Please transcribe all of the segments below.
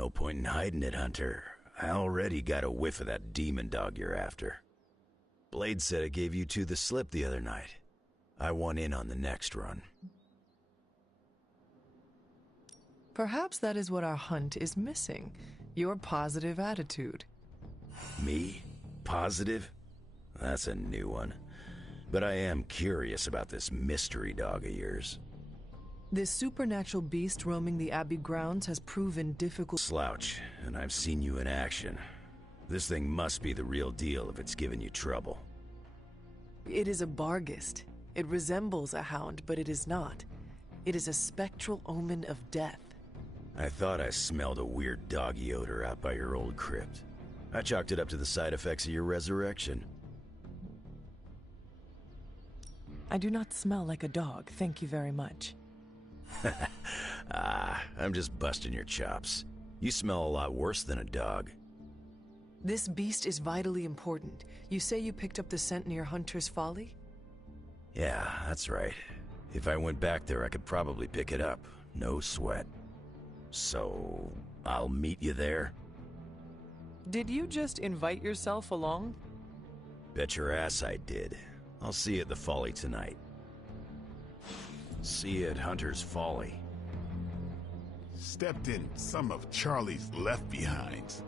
No point in hiding it, Hunter. I already got a whiff of that demon dog you're after. Blade said it gave you two the slip the other night. I want in on the next run. Perhaps that is what our hunt is missing. Your positive attitude. Me? Positive? That's a new one. But I am curious about this mystery dog of yours. This supernatural beast roaming the Abbey grounds has proven difficult. Slouch, and I've seen you in action. This thing must be the real deal if it's giving you trouble. It is a Barghest. It resembles a hound, but it is not. It is a spectral omen of death. I thought I smelled a weird doggy odor out by your old crypt. I chalked it up to the side effects of your resurrection. I do not smell like a dog, thank you very much. I'm just busting your chops. You smell a lot worse than a dog. This beast is vitally important. You say you picked up the scent near Hunter's Folly? Yeah, that's right. If I went back there, I could probably pick it up. No sweat. So, I'll meet you there? Did you just invite yourself along? Bet your ass I did. I'll see you at the Folly tonight. See you at Hunter's Folly. Stepped in some of Charlie's left behinds.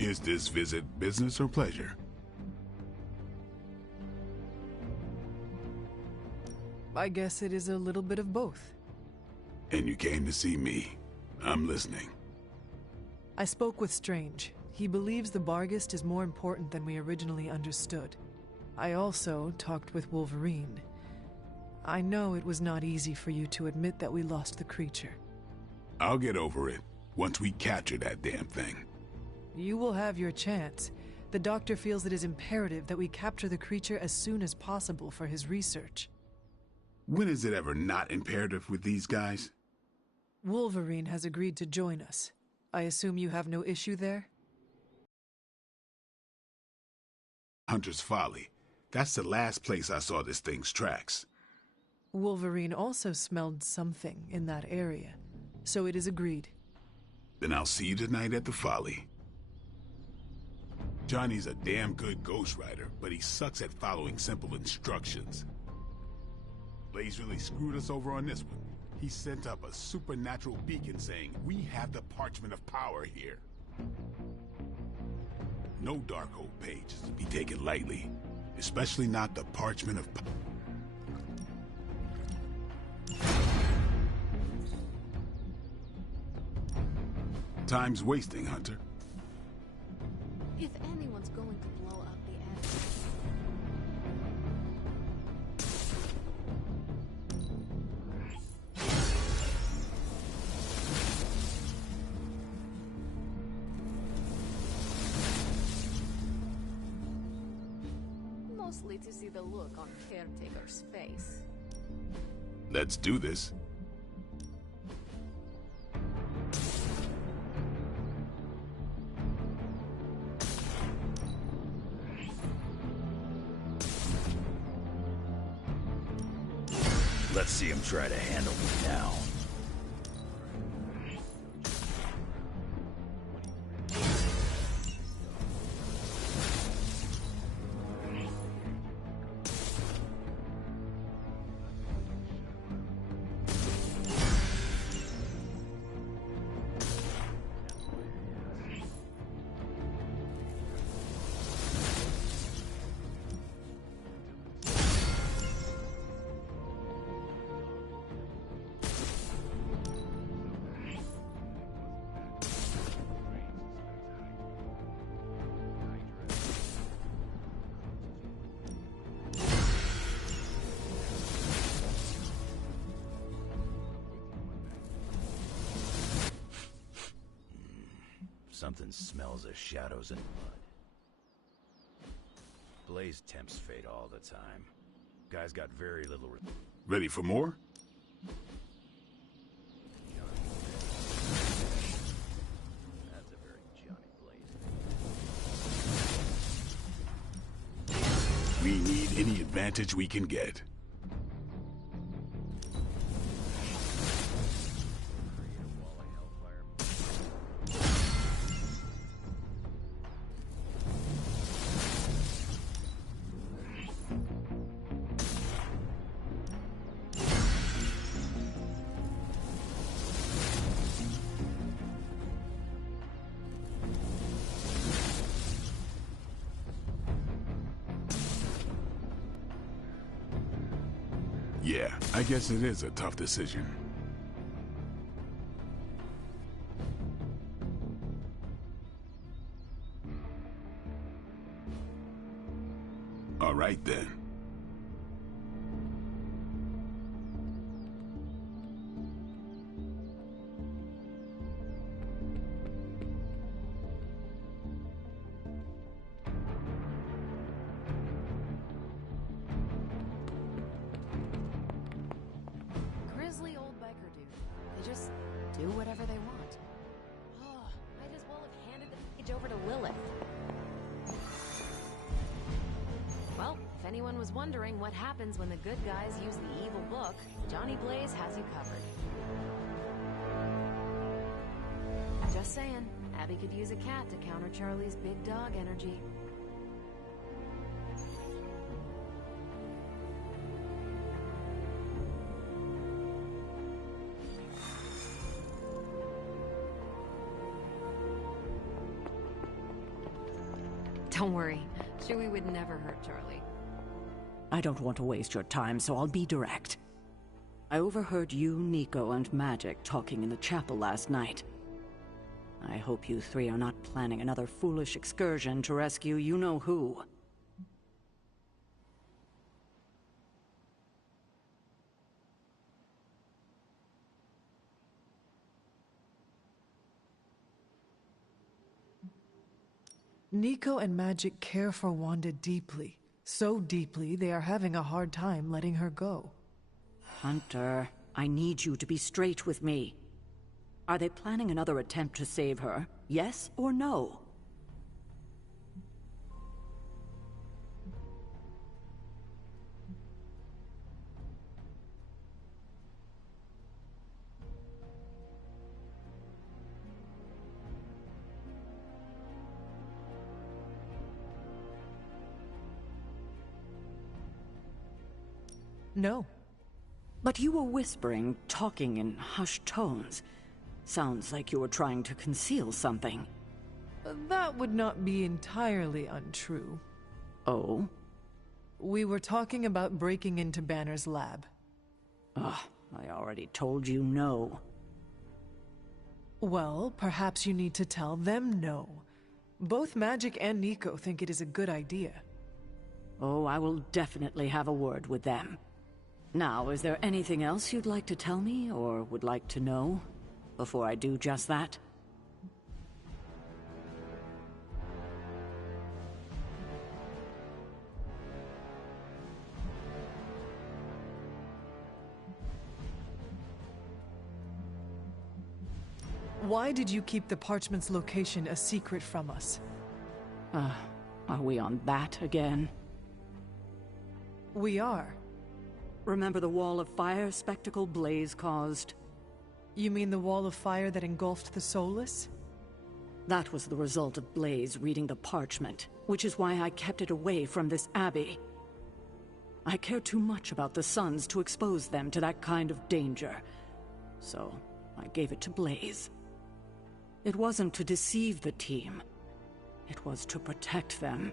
Is this visit business or pleasure? I guess it is a little bit of both. And you came to see me. I'm listening. I spoke with Strange. He believes the Barghest is more important than we originally understood. I also talked with Wolverine. I know it was not easy for you to admit that we lost the creature. I'll get over it once we capture that damn thing. You will have your chance. The doctor feels it is imperative that we capture the creature as soon as possible for his research. When is it ever not imperative with these guys? Wolverine has agreed to join us. I assume you have no issue there? Hunter's Folly. That's the last place I saw this thing's tracks. Wolverine also smelled something in that area, so it is agreed. Then I'll see you tonight at the Folly. Johnny's a damn good ghostwriter, but he sucks at following simple instructions. Blaze really screwed us over on this one. He sent up a supernatural beacon saying, "We have the Parchment of Power here." No Darkhold page is to be taken lightly, especially not the Parchment of Power. Time's wasting, Hunter. If anyone's going to blow up the Abbey... Mostly to see the look on Caretaker's face. Let's do this. Let's see him try to handle me now. Something smells of shadows and blood. Blaze tempts fate all the time. Guy's got very little... Ready for more? That's a very Johnny Blaze. We need any advantage we can get. Create a wall of hellfire Yeah, I guess it is a tough decision. All right, then. Grizzly old biker dude. They just do whatever they want. Oh, might as well have handed the page over to Lilith. Well, if anyone was wondering what happens when the good guys use the evil book, Johnny Blaze has you covered. Just saying, Abby could use a cat to counter Charlie's big dog energy. Don't worry, Chewie would never hurt Charlie. I don't want to waste your time, so I'll be direct. I overheard you, Nico, and Magic talking in the chapel last night. I hope you three are not planning another foolish excursion to rescue you-know-who. Nico and Magic care for Wanda deeply. So deeply, they are having a hard time letting her go. Hunter, I need you to be straight with me. Are they planning another attempt to save her? Yes or no? No. But you were whispering, talking in hushed tones. Sounds like you were trying to conceal something. That would not be entirely untrue. Oh? We were talking about breaking into Banner's lab. Ugh, I already told you no. Well, perhaps you need to tell them no. Both Magic and Nico think it is a good idea. Oh, I will definitely have a word with them. Now, is there anything else you'd like to tell me, or would like to know, before I do just that? Why did you keep the parchment's location a secret from us? Are we on that again? We are. Remember the wall of fire Spectacle Blaze caused? You mean the wall of fire that engulfed the Soulless? That was the result of Blaze reading the parchment, which is why I kept it away from this abbey. I care too much about the Suns to expose them to that kind of danger, so I gave it to Blaze. It wasn't to deceive the team. It was to protect them.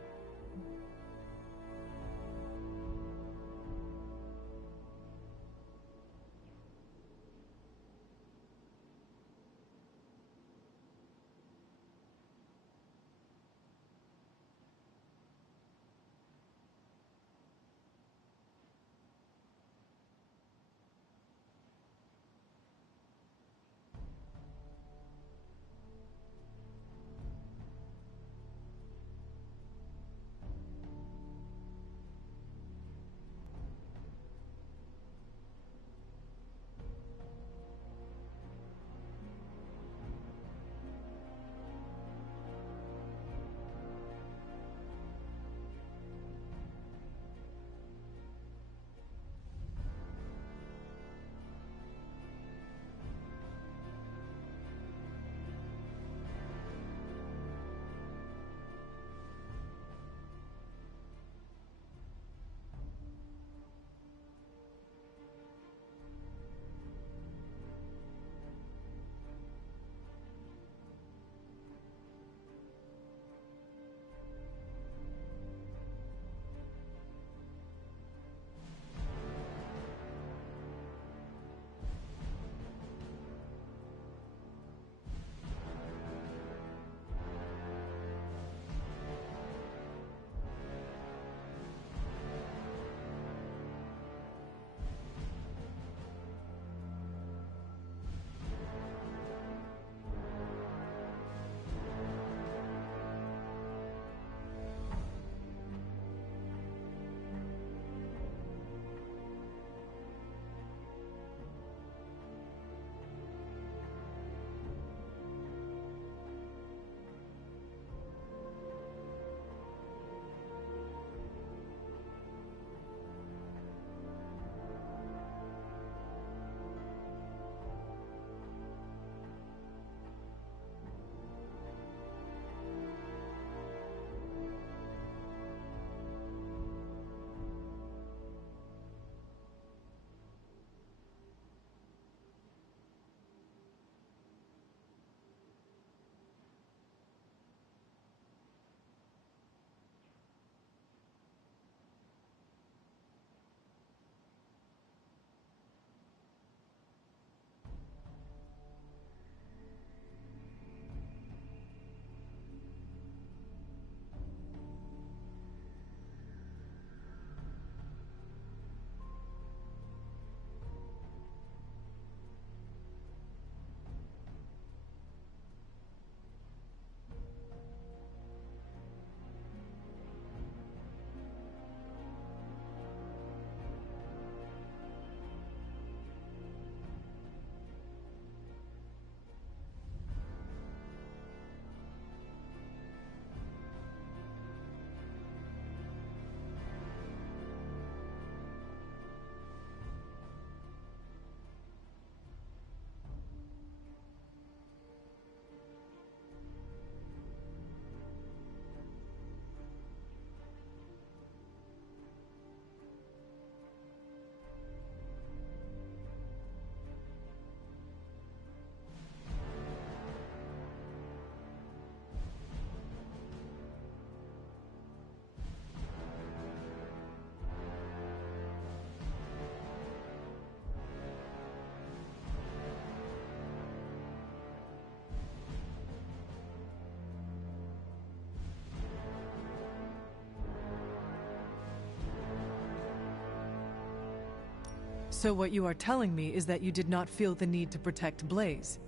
So what you are telling me is that you did not feel the need to protect Blaze.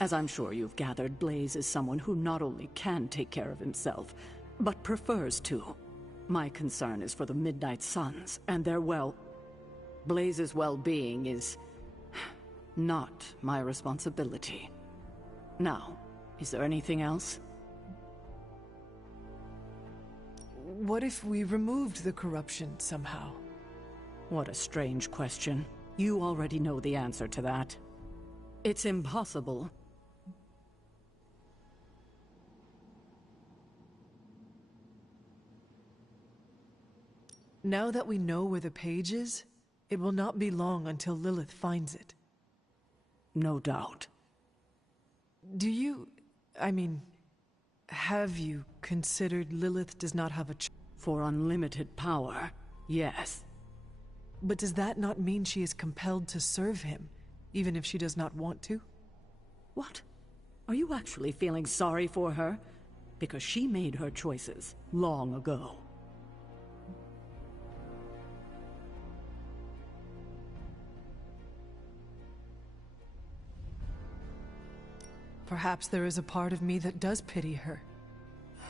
As I'm sure you've gathered, Blaze is someone who not only can take care of himself, but prefers to. My concern is for the Midnight Suns and their Blaze's well-being is not my responsibility. Now, is there anything else? What if we removed the corruption somehow? What a strange question. You already know the answer to that. It's impossible. Now that we know where the page is, it will not be long until Lilith finds it. No doubt. Do you... have you considered Lilith does not have a For unlimited power, yes. But does that not mean she is compelled to serve him, even if she does not want to? What? Are you actually feeling sorry for her? Because she made her choices long ago. Perhaps there is a part of me that does pity her.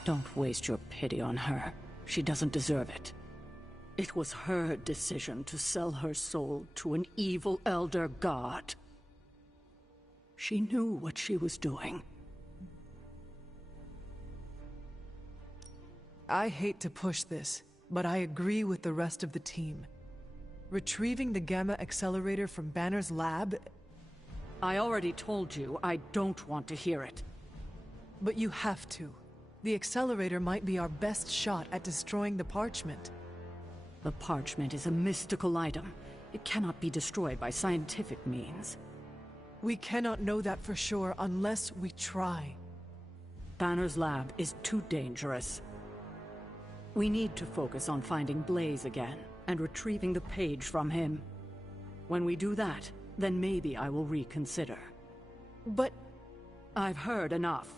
Don't waste your pity on her. She doesn't deserve it. It was her decision to sell her soul to an evil elder god. She knew what she was doing. I hate to push this, but I agree with the rest of the team. Retrieving the Gamma Accelerator from Banner's lab... I already told you I don't want to hear it. But you have to. The Accelerator might be our best shot at destroying the Parchment. The Parchment is a mystical item. It cannot be destroyed by scientific means. We cannot know that for sure unless we try. Banner's lab is too dangerous. We need to focus on finding Blaze again and retrieving the page from him. When we do that, then maybe I will reconsider. But... I've heard enough.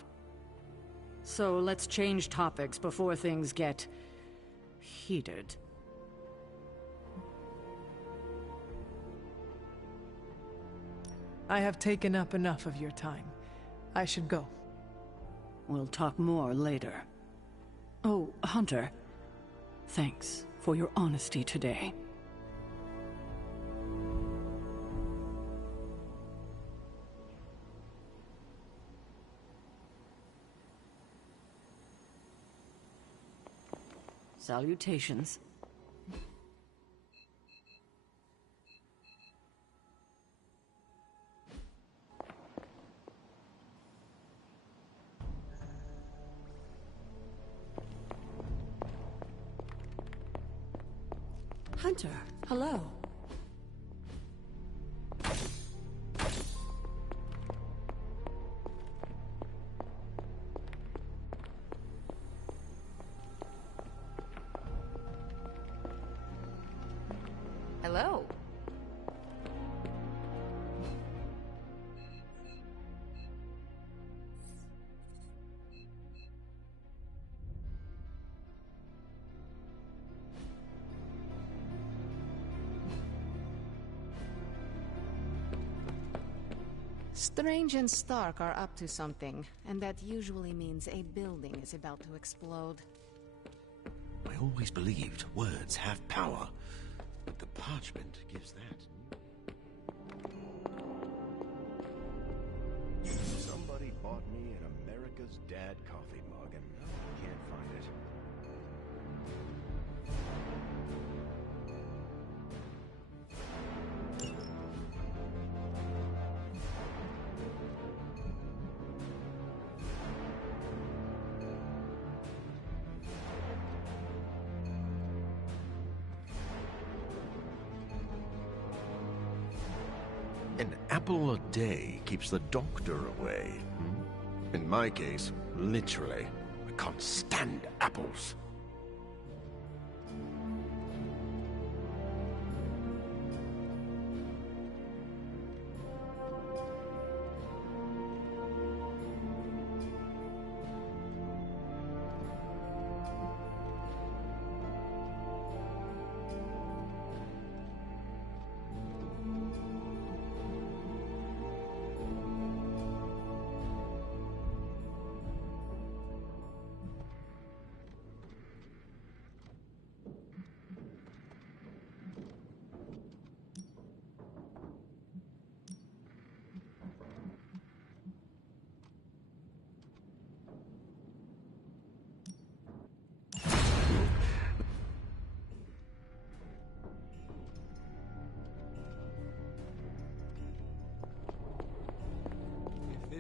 So let's change topics before things get... heated. I have taken up enough of your time. I should go. We'll talk more later. Oh, Hunter. Thanks for your honesty today. Salutations. Hunter, hello. Hello. Strange and Stark are up to something, and that usually means a building is about to explode. I always believed words have power, but the parchment gives that. Somebody bought me an America's Dad coffee mug, and now I can't find it. An apple a day keeps the doctor away. In my case, literally. I can't stand apples.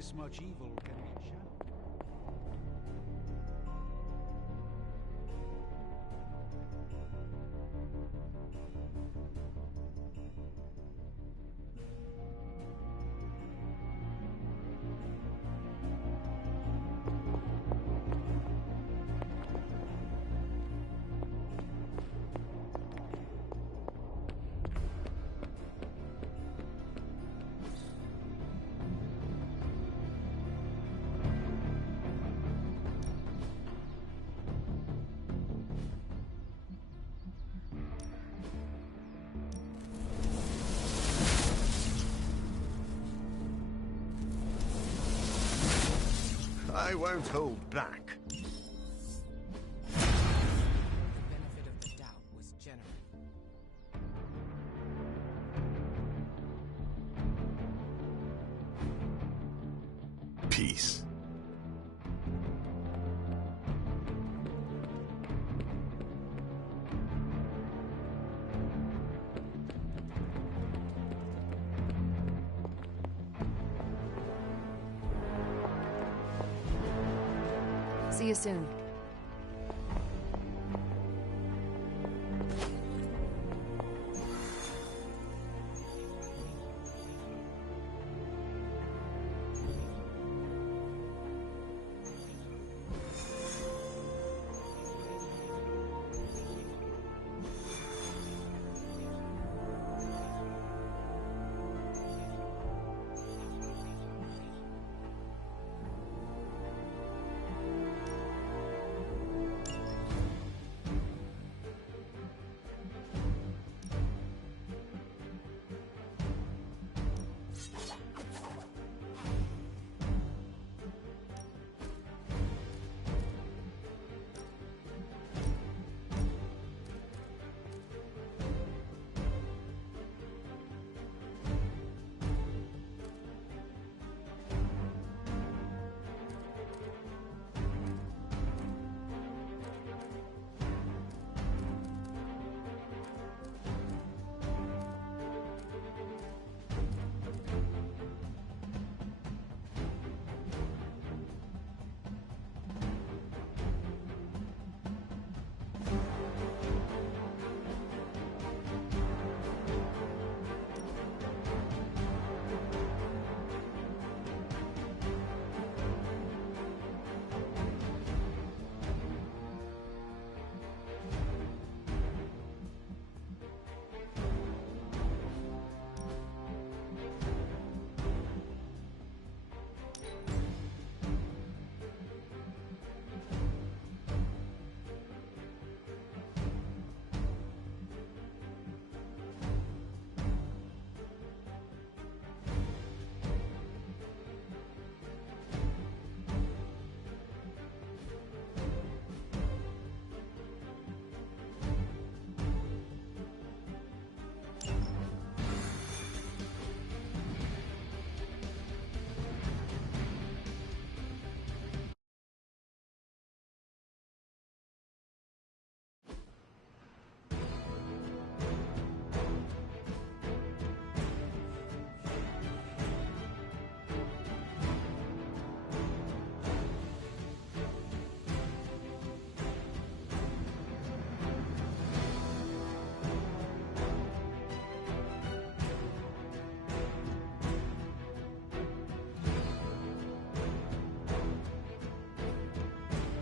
this much evil can be channeled. I won't hold back. The benefit of the doubt was generous. Peace. See you soon.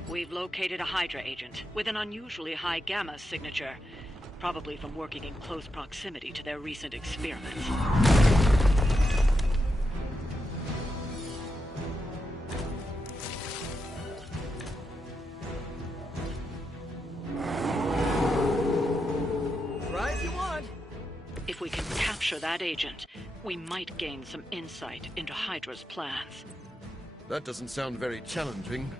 We've located a Hydra agent with an unusually high gamma signature, probably from working in close proximity to their recent experiments. Try if you want. If we can capture that agent, we might gain some insight into Hydra's plans. That doesn't sound very challenging.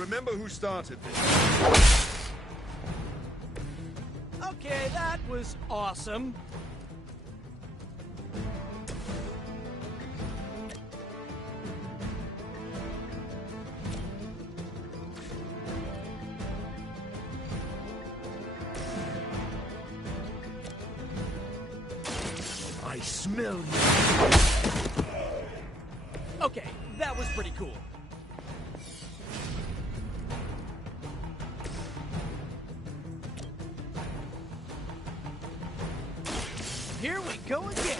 remember who started this. Okay, that was awesome. I smell you. Okay, that was pretty cool. Here we go again.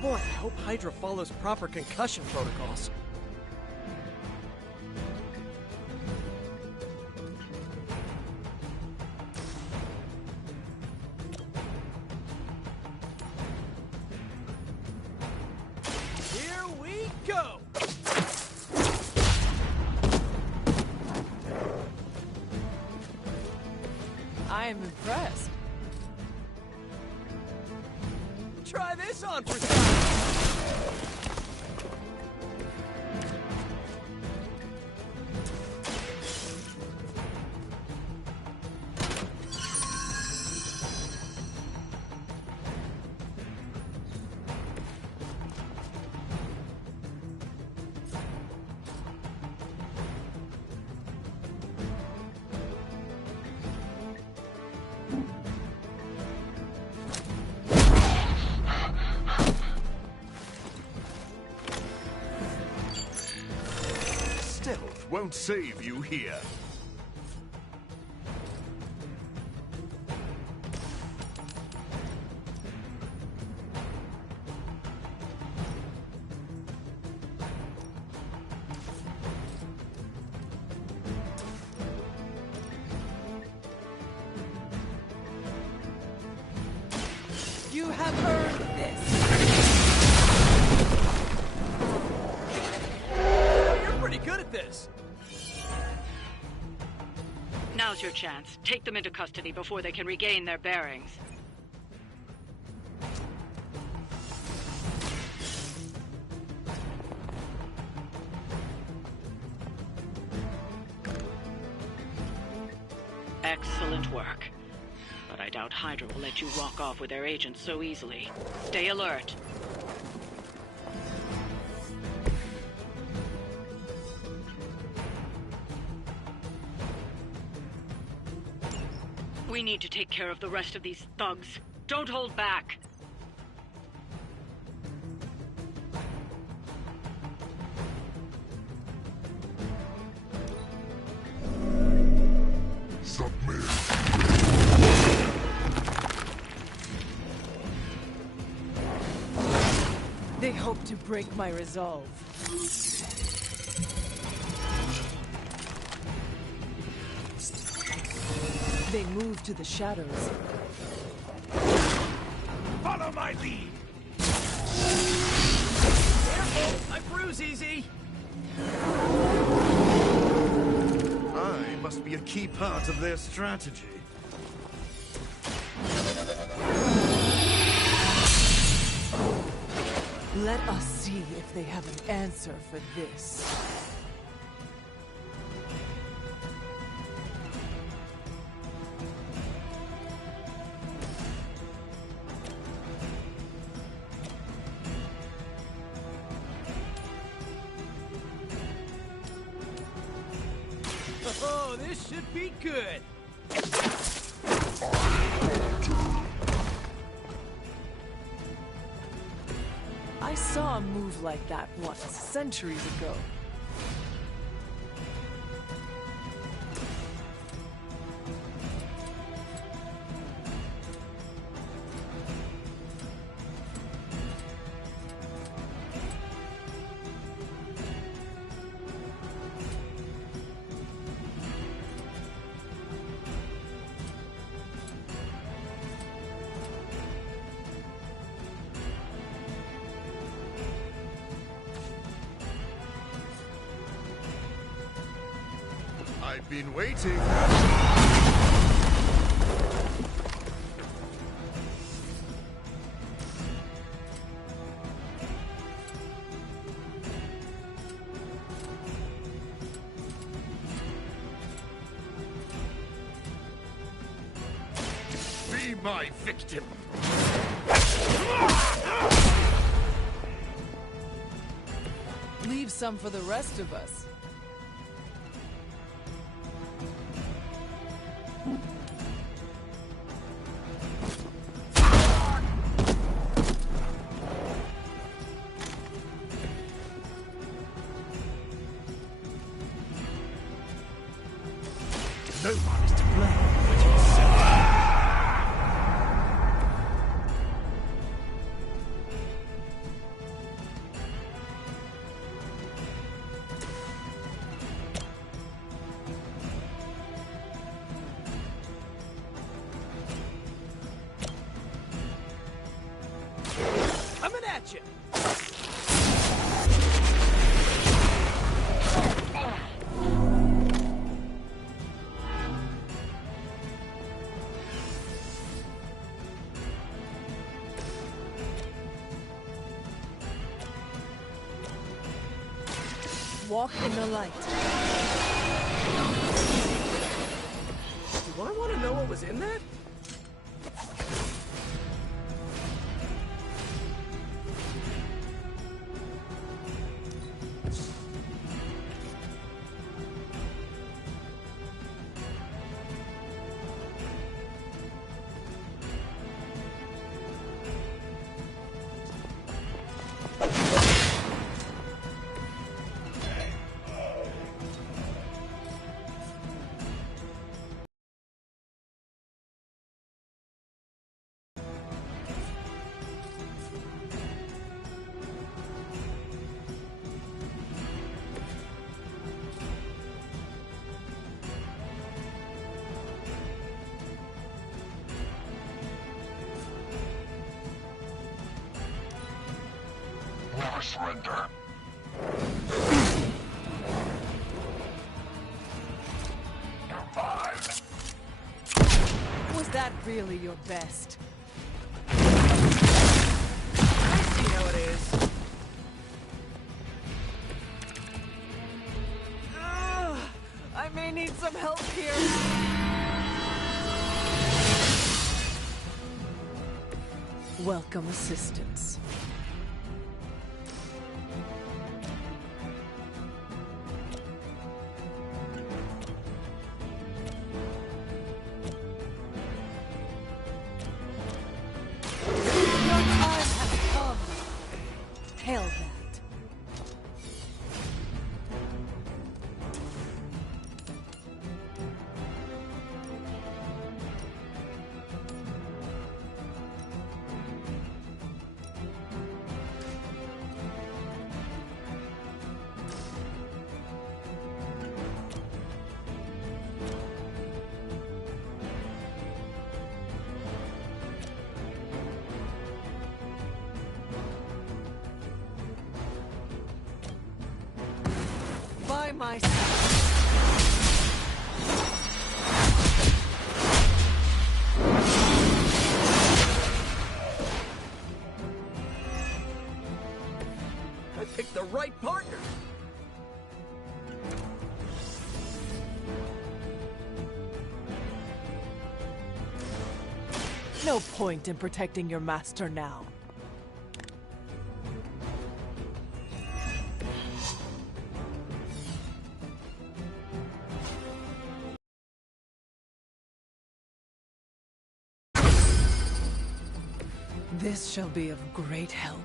Boy, I hope Hydra follows proper concussion protocols. Here we go! I am impressed. Try this on for size. Stealth won't save you here. You have earned this. You're pretty good at this. Now's your chance. Take them into custody before they can regain their bearings. Excellent work. But I doubt Hydra will let you walk off with their agents so easily. Stay alert. We need to take care of the rest of these thugs. Don't hold back. They hope to break my resolve. They move to the shadows. Follow my lead. Careful, I bruise easy. I must be a key part of their strategy. Let us see if they have an answer for this. Oh, this should be good. I saw a move like that once, centuries ago. I've been waiting. my victim. Leave some for the rest of us. No one is to blame but yourself. Coming at you! Walk in the light. Do I want to know what was in that? Never surrender. You're mine. Was that really your best? I see how it is. I may need some help here. Welcome assistance. Hail that. By my side. I picked the right partner. No point in protecting your master now. This shall be of great help.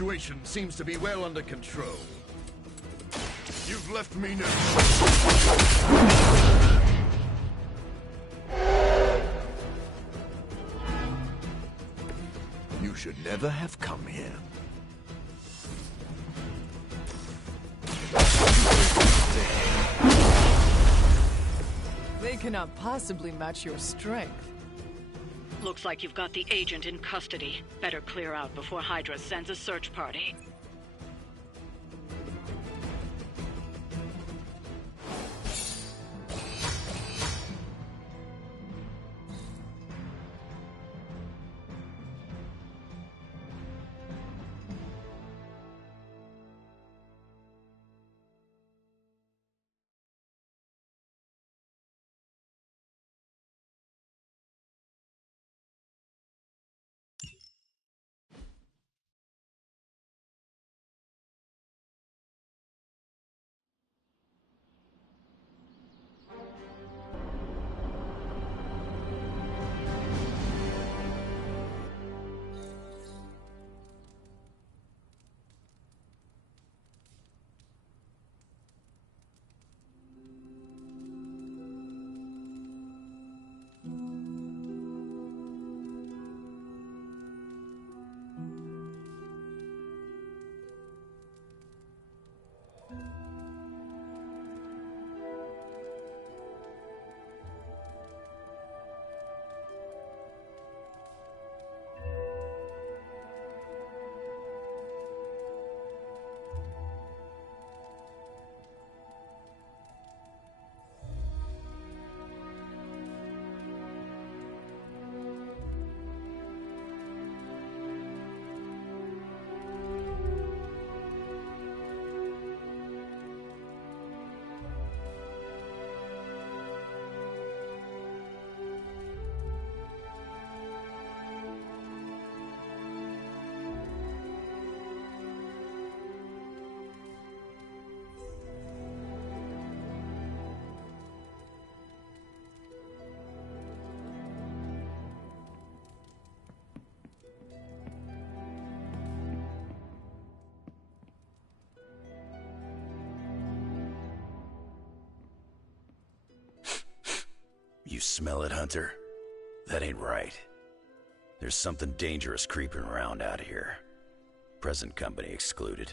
situation seems to be well under control. You've left me no... You should never have come here. They cannot possibly match your strength. Looks like you've got the agent in custody. Better clear out before Hydra sends a search party. You smell it, Hunter? That ain't right. There's something dangerous creeping around out here. Present company excluded.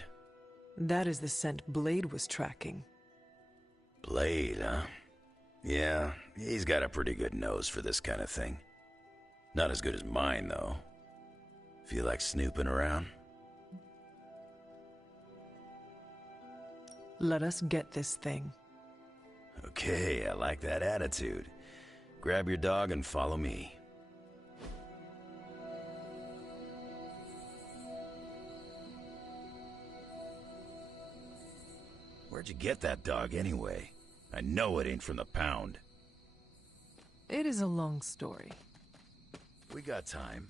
That is the scent Blade was tracking. Blade, huh? Yeah, he's got a pretty good nose for this kind of thing. Not as good as mine, though. Feel like snooping around? Let us get this thing. Okay, I like that attitude. Grab your dog and follow me. Where'd you get that dog anyway? I know it ain't from the pound. It is a long story. We got time.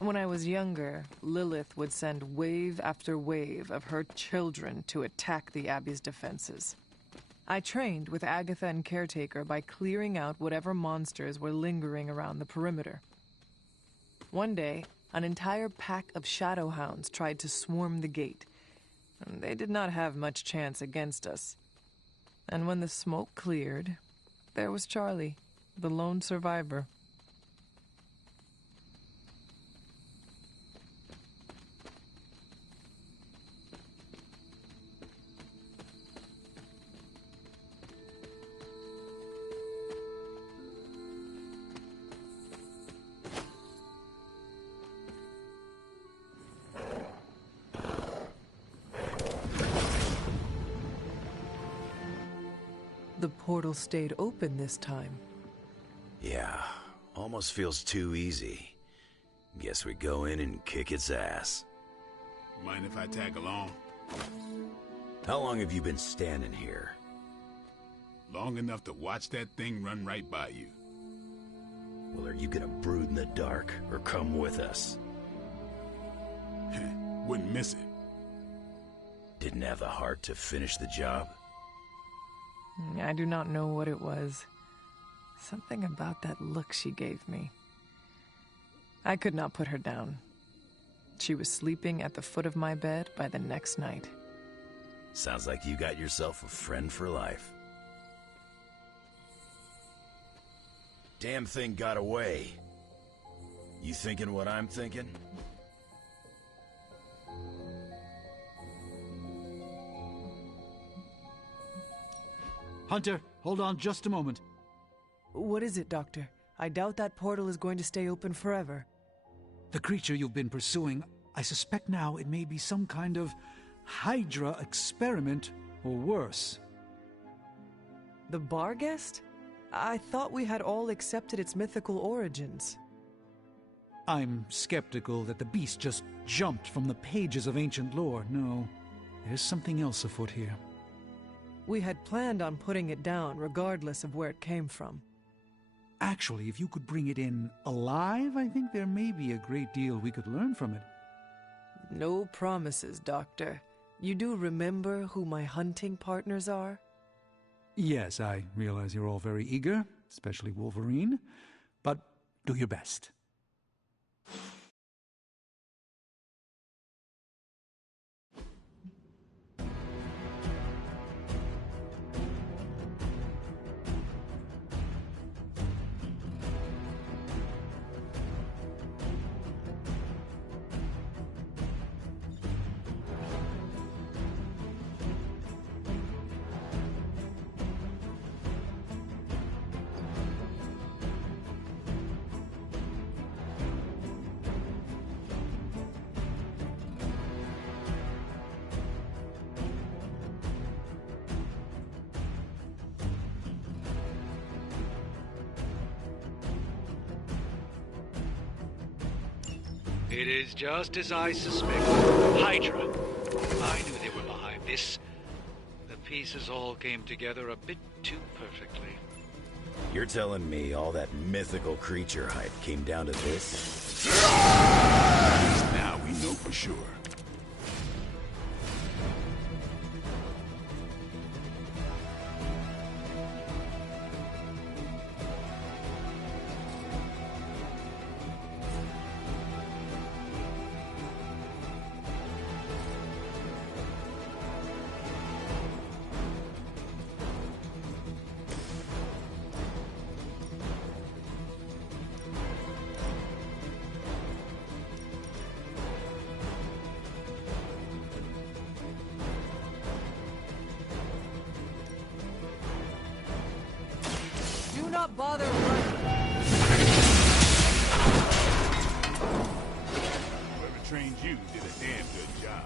When I was younger, Lilith would send wave after wave of her children to attack the Abbey's defenses. I trained with Agatha and Caretaker by clearing out whatever monsters were lingering around the perimeter. One day, an entire pack of Shadowhounds tried to swarm the gate. They did not have much chance against us. And when the smoke cleared, there was Charlie, the lone survivor. The portal stayed open this time. Yeah, almost feels too easy. Guess we go in and kick its ass. Mind if I tag along? How long have you been standing here? Long enough to watch that thing run right by you. Well, are you gonna brood in the dark, or come with us? Wouldn't miss it. Didn't have the heart to finish the job? I do not know what it was. Something about that look she gave me. I could not put her down. She was sleeping at the foot of my bed by the next night. Sounds like you got yourself a friend for life. Damn thing got away. You thinking what I'm thinking? Hunter, hold on just a moment. What is it, Doctor? I doubt that portal is going to stay open forever. The creature you've been pursuing, I suspect now it may be some kind of Hydra experiment, or worse. The Barghest? I thought we had all accepted its mythical origins. I'm skeptical that the beast just jumped from the pages of ancient lore. No, there's something else afoot here. We had planned on putting it down regardless of where it came from. Actually, if you could bring it in alive, I think there may be a great deal we could learn from it. No promises, Doctor. You do remember who my hunting partners are? Yes, I realize you're all very eager, especially Wolverine, but do your best. It is just as I suspected. Hydra. I knew they were behind this. The pieces all came together a bit too perfectly. You're telling me all that mythical creature hype came down to this? At least now we know for sure. Do not bother running. Whoever trained you did a damn good job.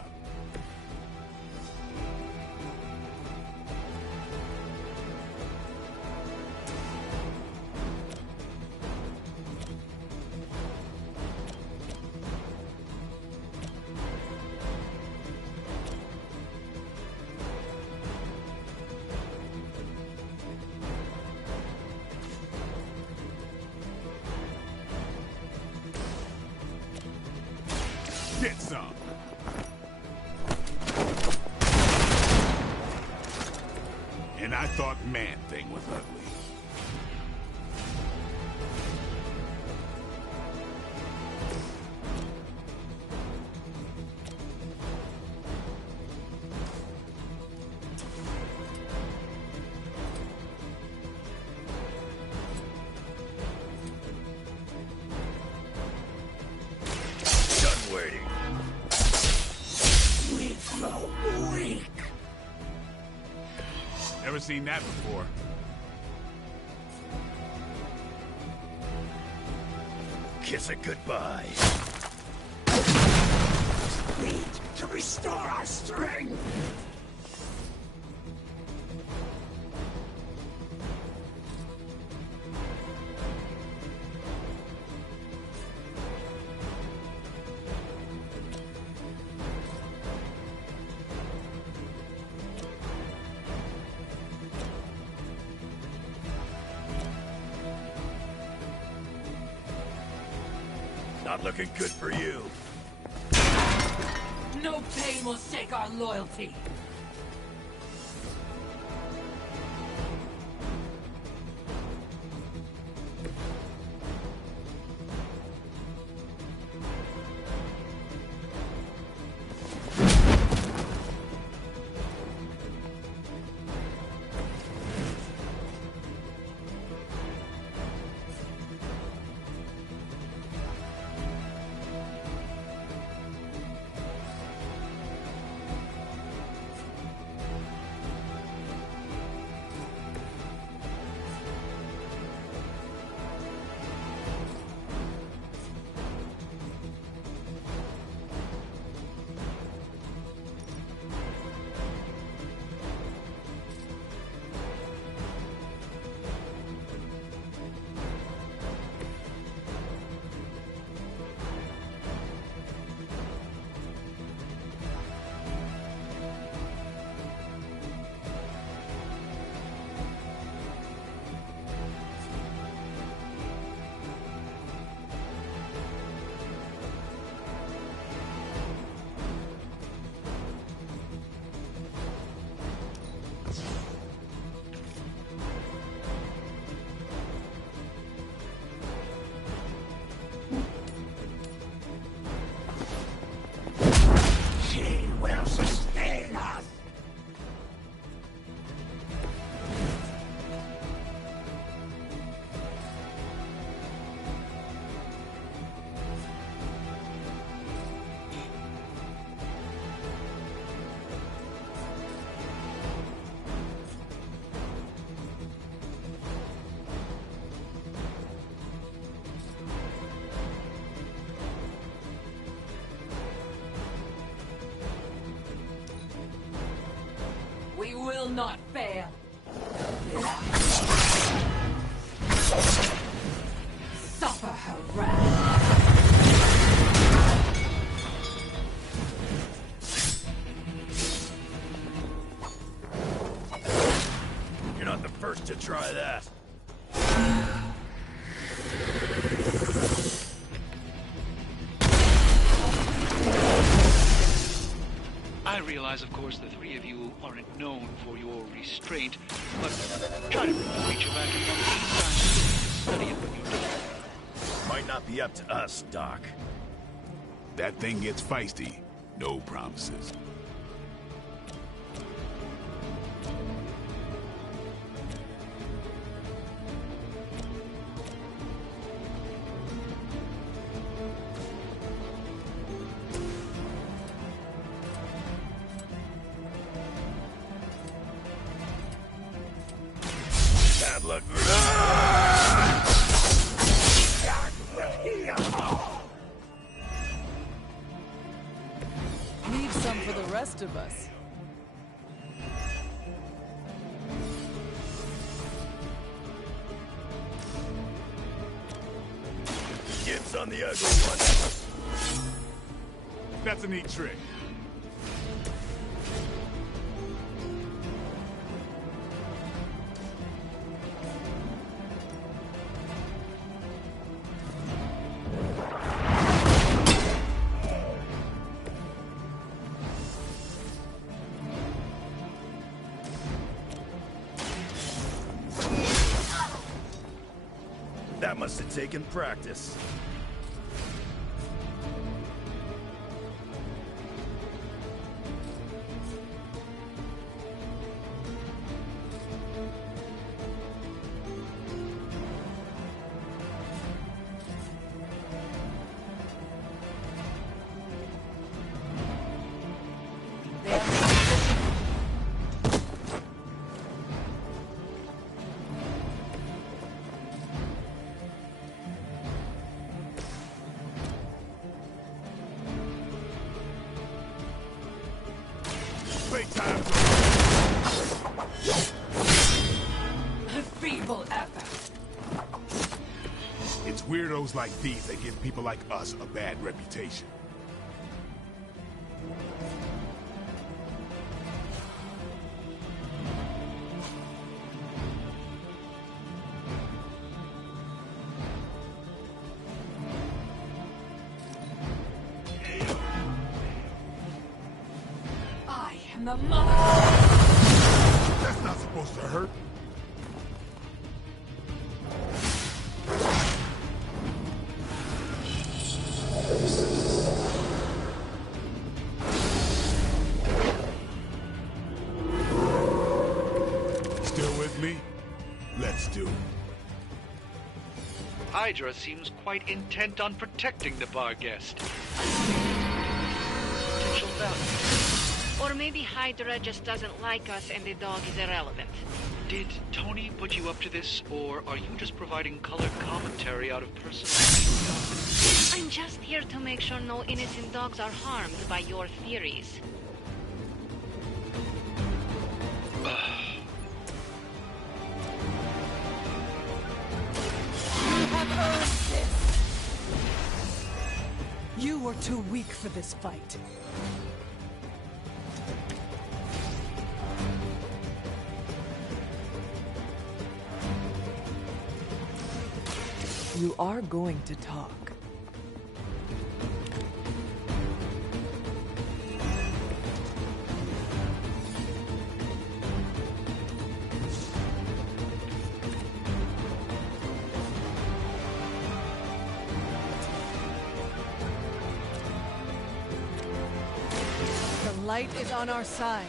Get some. And I thought Man-Thing was ugly. Done waiting. Weak. Never seen that before. Kiss it goodbye. Need to restore our strength. Not looking good for you. No pain will shake our loyalty. not fail. Suffer her wrath. You're not the first to try that. I realize, of course, the three of you aren't known for your restraint, but try to bring the creature back in one piece. Study it when you're done. Might not be up to us, Doc. That thing gets feisty. No promises. Bad luck. Leave some for the rest of us. Dibs on the ugly one. That's a neat trick. That must have taken practice. Feeble effort. It's weirdos like these that give people like us a bad reputation. I am the mother. That's not supposed to hurt. Still with me? Let's do it. Hydra seems quite intent on protecting the bar guest. Potential value. Or maybe Hydra just doesn't like us and the dog is irrelevant. Did Tony put you up to this, or are you just providing color commentary out of personal curiosity? I'm just here to make sure no innocent dogs are harmed by your theories. You have earned this. You were too weak for this fight. You are going to talk. The light is on our side.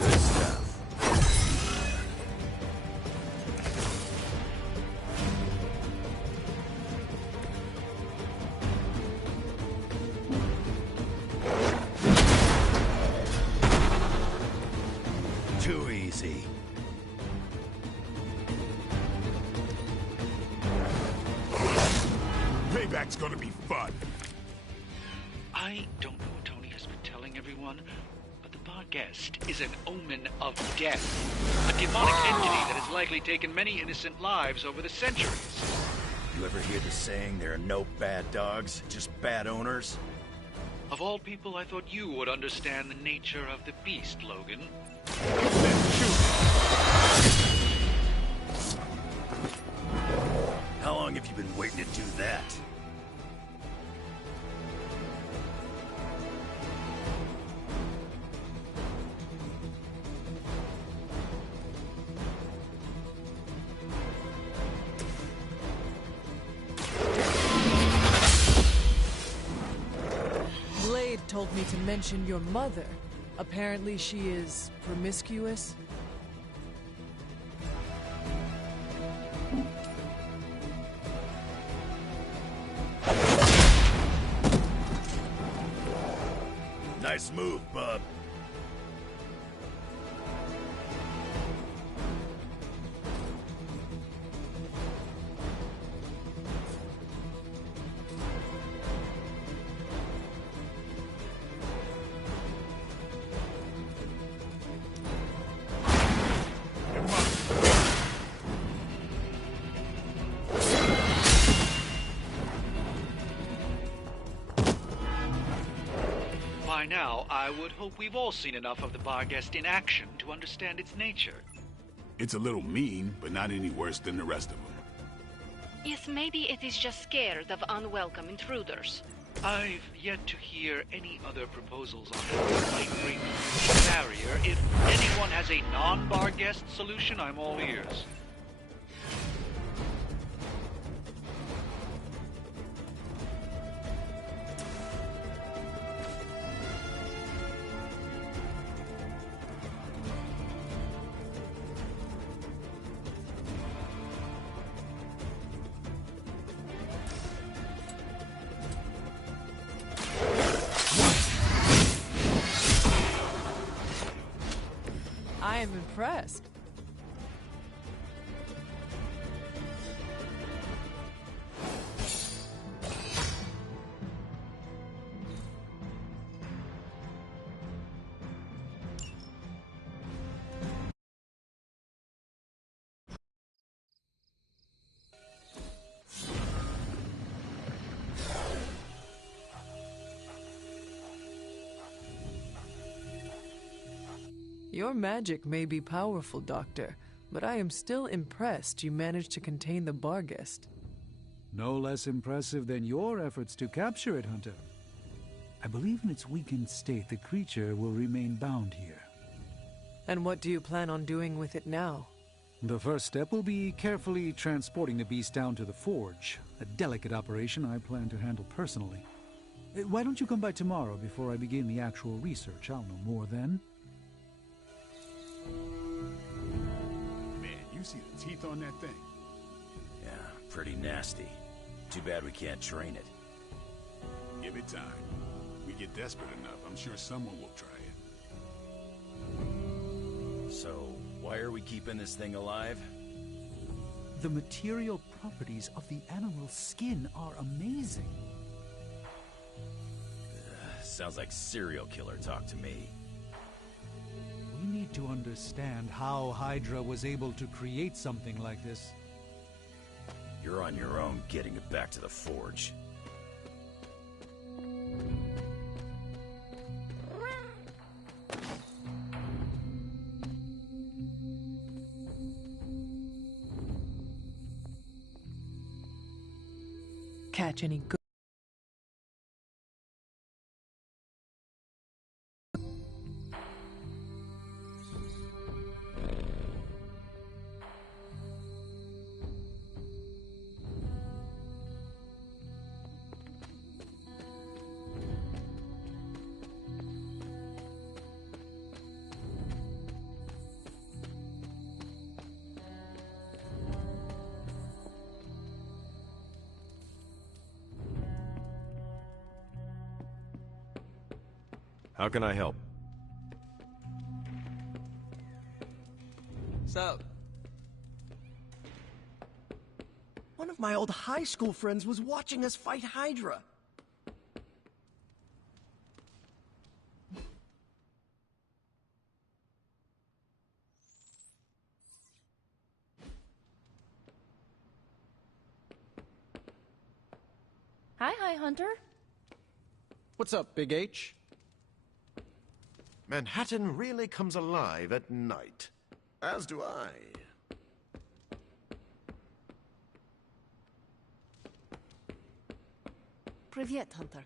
Good stuff. Too easy. Payback's gonna be fun. I don't know what Tony has been telling everyone, Barghest is an omen of death. A demonic entity that has likely taken many innocent lives over the centuries. You ever hear the saying, there are no bad dogs, just bad owners? Of all people, I thought you would understand the nature of the beast, Logan. How long have you been waiting to do that? Blade told me to mention your mother. Apparently she is promiscuous. Nice move, bub. By now, I would hope we've all seen enough of the Barghest in action to understand its nature. It's a little mean, but not any worse than the rest of them. Yes, maybe it is just scared of unwelcome intruders. I've yet to hear any other proposals on how we might break the barrier. If anyone has a non-Barghest solution, I'm all ears. I am impressed. Your magic may be powerful, Doctor, but I am still impressed you managed to contain the Barghest. No less impressive than your efforts to capture it, Hunter. I believe in its weakened state, the creature will remain bound here. And what do you plan on doing with it now? The first step will be carefully transporting the beast down to the forge, a delicate operation I plan to handle personally. Why don't you come by tomorrow before I begin the actual research? I'll know more then. Man, you see the teeth on that thing? Yeah, pretty nasty. Too bad we can't train it. Give it time. We get desperate enough, I'm sure someone will try it. So, why are we keeping this thing alive? The material properties of the animal's skin are amazing. Sounds like serial killer talk to me. We need to understand how Hydra was able to create something like this. You're on your own getting it back to the forge. Catch any good. How can I help? So, one of my old high school friends was watching us fight Hydra. Hi, Hunter. What's up, Big H? Manhattan really comes alive at night. As do I. Привет, Hunter.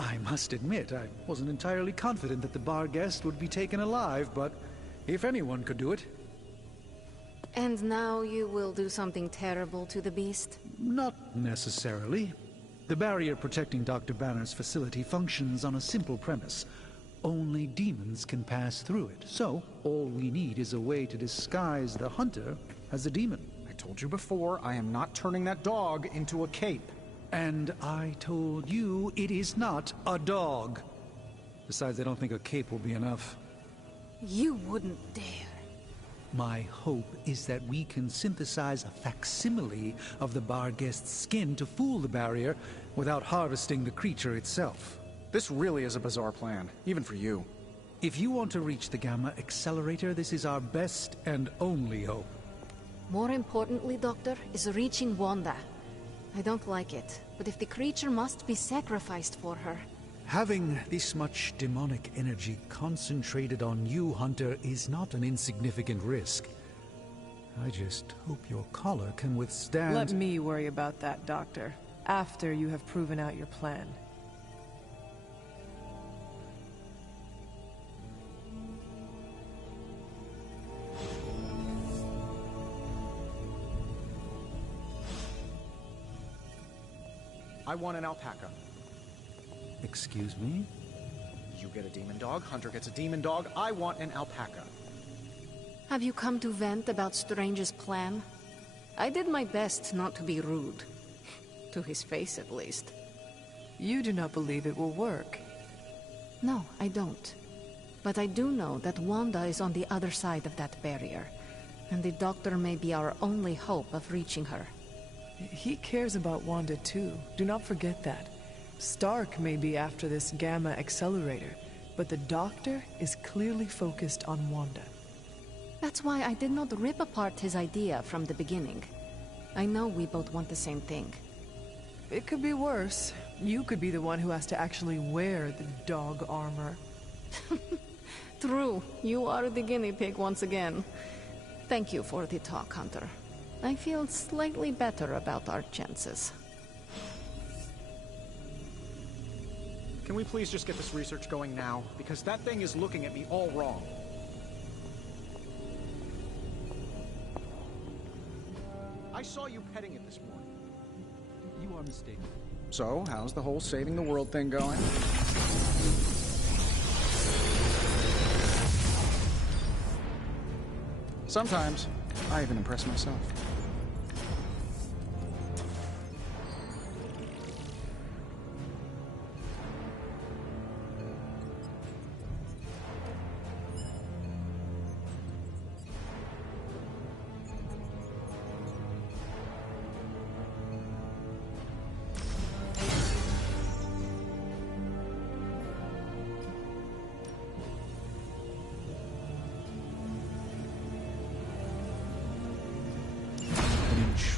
I must admit, I wasn't entirely confident that the bar guest would be taken alive, but if anyone could do it... And now you will do something terrible to the beast? Not necessarily. The barrier protecting Dr. Banner's facility functions on a simple premise. Only demons can pass through it, so all we need is a way to disguise the hunter as a demon. I told you before, I am not turning that dog into a cape. And I told you it is not a dog. Besides, I don't think a cape will be enough. You wouldn't dare. My hope is that we can synthesize a facsimile of the bar guest's skin to fool the barrier without harvesting the creature itself. This really is a bizarre plan, even for you. If you want to reach the Gamma Accelerator, this is our best and only hope. More importantly, Doctor, is reaching Wanda. I don't like it, but if the creature must be sacrificed for her... Having this much demonic energy concentrated on you, Hunter, is not an insignificant risk. I just hope your collar can withstand... Let me worry about that, Doctor, after you have proven out your plan. I want an alpaca. Excuse me? You get a demon dog, Hunter gets a demon dog. I want an alpaca. Have you come to vent about Strange's plan? I did my best not to be rude. To his face, at least. You do not believe it will work. No, I don't. But I do know that Wanda is on the other side of that barrier, and the Doctor may be our only hope of reaching her. He cares about Wanda too. Do not forget that. Stark may be after this Gamma Accelerator, but the Doctor is clearly focused on Wanda. That's why I did not rip apart his idea from the beginning. I know we both want the same thing. It could be worse. You could be the one who has to actually wear the dog armor. True. You are the guinea pig once again. Thank you for the talk, Hunter. I feel slightly better about our chances. Can we please just get this research going now? Because that thing is looking at me all wrong. I saw you petting it this morning. You are mistaken. So, how's the whole saving the world thing going? Sometimes, I even impress myself.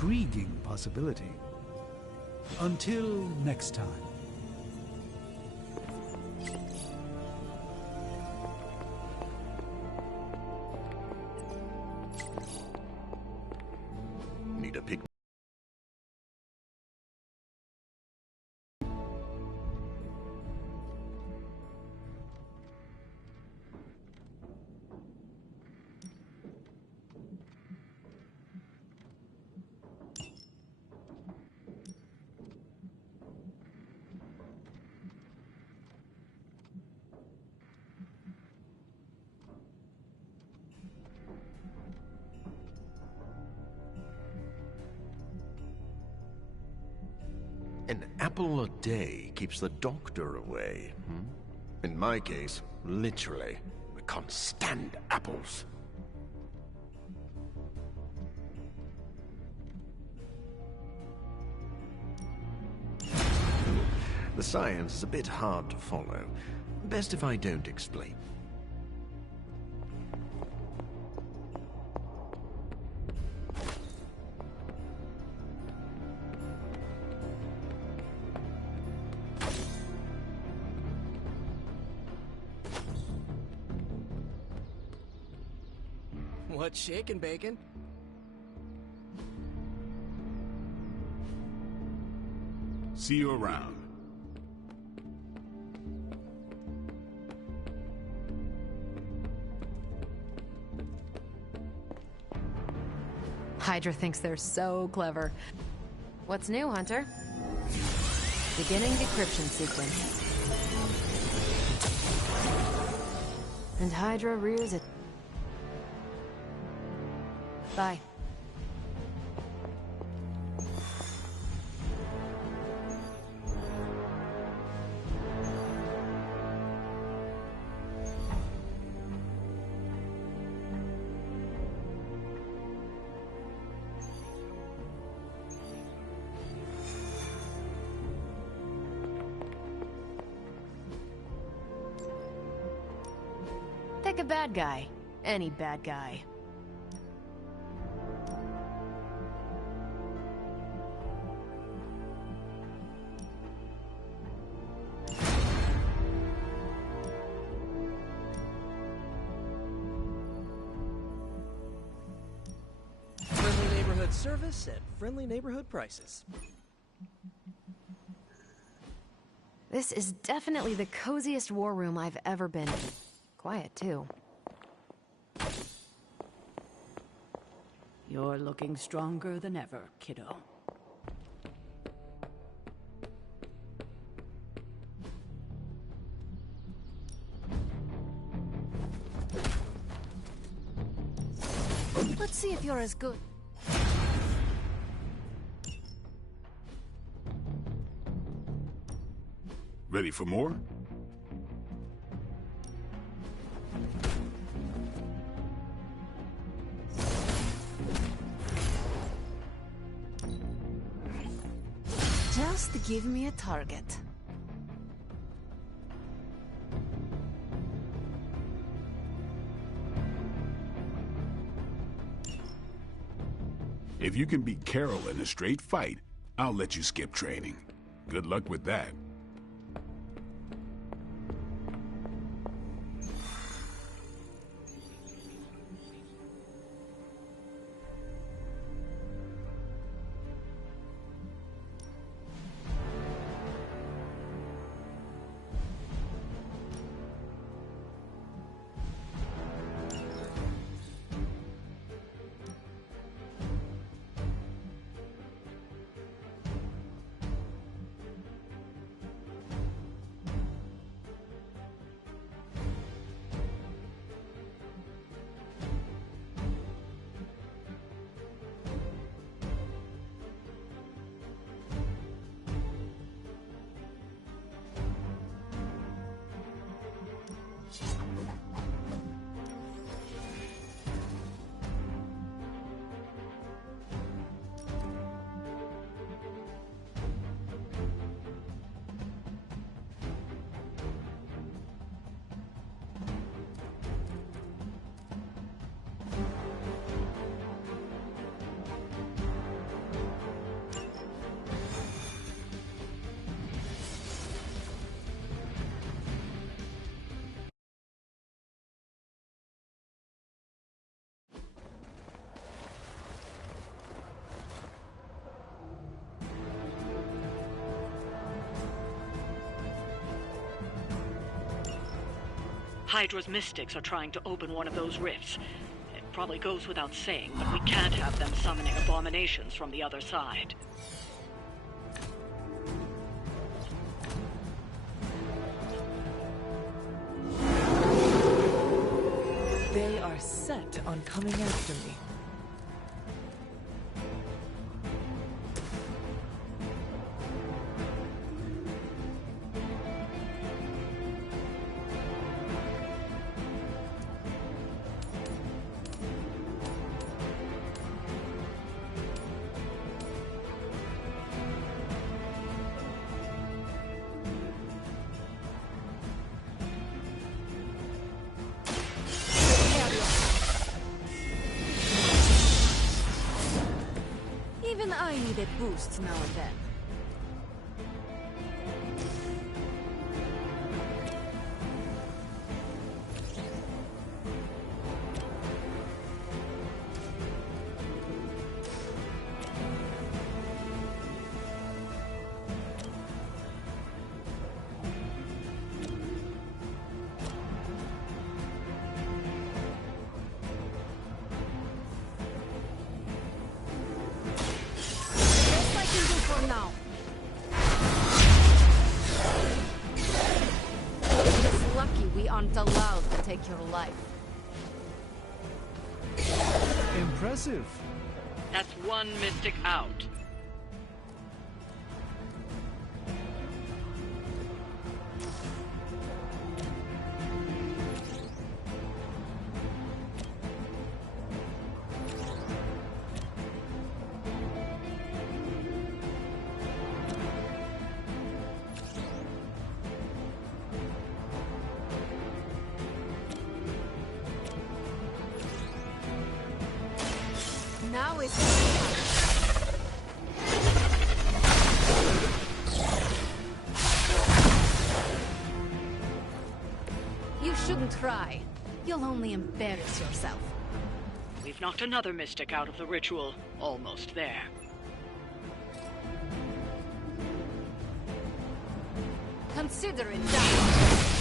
Intriguing possibility. Until next time. Need a pick. apple a day keeps the doctor away. In my case, literally, I can't stand apples. The science is a bit hard to follow. Best if I don't explain. What's shaking, Bacon? See you around. Hydra thinks they're so clever. What's new, Hunter? Beginning decryption sequence. And Hydra rears it. Bye. Pick a bad guy. Any bad guy. Friendly neighborhood service at friendly neighborhood prices. This is definitely the coziest war room I've ever been in. Quiet, too. You're looking stronger than ever, kiddo. Let's see if you're as good. Ready for more? Just give me a target. If you can beat Carol in a straight fight, I'll let you skip training. Good luck with that. Hydra's mystics are trying to open one of those rifts. It probably goes without saying, but we can't have them summoning abominations from the other side. They are set on coming after me. need a boost now and then. Now. It's lucky we aren't allowed to take your life. Impressive. That's one mystic out. Now it's You shouldn't try. You'll only embarrass yourself. We've knocked another mystic out of the ritual. Almost there. Consider it done.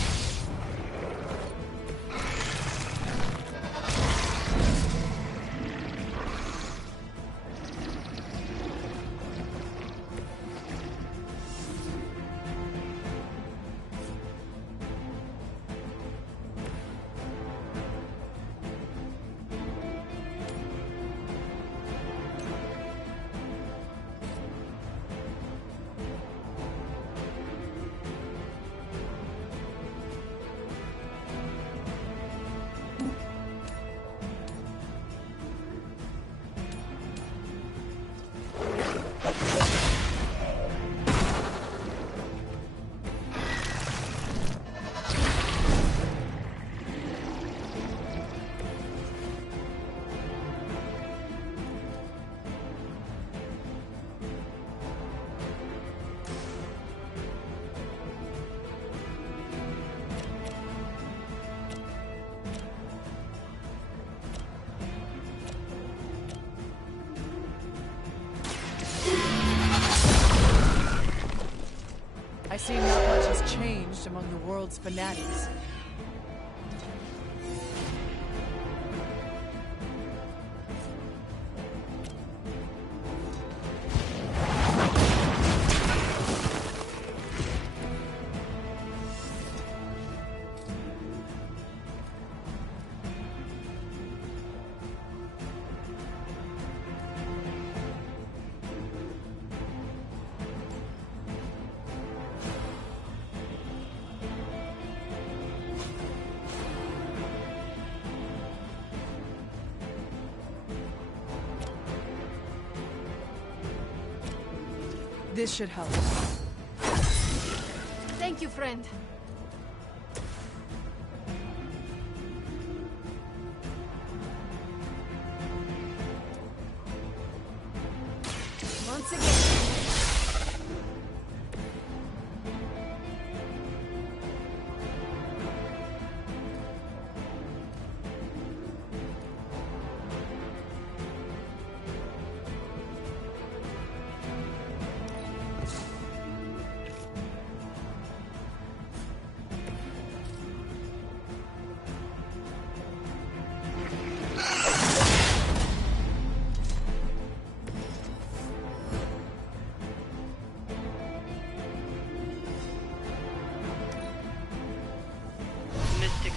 I see not much has changed among the world's fanatics. This should help. Thank you, friend. Once again.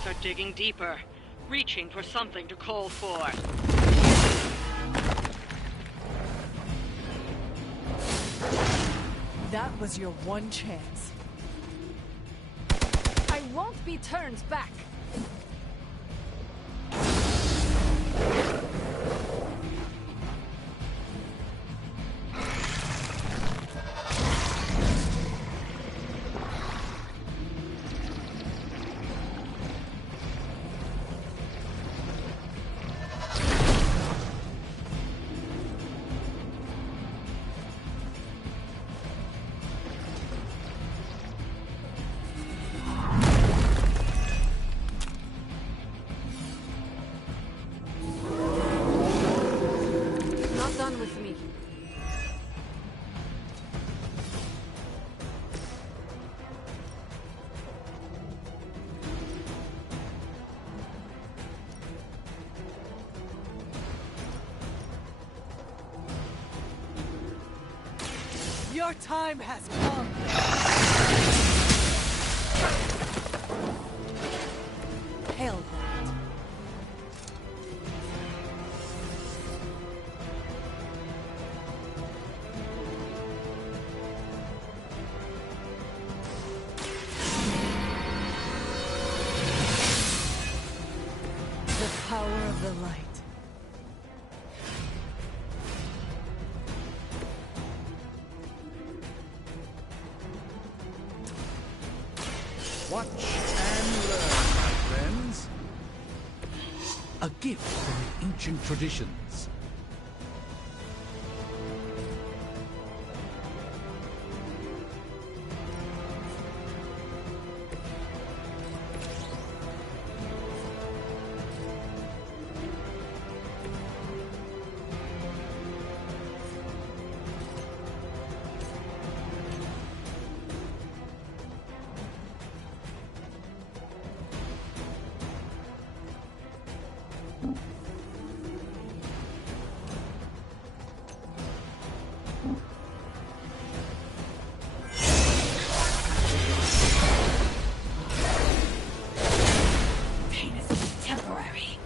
Are digging deeper, reaching for something to call for. That was your one chance. I won't be turned back. Your time has come. Hell. The power of the light. Watch and learn, my friends. A gift from the ancient traditions. Pain is temporary.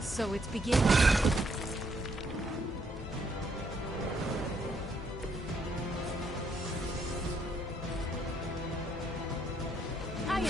So it's beginning. I am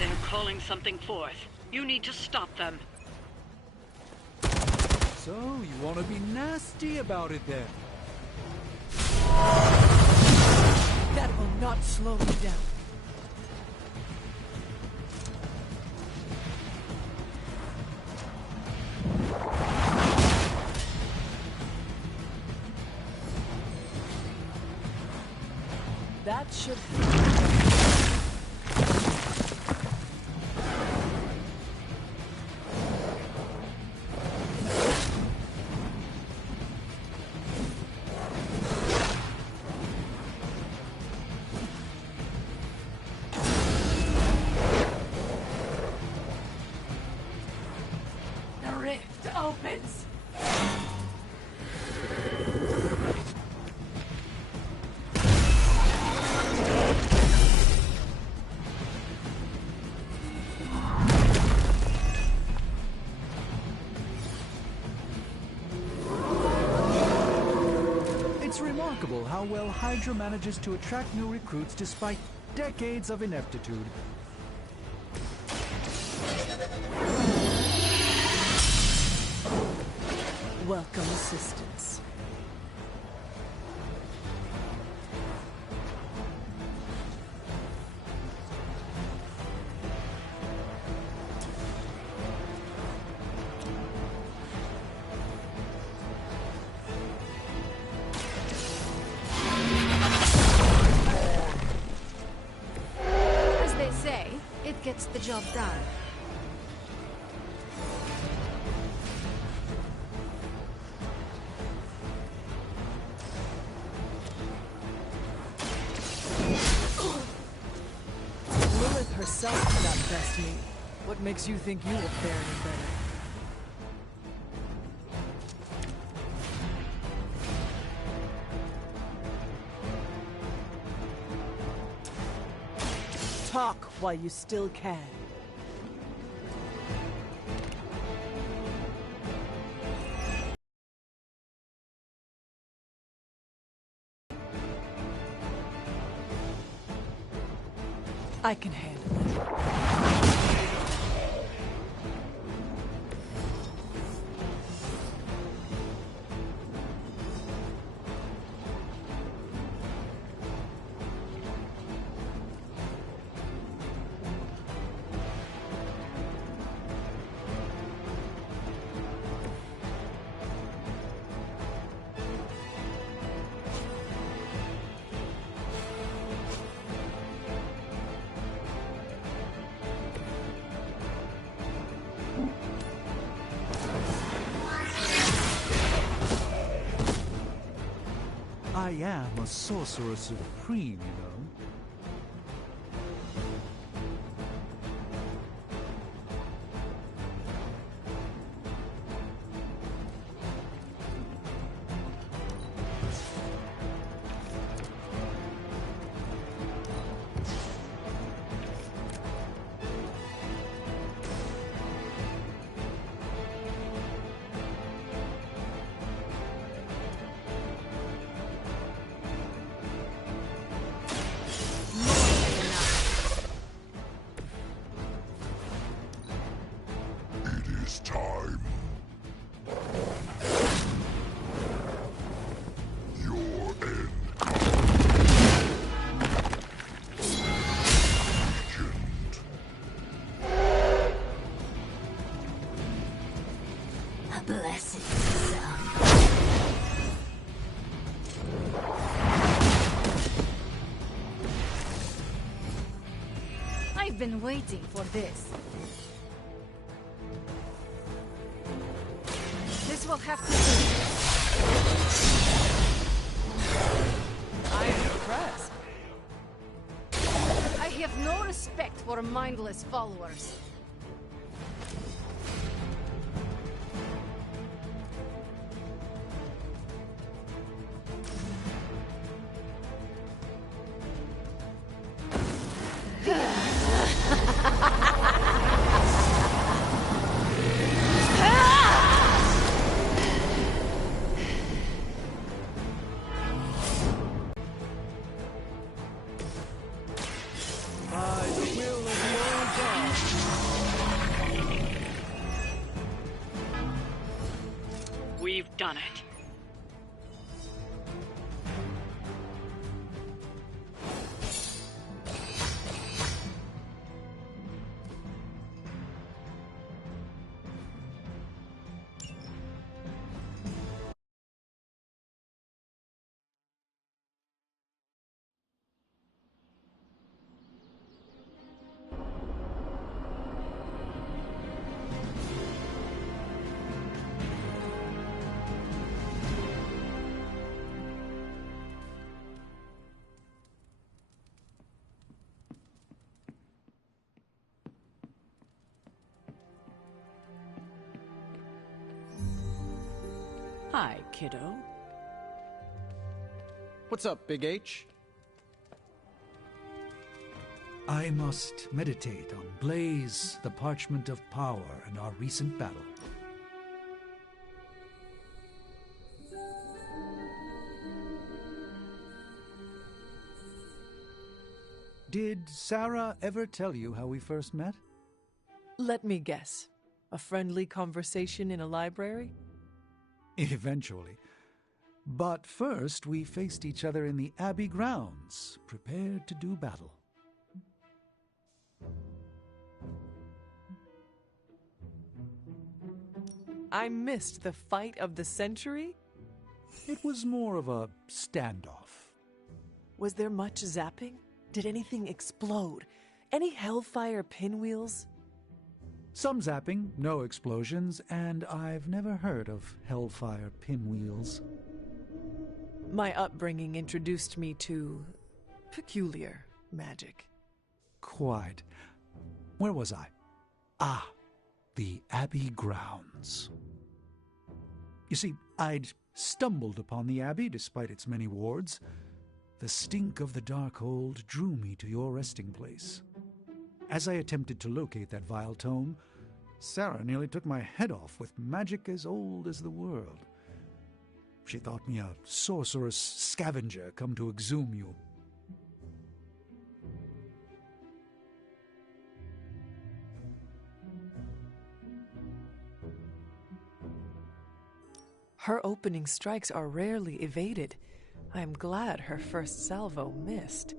They're calling something forth. You need to stop them. So, you want to be nasty about it then? That will not slow me down. That should... rift opens. It's remarkable how well Hydra manages to attract new recruits despite decades of ineptitude. Welcome assistance. As they say, it gets the job done. Lilith herself cannot best me. What makes you think you will fare any better? Talk while you still can. I can handle it. I am a sorcerer supreme, you know. It is time. Your end A blessing, son. I've been waiting for this. This will have to do. I am impressed. I have no respect for mindless followers. By the will of the old god. We've done it. Hi, kiddo. What's up, Big H? I must meditate on Blaze, the Parchment of Power, and our recent battle. Did Sarah ever tell you how we first met? Let me guess. A friendly conversation in a library? Eventually. But first, we faced each other in the Abbey grounds, prepared to do battle. I missed the fight of the century? It was more of a standoff. Was there much zapping? Did anything explode? Any hellfire pinwheels? Some zapping, no explosions, and I've never heard of hellfire pinwheels. My upbringing introduced me to peculiar magic. Quite. Where was I? Ah, the Abbey grounds. You see, I'd stumbled upon the Abbey despite its many wards. The stink of the Darkhold drew me to your resting place. As I attempted to locate that vile tome, Sarah nearly took my head off with magic as old as the world. She thought me a sorcerous scavenger come to exhume you. Her opening strikes are rarely evaded. I am glad her first salvo missed.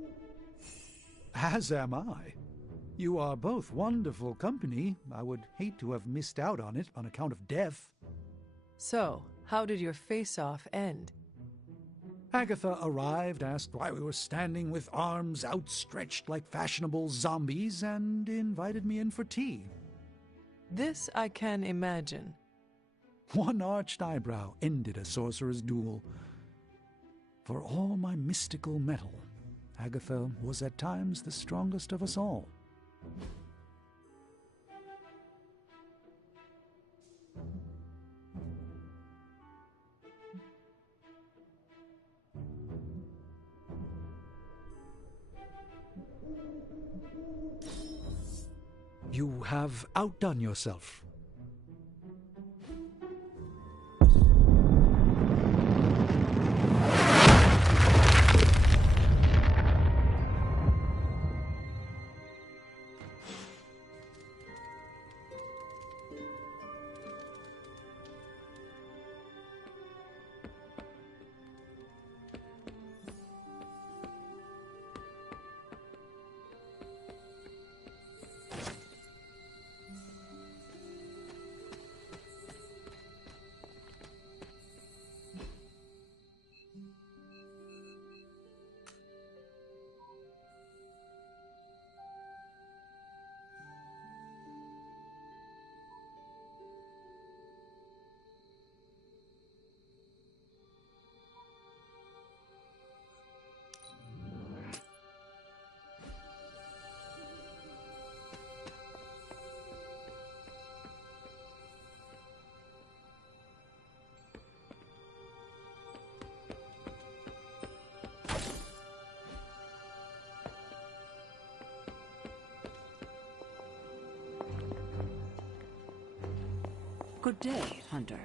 As am I. You are both wonderful company. I would hate to have missed out on it on account of death. So, how did your face-off end? Agatha arrived, asked why we were standing with arms outstretched like fashionable zombies, and invited me in for tea. This I can imagine. One arched eyebrow ended a sorcerer's duel. For all my mystical mettle, Agatha was at times the strongest of us all. You have outdone yourself. Good day, Hunter.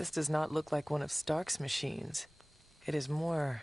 This does not look like one of Stark's machines. It is more...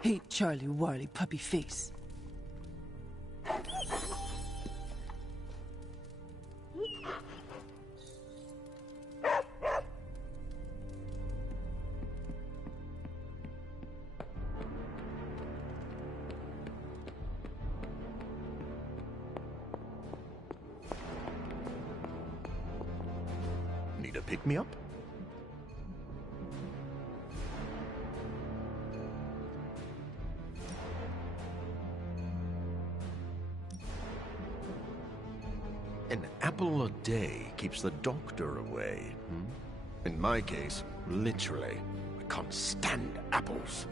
Hey, Charlie Warley puppy face. Need a pick-me-up? An apple a day keeps the doctor away. In my case, literally, I can't stand apples.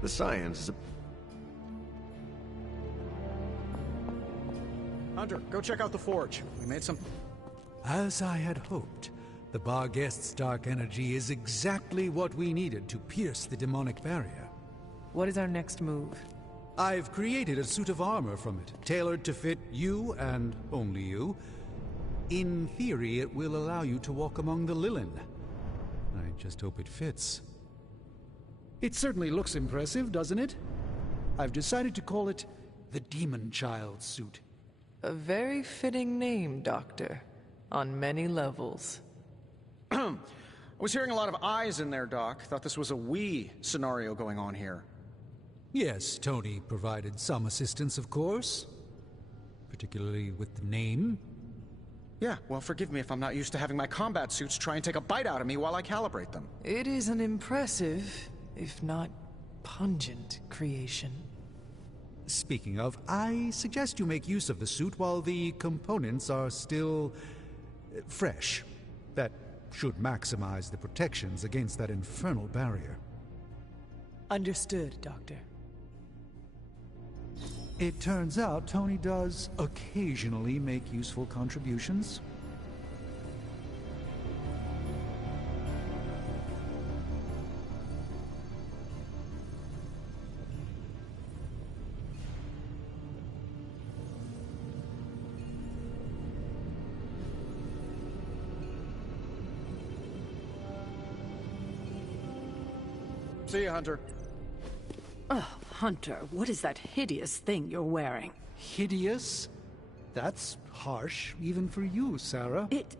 The science is a... Hunter, go check out the forge. We made some... As I had hoped, the Barghest's dark energy is exactly what we needed to pierce the demonic barrier. What is our next move? I've created a suit of armor from it, tailored to fit you and only you. In theory, it will allow you to walk among the Lilin. I just hope it fits. It certainly looks impressive, doesn't it? I've decided to call it the Demon Child suit. A very fitting name, Doctor. On many levels. I was hearing a lot of I's in there, Doc. Thought this was a we scenario going on here. Yes, Tony provided some assistance, of course. Particularly with the name. Yeah, well, forgive me if I'm not used to having my combat suits try and take a bite out of me while I calibrate them. It is an impressive, if not pungent, creation. Speaking of, I suggest you make use of the suit while the components are still... fresh. That should maximize the protections against that infernal barrier. Understood, Doctor. It turns out Tony does occasionally make useful contributions. See you, Hunter. Oh, Hunter, what is that hideous thing you're wearing? Hideous? That's harsh, even for you, Sarah. It,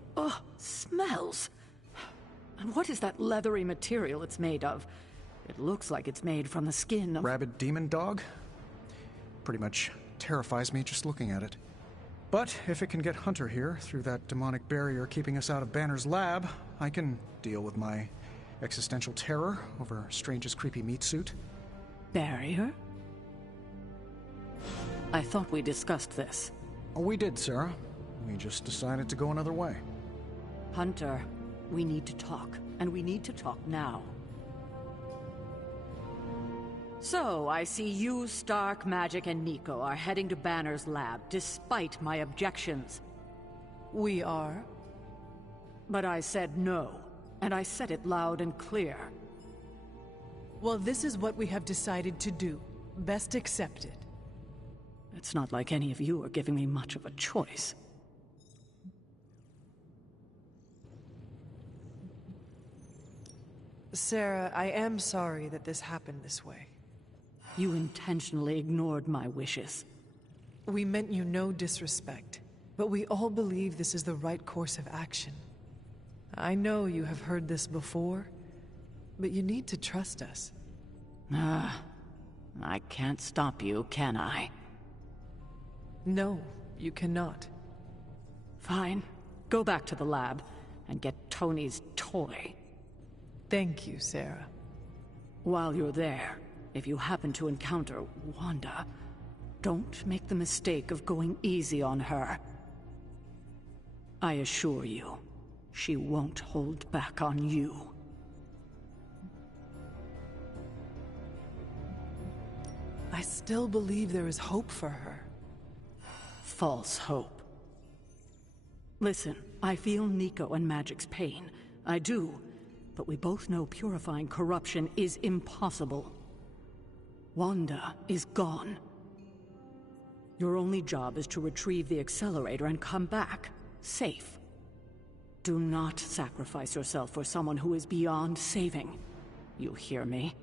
smells. And what is that leathery material it's made of? It looks like it's made from the skin of... Rabid demon dog? Pretty much terrifies me just looking at it. But if it can get Hunter here, through that demonic barrier keeping us out of Banner's lab, I can deal with my existential terror over Strange's creepy meat suit. Barrier? I thought we discussed this. Oh, we did, Sarah. We just decided to go another way. Hunter, we need to talk, and we need to talk now. So, I see you, Stark, Magic, and Nico are heading to Banner's lab, despite my objections. We are? But I said no, and I said it loud and clear. Well, this is what we have decided to do. Best accept it. It's not like any of you are giving me much of a choice. Sarah, I am sorry that this happened this way. You intentionally ignored my wishes. We meant you no disrespect, but we all believe this is the right course of action. I know you have heard this before, but you need to trust us. I can't stop you, can I? No, you cannot. Fine. Go back to the lab and get Tony's toy. Thank you, Sarah. While you're there, if you happen to encounter Wanda, don't make the mistake of going easy on her. I assure you, she won't hold back on you. I still believe there is hope for her. False hope. Listen, I feel Nico and Magic's pain. I do. But we both know purifying corruption is impossible. Wanda is gone. Your only job is to retrieve the accelerator and come back, safe. Do not sacrifice yourself for someone who is beyond saving. You hear me?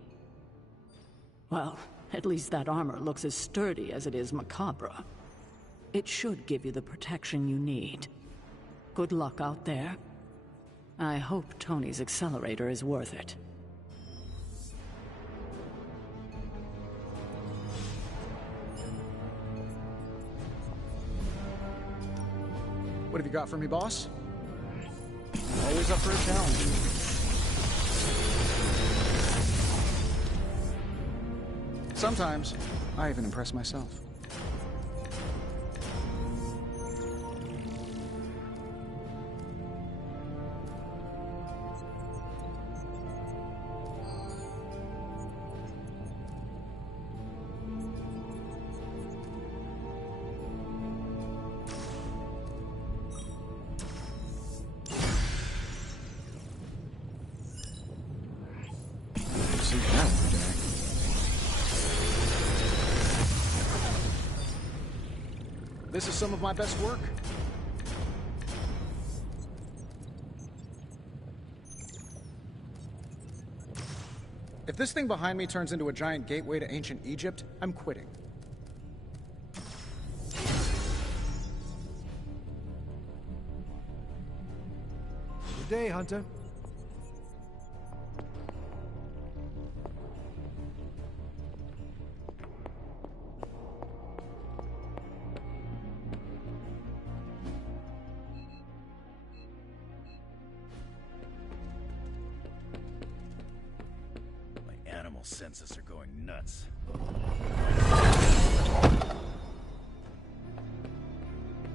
Well, at least that armor looks as sturdy as it is macabre. It should give you the protection you need. Good luck out there. I hope Tony's accelerator is worth it. What have you got for me, boss? Always up for a challenge. Sometimes, I even impress myself. This is some of my best work. If this thing behind me turns into a giant gateway to ancient Egypt, I'm quitting. Good day, Hunter. Senses are going nuts.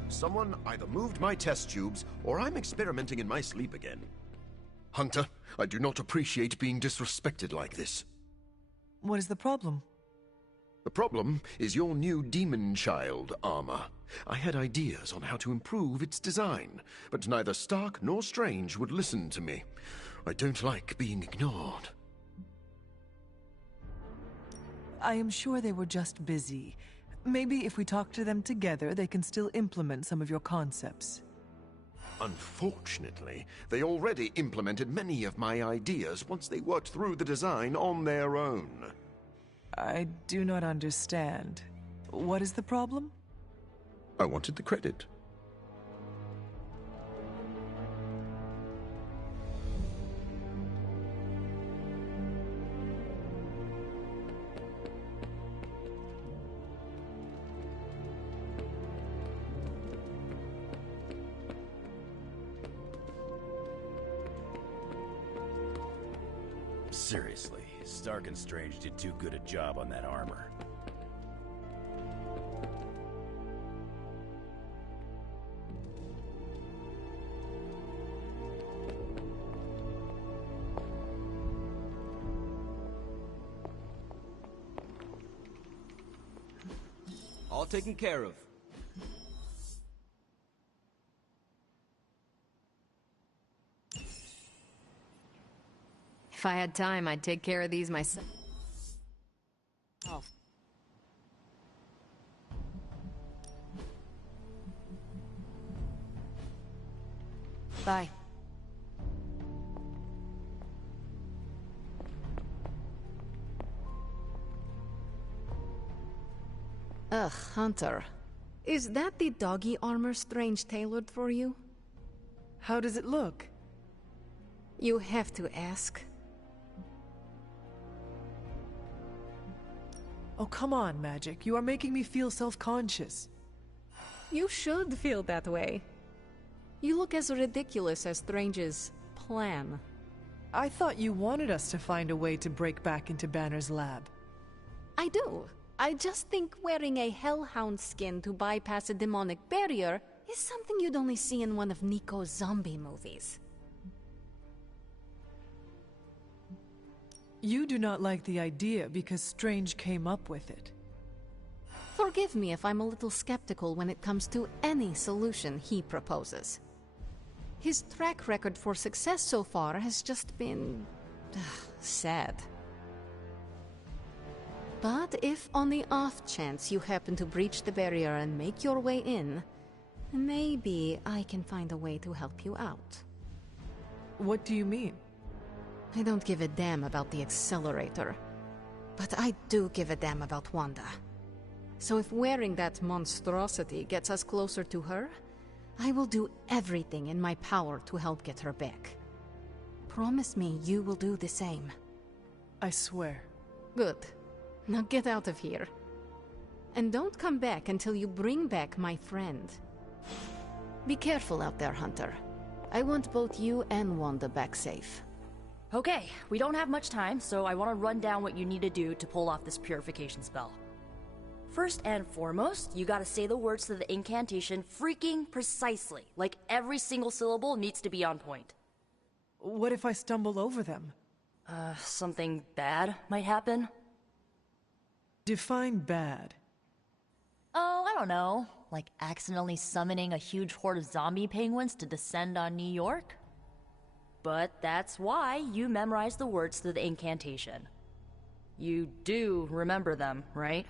Someone either moved my test tubes, or I'm experimenting in my sleep again. Hunter, I do not appreciate being disrespected like this. What is the problem? The problem is your new demon child armor. I had ideas on how to improve its design, but neither Stark nor Strange would listen to me. I don't like being ignored. I am sure they were just busy. Maybe if we talk to them together, they can still implement some of your concepts. Unfortunately, they already implemented many of my ideas once they worked through the design on their own. I do not understand. What is the problem? I wanted the credit. Seriously, Stark and Strange did too good a job on that armor. All taken care of. If I had time, I'd take care of these myself. Oh. Bye. Ugh, Hunter. Is that the doggy armor Strange tailored for you? How does it look? You have to ask. Oh, come on, Magic. You are making me feel self-conscious. You should feel that way. You look as ridiculous as Strange's plan. I thought you wanted us to find a way to break back into Banner's lab. I do. I just think wearing a hellhound skin to bypass a demonic barrier is something you'd only see in one of Nico's zombie movies. You do not like the idea because Strange came up with it. Forgive me if I'm a little skeptical when it comes to any solution he proposes. His track record for success so far has just been sad. But if on the off chance you happen to breach the barrier and make your way in, maybe I can find a way to help you out. What do you mean? I don't give a damn about the accelerator, but I do give a damn about Wanda. So if wearing that monstrosity gets us closer to her, I will do everything in my power to help get her back. Promise me you will do the same. I swear. Good. Now get out of here. And don't come back until you bring back my friend. Be careful out there, Hunter. I want both you and Wanda back safe. Okay, we don't have much time, so I want to run down what you need to do to pull off this purification spell. First and foremost, you gotta say the words to the incantation freaking precisely. Like every single syllable needs to be on point. What if I stumble over them? Something bad might happen. Define bad. Oh, I don't know. Like accidentally summoning a huge horde of zombie penguins to descend on New York? But that's why you memorize the words to the incantation. You do remember them, right?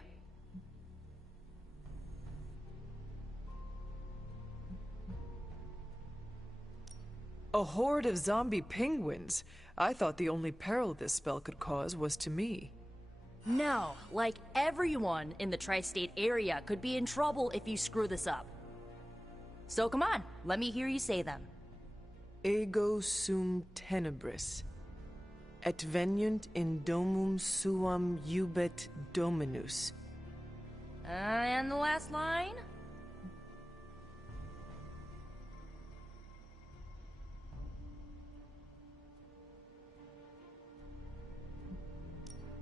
A horde of zombie penguins? I thought the only peril this spell could cause was to me. No, like everyone in the tri-state area could be in trouble if you screw this up. So come on, let me hear you say them. Ego sum tenebris, et veniunt in domum suam iubet dominus. And the last line?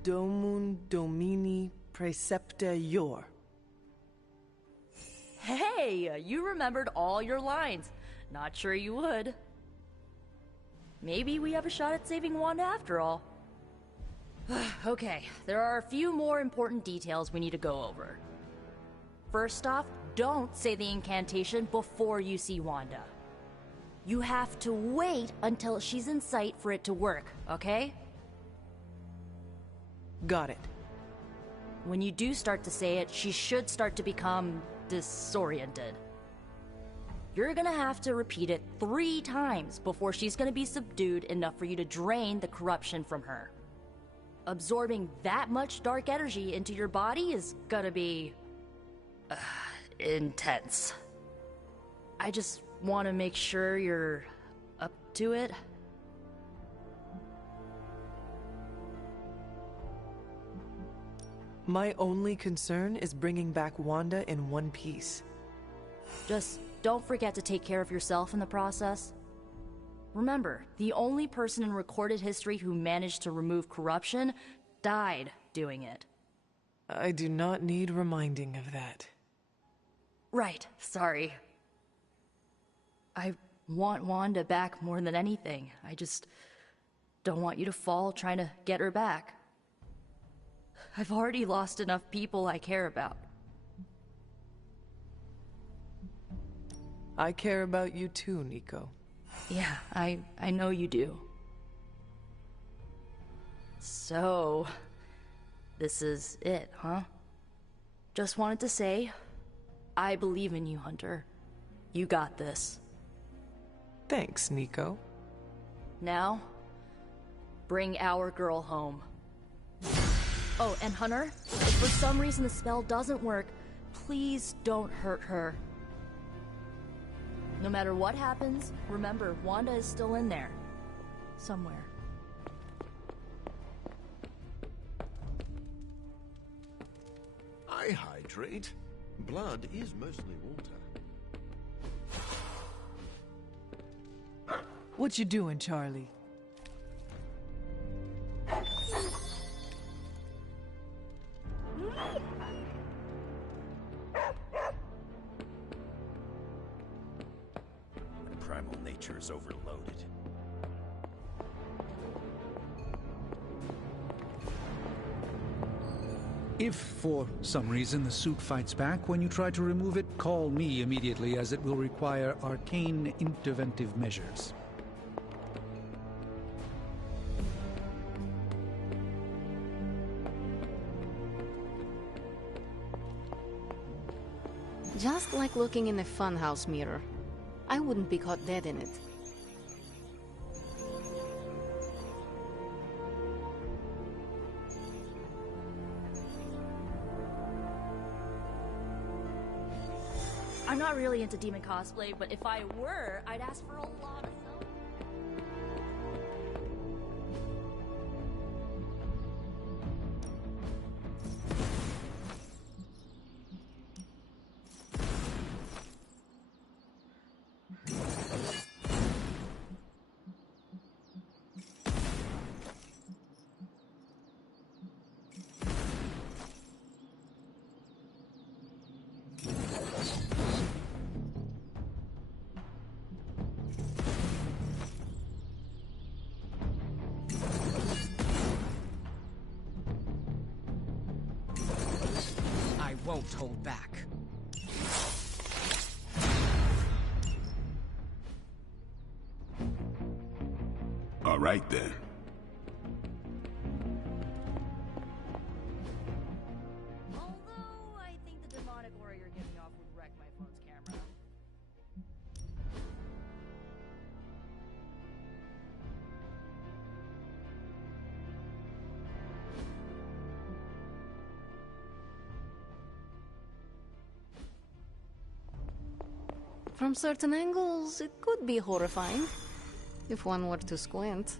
Domum domini praecepta ior. Hey, you remembered all your lines. Not sure you would. Maybe we have a shot at saving Wanda after all. Okay, there are a few more important details we need to go over. First off, don't say the incantation before you see Wanda. You have to wait until she's in sight for it to work, okay? Got it. When you do start to say it, she should start to become disoriented. You're gonna have to repeat it 3 times before she's gonna be subdued enough for you to drain the corruption from her. Absorbing that much dark energy into your body is gonna be... intense. I just want to make sure you're up to it. My only concern is bringing back Wanda in one piece. Just don't forget to take care of yourself in the process. Remember, the only person in recorded history who managed to remove corruption died doing it. I do not need reminding of that. Right, sorry. I want Wanda back more than anything. I just don't want you to fall trying to get her back. I've already lost enough people I care about. I care about you too, Nico. Yeah, I know you do. So, this is it, huh? Just wanted to say, I believe in you, Hunter. You got this. Thanks, Nico. Now, bring our girl home. Oh, and Hunter, if for some reason the spell doesn't work, please don't hurt her. No matter what happens, remember, Wanda is still in there. Somewhere. I hydrate. Blood is mostly water. What you doing, Charlie? My primal nature is overloaded. If, for some reason, the suit fights back when you try to remove it, call me immediately, as it will require arcane interventive measures. Just like looking in a funhouse mirror. I wouldn't be caught dead in it. I'm not really into demon cosplay, but if I were, I'd ask for a lot of stuff. I won't hold back. All right, then. Although, I think the demonic aura you're giving off would wreck my phone's camera. From certain angles, it could be horrifying, if one were to squint.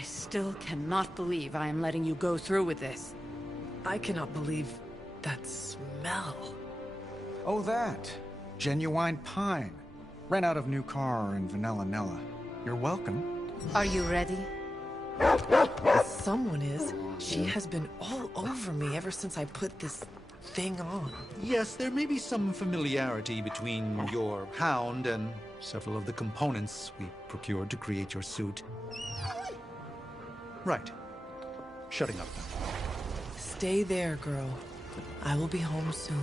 I still cannot believe I am letting you go through with this. I cannot believe that smell. Oh, that. Genuine pine. Ran out of new car in Vanilla Nella. You're welcome. Are you ready? Someone is. She has been all over me ever since I put this thing on. Yes, there may be some familiarity between your hound and several of the components we procured to create your suit. Right. Shutting up now. Stay there, girl. I will be home soon.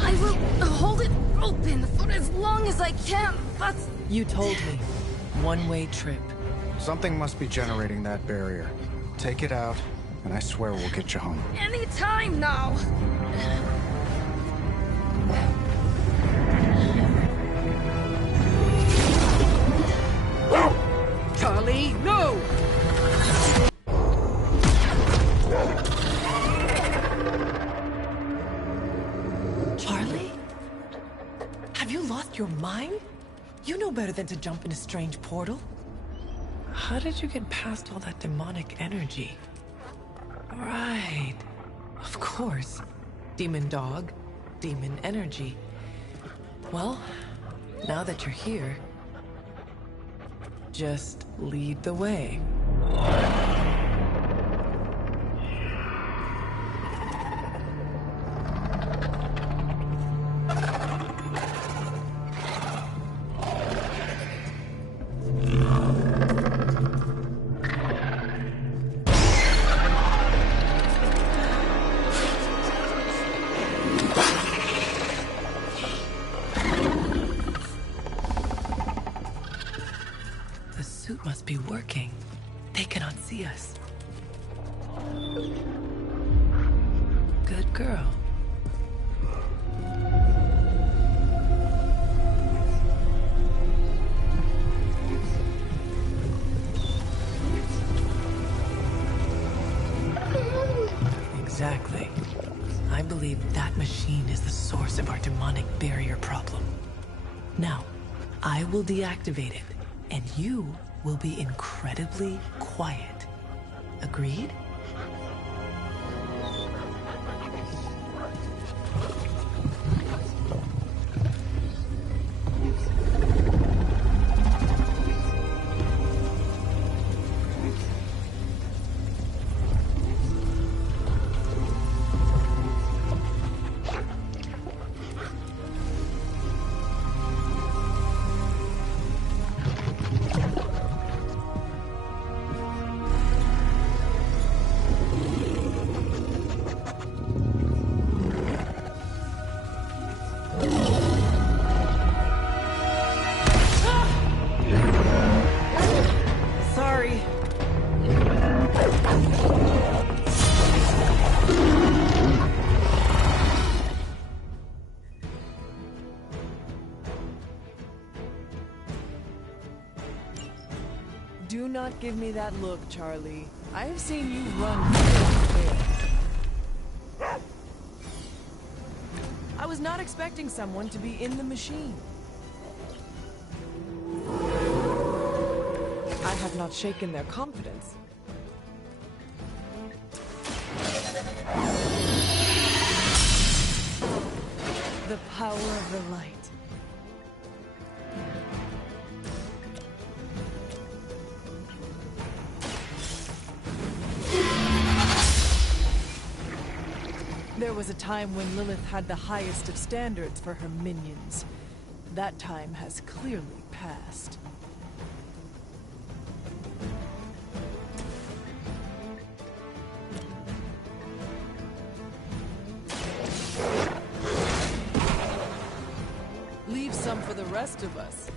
I will hold it open for as long as I can, but... You told me. One-way trip. Something must be generating that barrier. Take it out, and I swear we'll get you home. Any time now! Charlie, no! Charlie? Have you lost your mind? You know better than to jump in a strange portal. How did you get past all that demonic energy? Right. Of course. Demon dog, demon energy. Well, now that you're here, just lead the way. Must be working. They cannot see us. Good girl. Exactly. I believe that machine is the source of our demonic barrier problem. Now, I will deactivate it, and you will be incredibly quiet. Agreed? Do not give me that look, Charlie. I have seen you run. I was not expecting someone to be in the machine. I have not shaken their confidence. The power of the light. There was a time when Lilith had the highest of standards for her minions. That time has clearly passed. Leave some for the rest of us.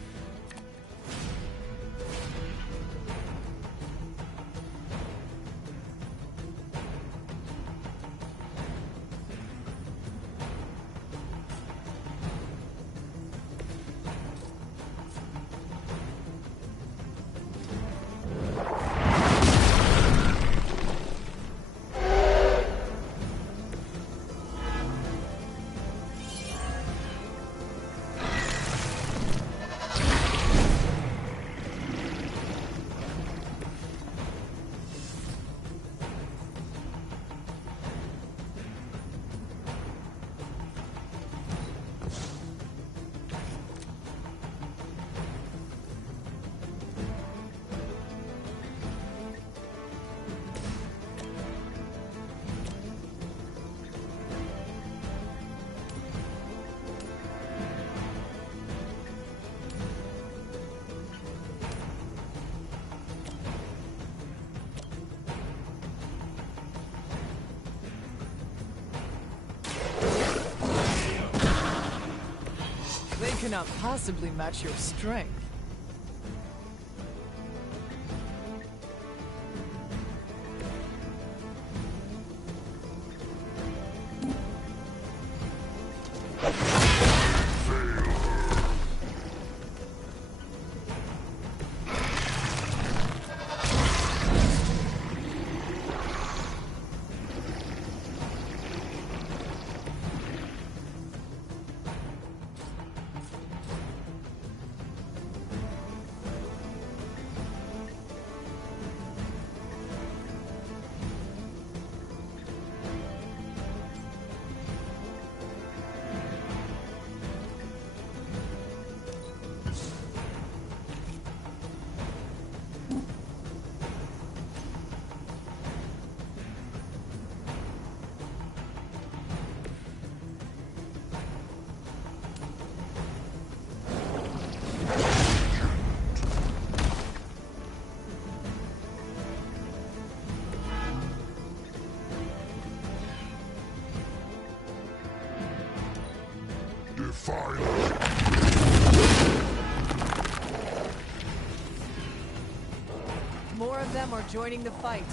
cannot possibly match your strength. More of them are joining the fight.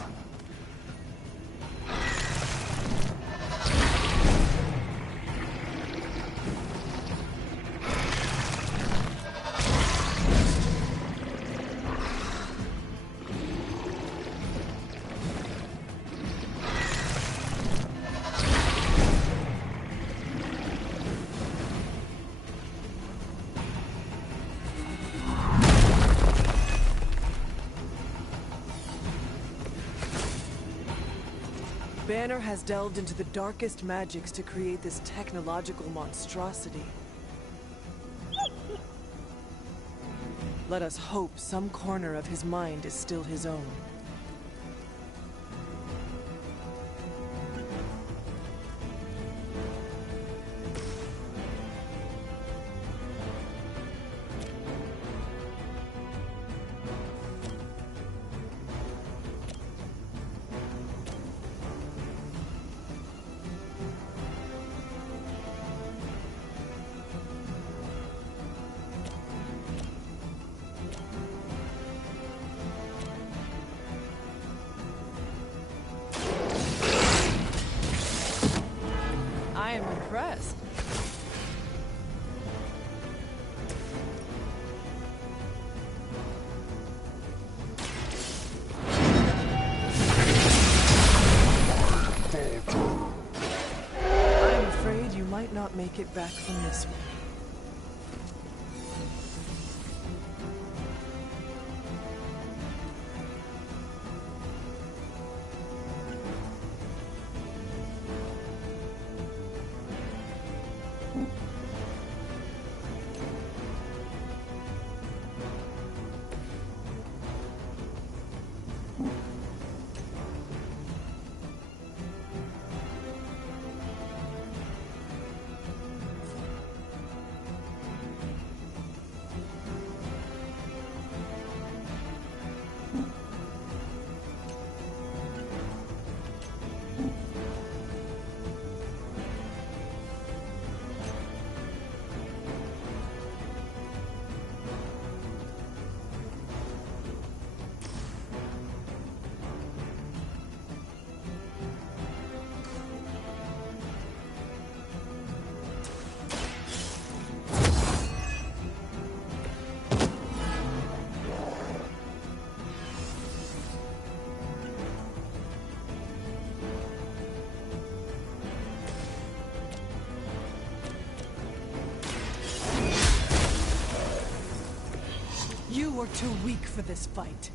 Banner has delved into the darkest magics to create this technological monstrosity. Let us hope some corner of his mind is still his own. I am impressed. I'm afraid you might not make it back from this one. You were too weak for this fight.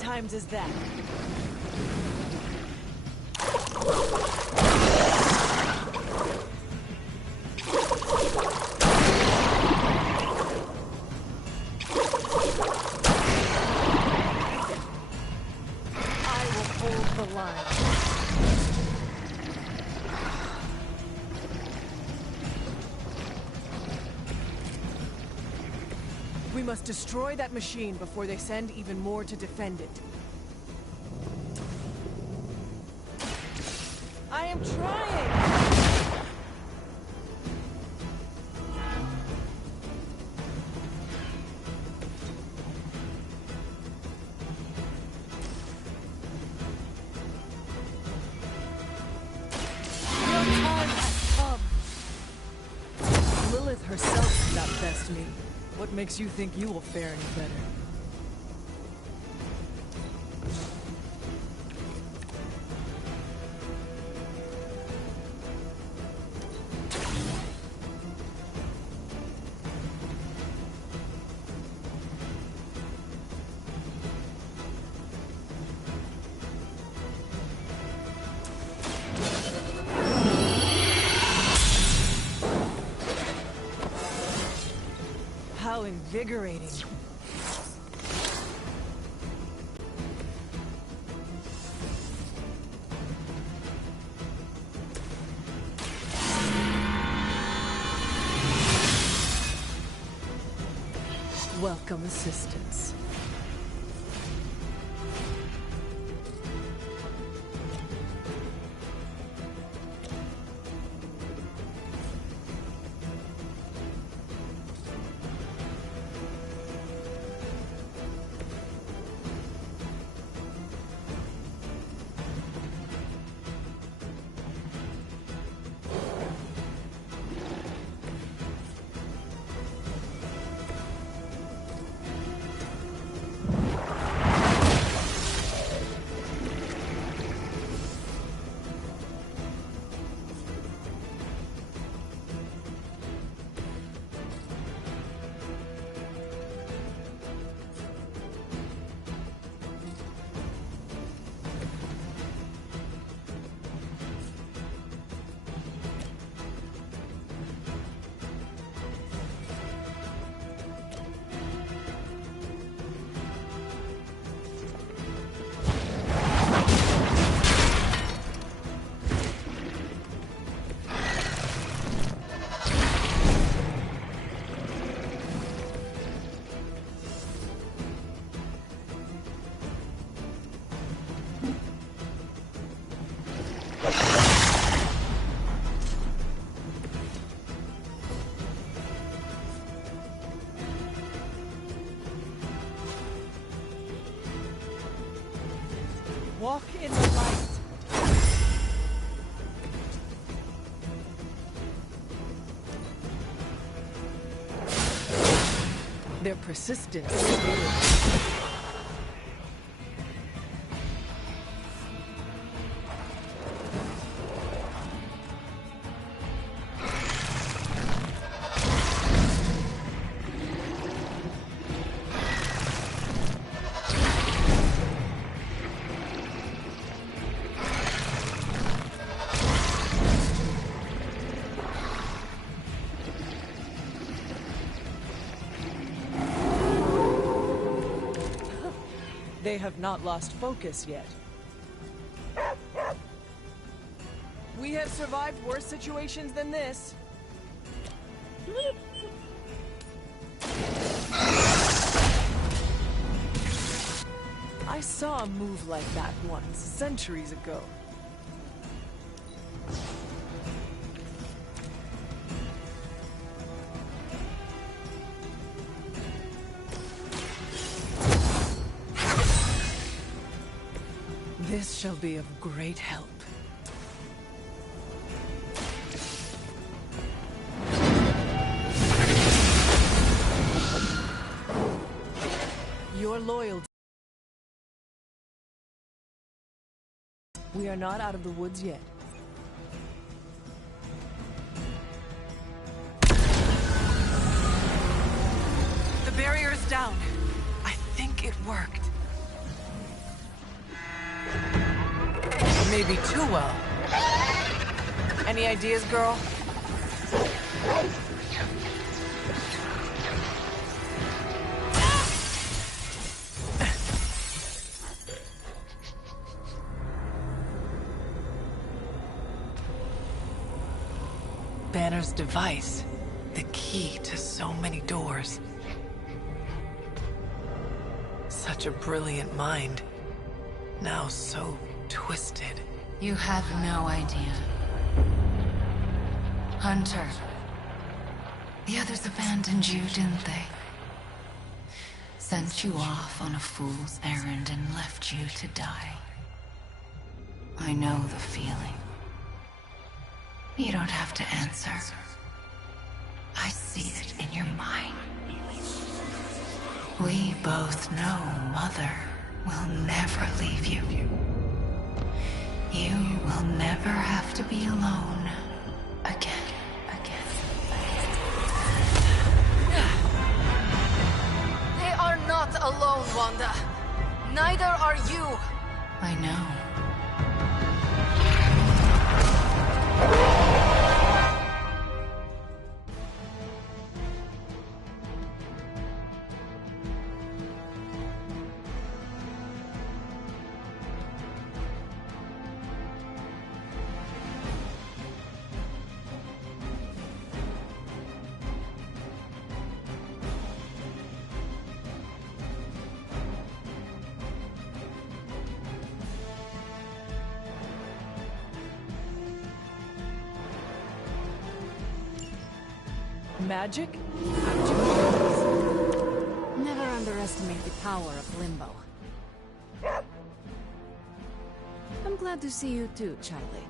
times is that? I will hold the line. We must destroy that machine before they send even more to defend it. I am trying! Your time has come. Lilith herself did not best me. What makes you think you will fare any better? How invigorating. Welcome assistance. Walk in the light. Their persistence is weird. They have not lost focus yet. We have survived worse situations than this. I saw a move like that once, centuries ago. This shall be of great help. Your loyalty. We are not out of the woods yet. The barrier is down. I think it worked. Maybe too well. Any ideas, girl? Banner's device. The key to so many doors. Such a brilliant mind. Now so twisted. You have no idea. Hunter. The others abandoned you, didn't they? Sent you off on a fool's errand and left you to die. I know the feeling. You don't have to answer. I see it in your mind. We both know Mother will never leave you. You will never have to be alone again. They are not alone, Wanda. Neither are you. I know. Magic? Never underestimate the power of Limbo. I'm glad to see you too, Charlie.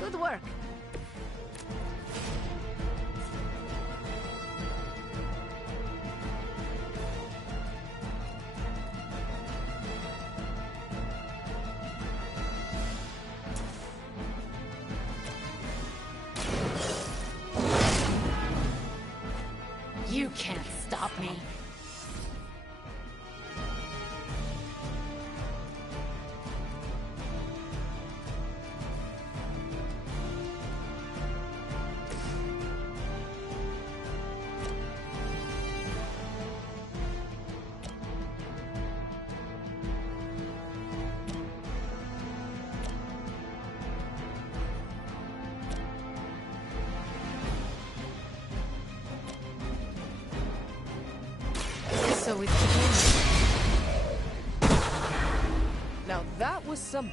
Good work. You can't stop me. So it begins. Now that was something.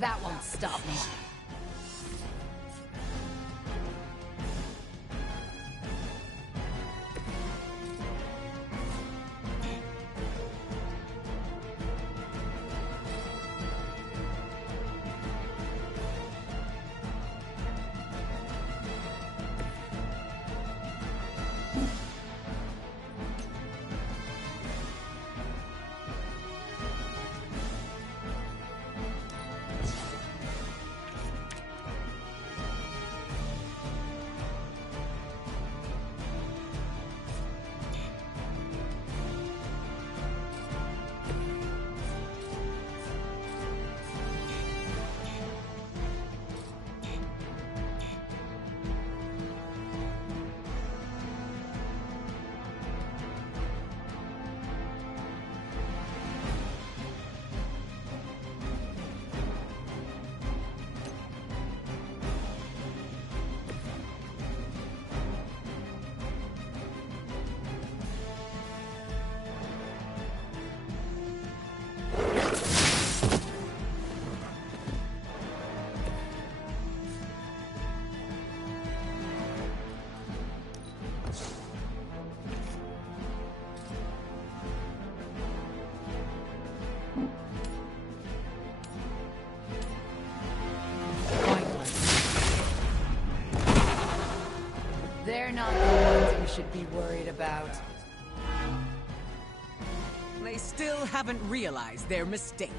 That won't stop me. They're not the ones we should be worried about. They still haven't realized their mistake.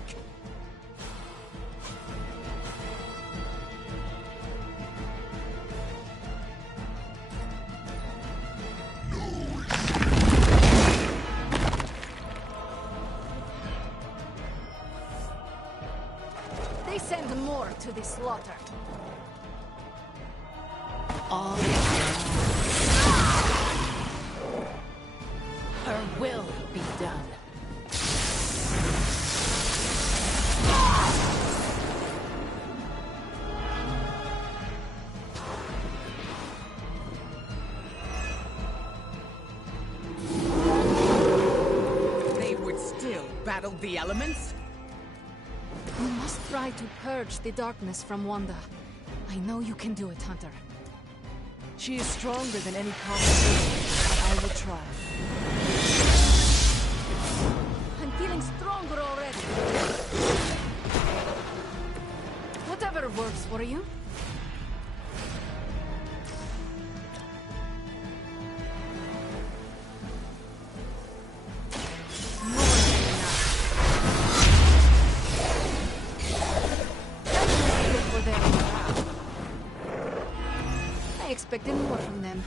They send more to the slaughter. All her will be done. They would still battle the elements? You must try to purge the darkness from Wanda. I know you can do it, Hunter. She is stronger than any combination, but I will try. I'm feeling stronger already. Whatever works for you. I expected more from them.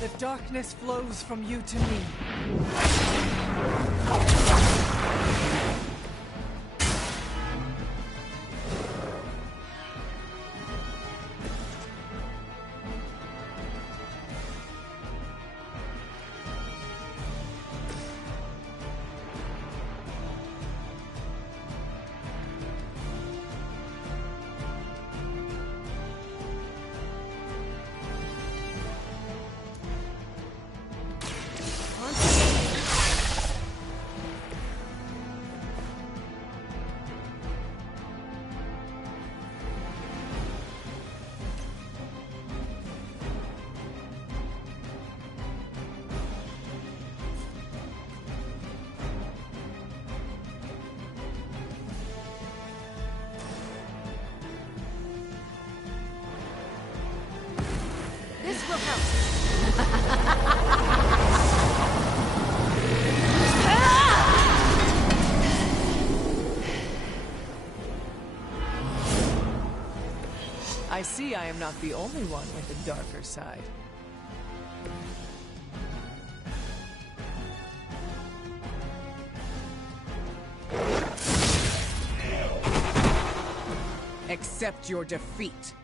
The darkness flows from you to me. This will help. I see I am not the only one with a darker side. Accept your defeat.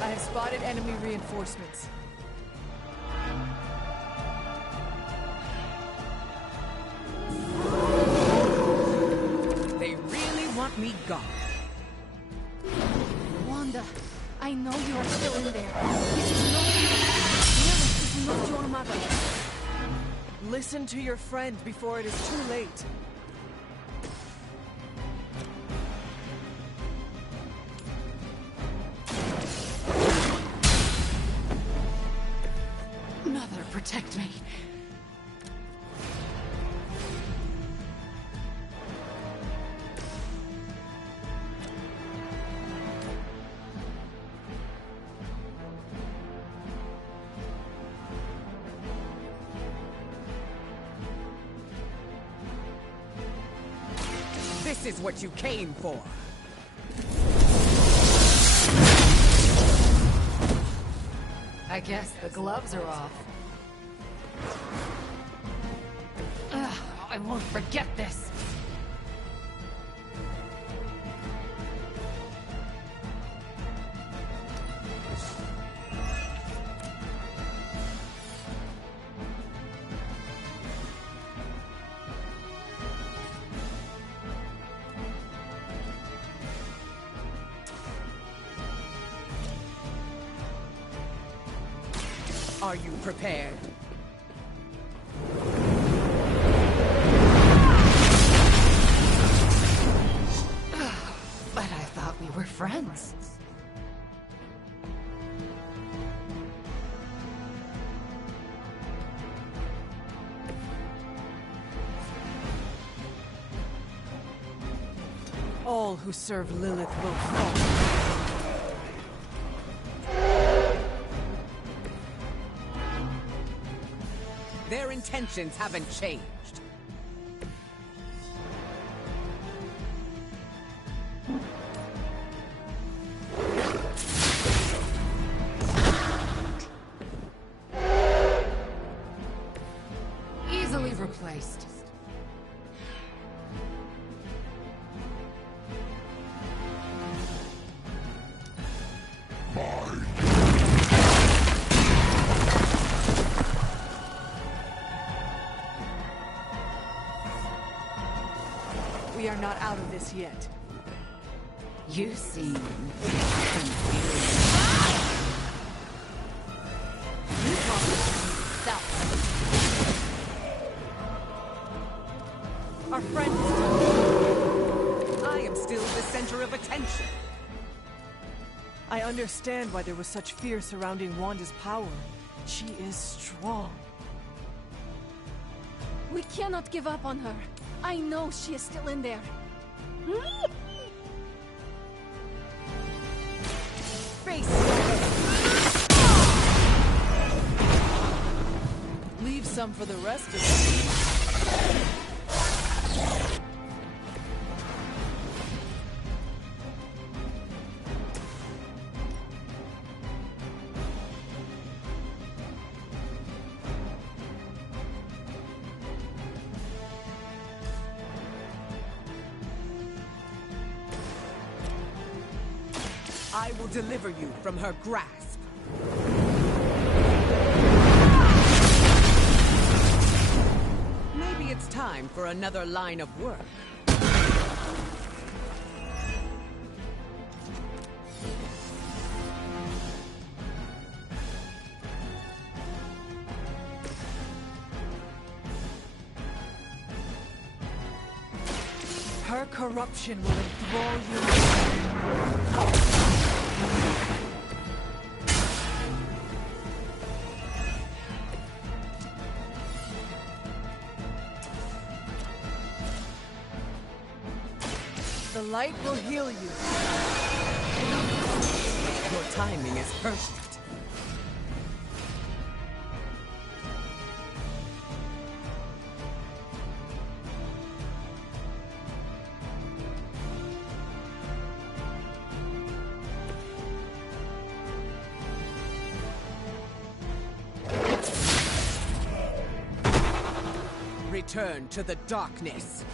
I have spotted enemy reinforcements. They really want me gone. Wanda, I know you are still in there. This is not This is not your mother. Listen to your friend before it is too late. Mother, protect me. This is what you came for. I guess the gloves are off. Ugh, I won't forget this. Are you prepared? But I thought we were friends. All who serve Lilith will fall. Their intentions haven't changed. Easily replaced. We are not out of this yet. You seem Our friend is dead. I am still the center of attention. I understand why there was such fear surrounding Wanda's power. She is strong. We cannot give up on her. I know she is still in there. Face. Leave some for the rest of us. I will deliver you from her grasp. Maybe it's time for another line of work. Her corruption will enthrall you. The light will heal you. Your timing is perfect. Return to the darkness.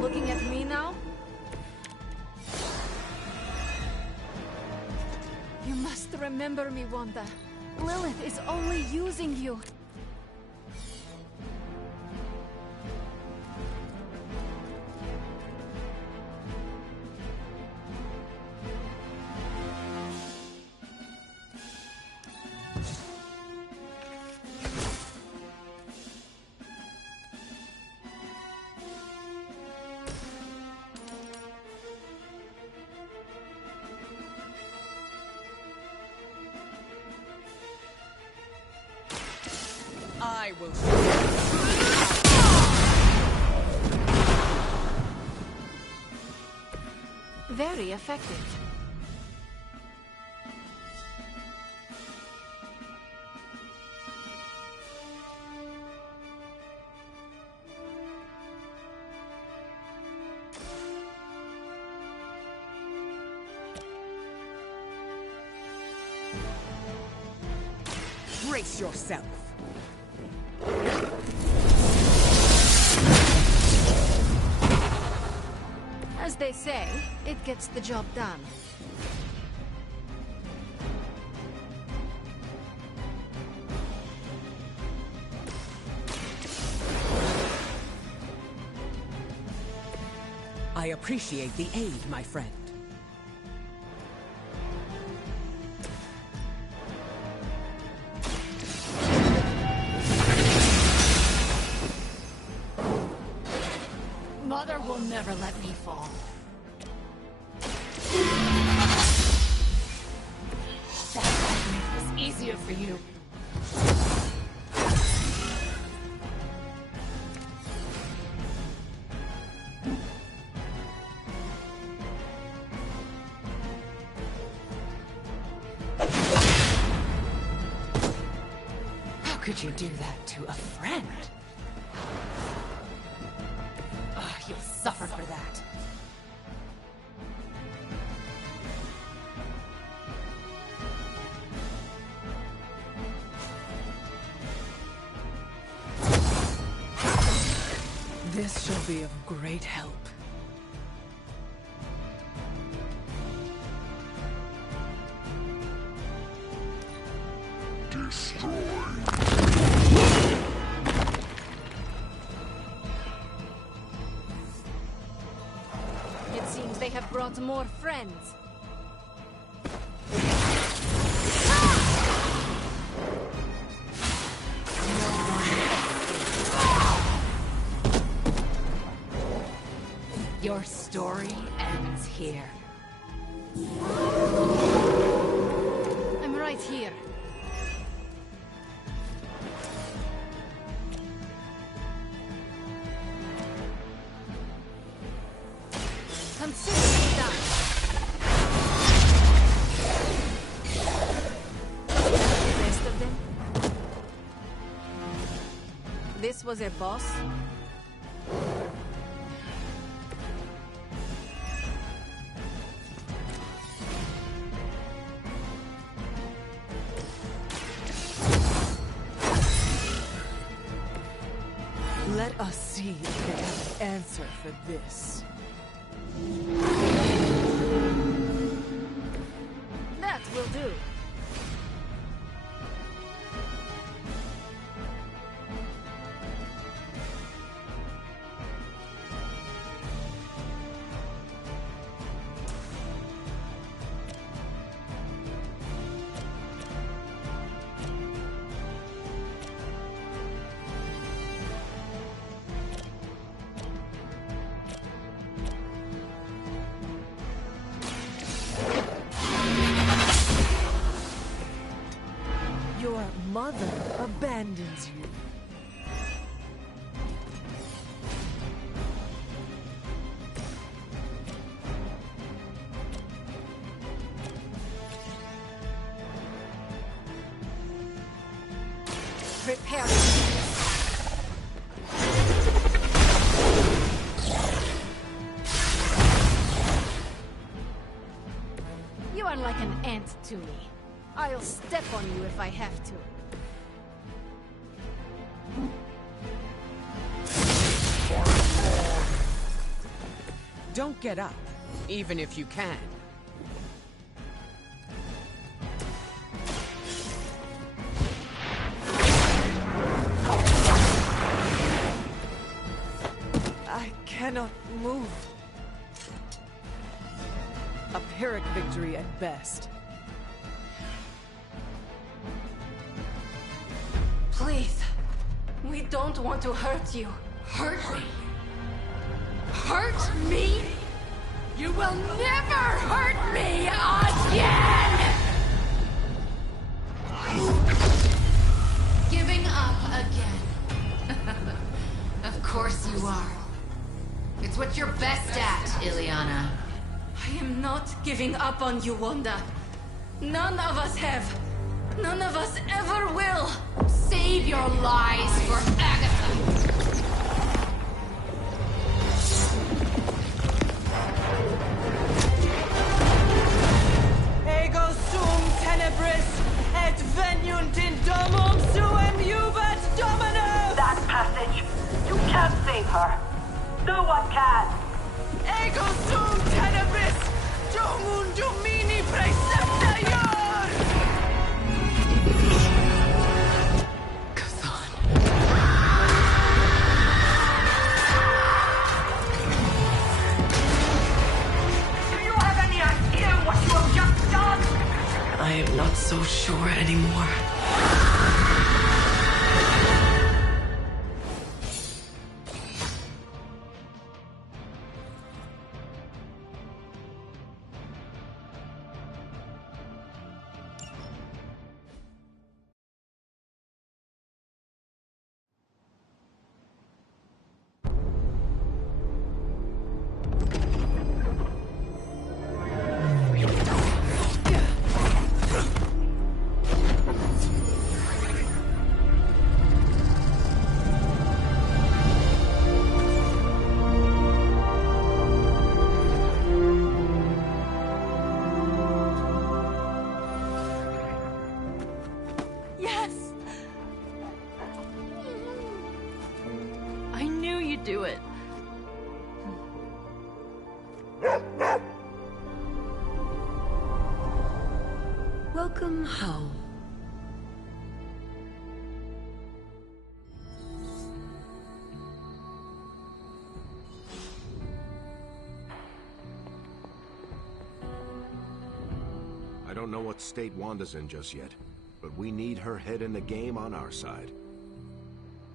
Looking at me now? You must remember me, Wanda. Lilith is only using you. I will. Very effective. Brace yourself. As they say, it gets the job done. appreciate the aid, my friend. Mother will never let me fall. That will make this easier for you. How could you do that to a friend? You'll suffer for that. This shall be of great help. It seems they have brought more friends. Your story ends here. I'm right here. Consider me done. The rest of them? This was a boss? Let us see if they have an answer for this. That will do. Your mother abandons you. Prepare. You are like an ant to me. I'll step on you if I have to. Don't get up, even if you can. I cannot move. A Pyrrhic victory at best. Please, we don't want to hurt you. Hurt me? Hurt me? You will never hurt me again! Giving up again. Of course you are. It's what you're best at, Ilyana. I am not giving up on you, Wanda. None of us have. None of us ever will. Save your lies for Agatha. Ego sum tenebris et veniunt in domum suem juvat Dominus! That passage. You can't save her. No one can. Ego sum tenebris domum Domini praecepta iur! I am not so sure anymore. Yes! I knew you'd do it. Welcome home. I don't know what state Wanda's in just yet, but we need her head in the game on our side.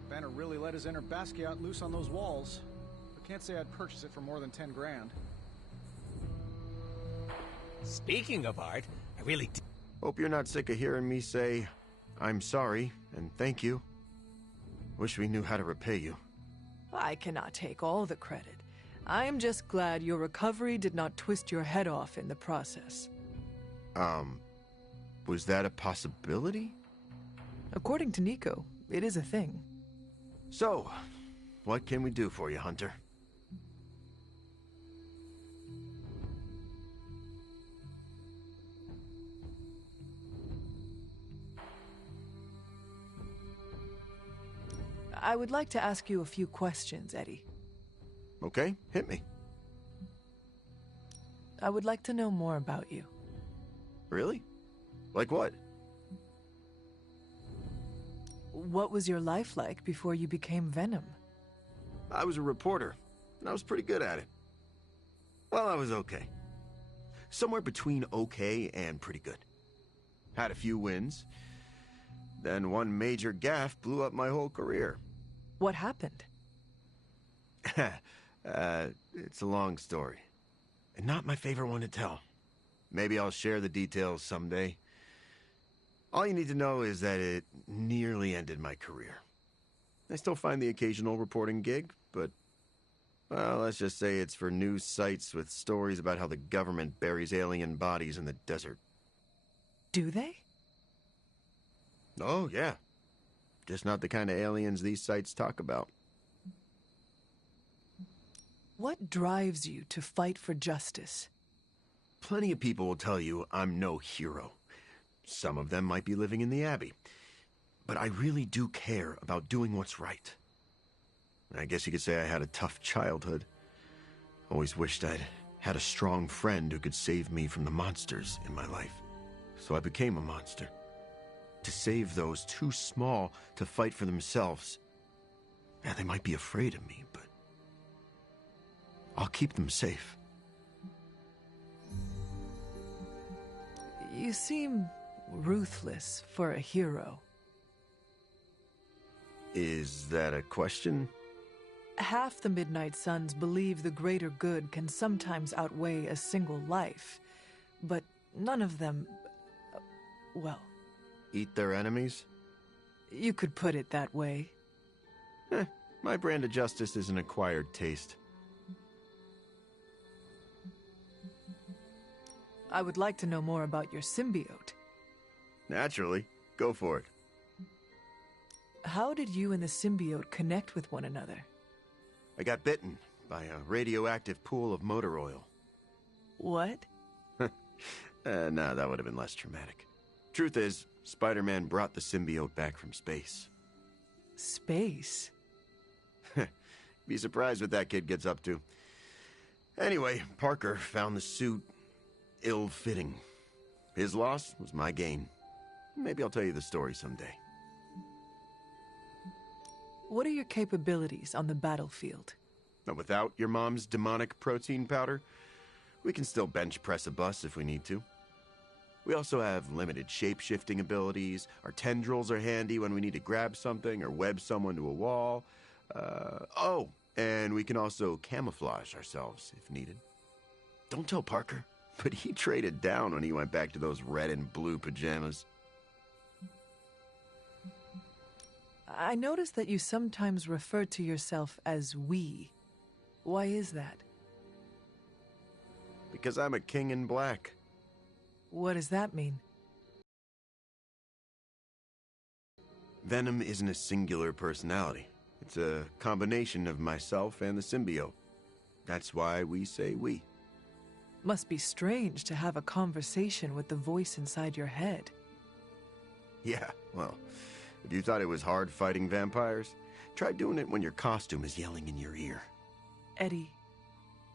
Banner really let his inner Basquiat loose on those walls. I can't say I'd purchase it for more than 10 grand. Speaking of art, I really do. Hope you're not sick of hearing me say, I'm sorry and thank you. Wish we knew how to repay you. I cannot take all the credit. I am just glad your recovery did not twist your head off in the process. Was that a possibility? According to Nico, it is a thing. So, what can we do for you, Hunter? I would like to ask you a few questions, Eddie. Okay, hit me. I would like to know more about you. Really? Like what? What was your life like before you became Venom? I was a reporter, and I was pretty good at it. Well, I was okay. Somewhere between okay and pretty good. Had a few wins. Then one major gaffe blew up my whole career. What happened? It's a long story. And not my favorite one to tell. Maybe I'll share the details someday. All you need to know is that it nearly ended my career. I still find the occasional reporting gig, but, well, let's just say it's for news sites with stories about how the government buries alien bodies in the desert. Do they? Oh, yeah. Just not the kind of aliens these sites talk about. What drives you to fight for justice? Plenty of people will tell you I'm no hero. Some of them might be living in the Abbey. But I really do care about doing what's right. I guess you could say I had a tough childhood. Always wished I'd had a strong friend who could save me from the monsters in my life. So I became a monster. To save those too small to fight for themselves. Yeah, they might be afraid of me, but I'll keep them safe. You seem ruthless for a hero. Is that a question? Half the Midnight Suns believe the greater good can sometimes outweigh a single life, but none of them, well... Eat their enemies? You could put it that way. My brand of justice is an acquired taste. I would like to know more about your symbiote. Naturally. Go for it. How did you and the symbiote connect with one another? I got bitten by a radioactive pool of motor oil. What? Nah, that would have been less traumatic. Truth is, Spider-Man brought the symbiote back from space. Space? Be surprised what that kid gets up to. Anyway, Parker found the suit ill-fitting. His loss was my gain. Maybe I'll tell you the story someday. What are your capabilities on the battlefield? But without your mom's demonic protein powder, we can still bench press a bus if we need to. We also have limited shape-shifting abilities. Our tendrils are handy when we need to grab something or web someone to a wall. Oh, and we can also camouflage ourselves if needed. Don't tell Parker, but he traded down when he went back to those red and blue pajamas. I noticed that you sometimes refer to yourself as we. Why is that? Because I'm a king in black. What does that mean? Venom isn't a singular personality. It's a combination of myself and the symbiote. That's why we say we. Must be strange to have a conversation with the voice inside your head. Yeah, well, if you thought it was hard fighting vampires, try doing it when your costume is yelling in your ear. Eddie,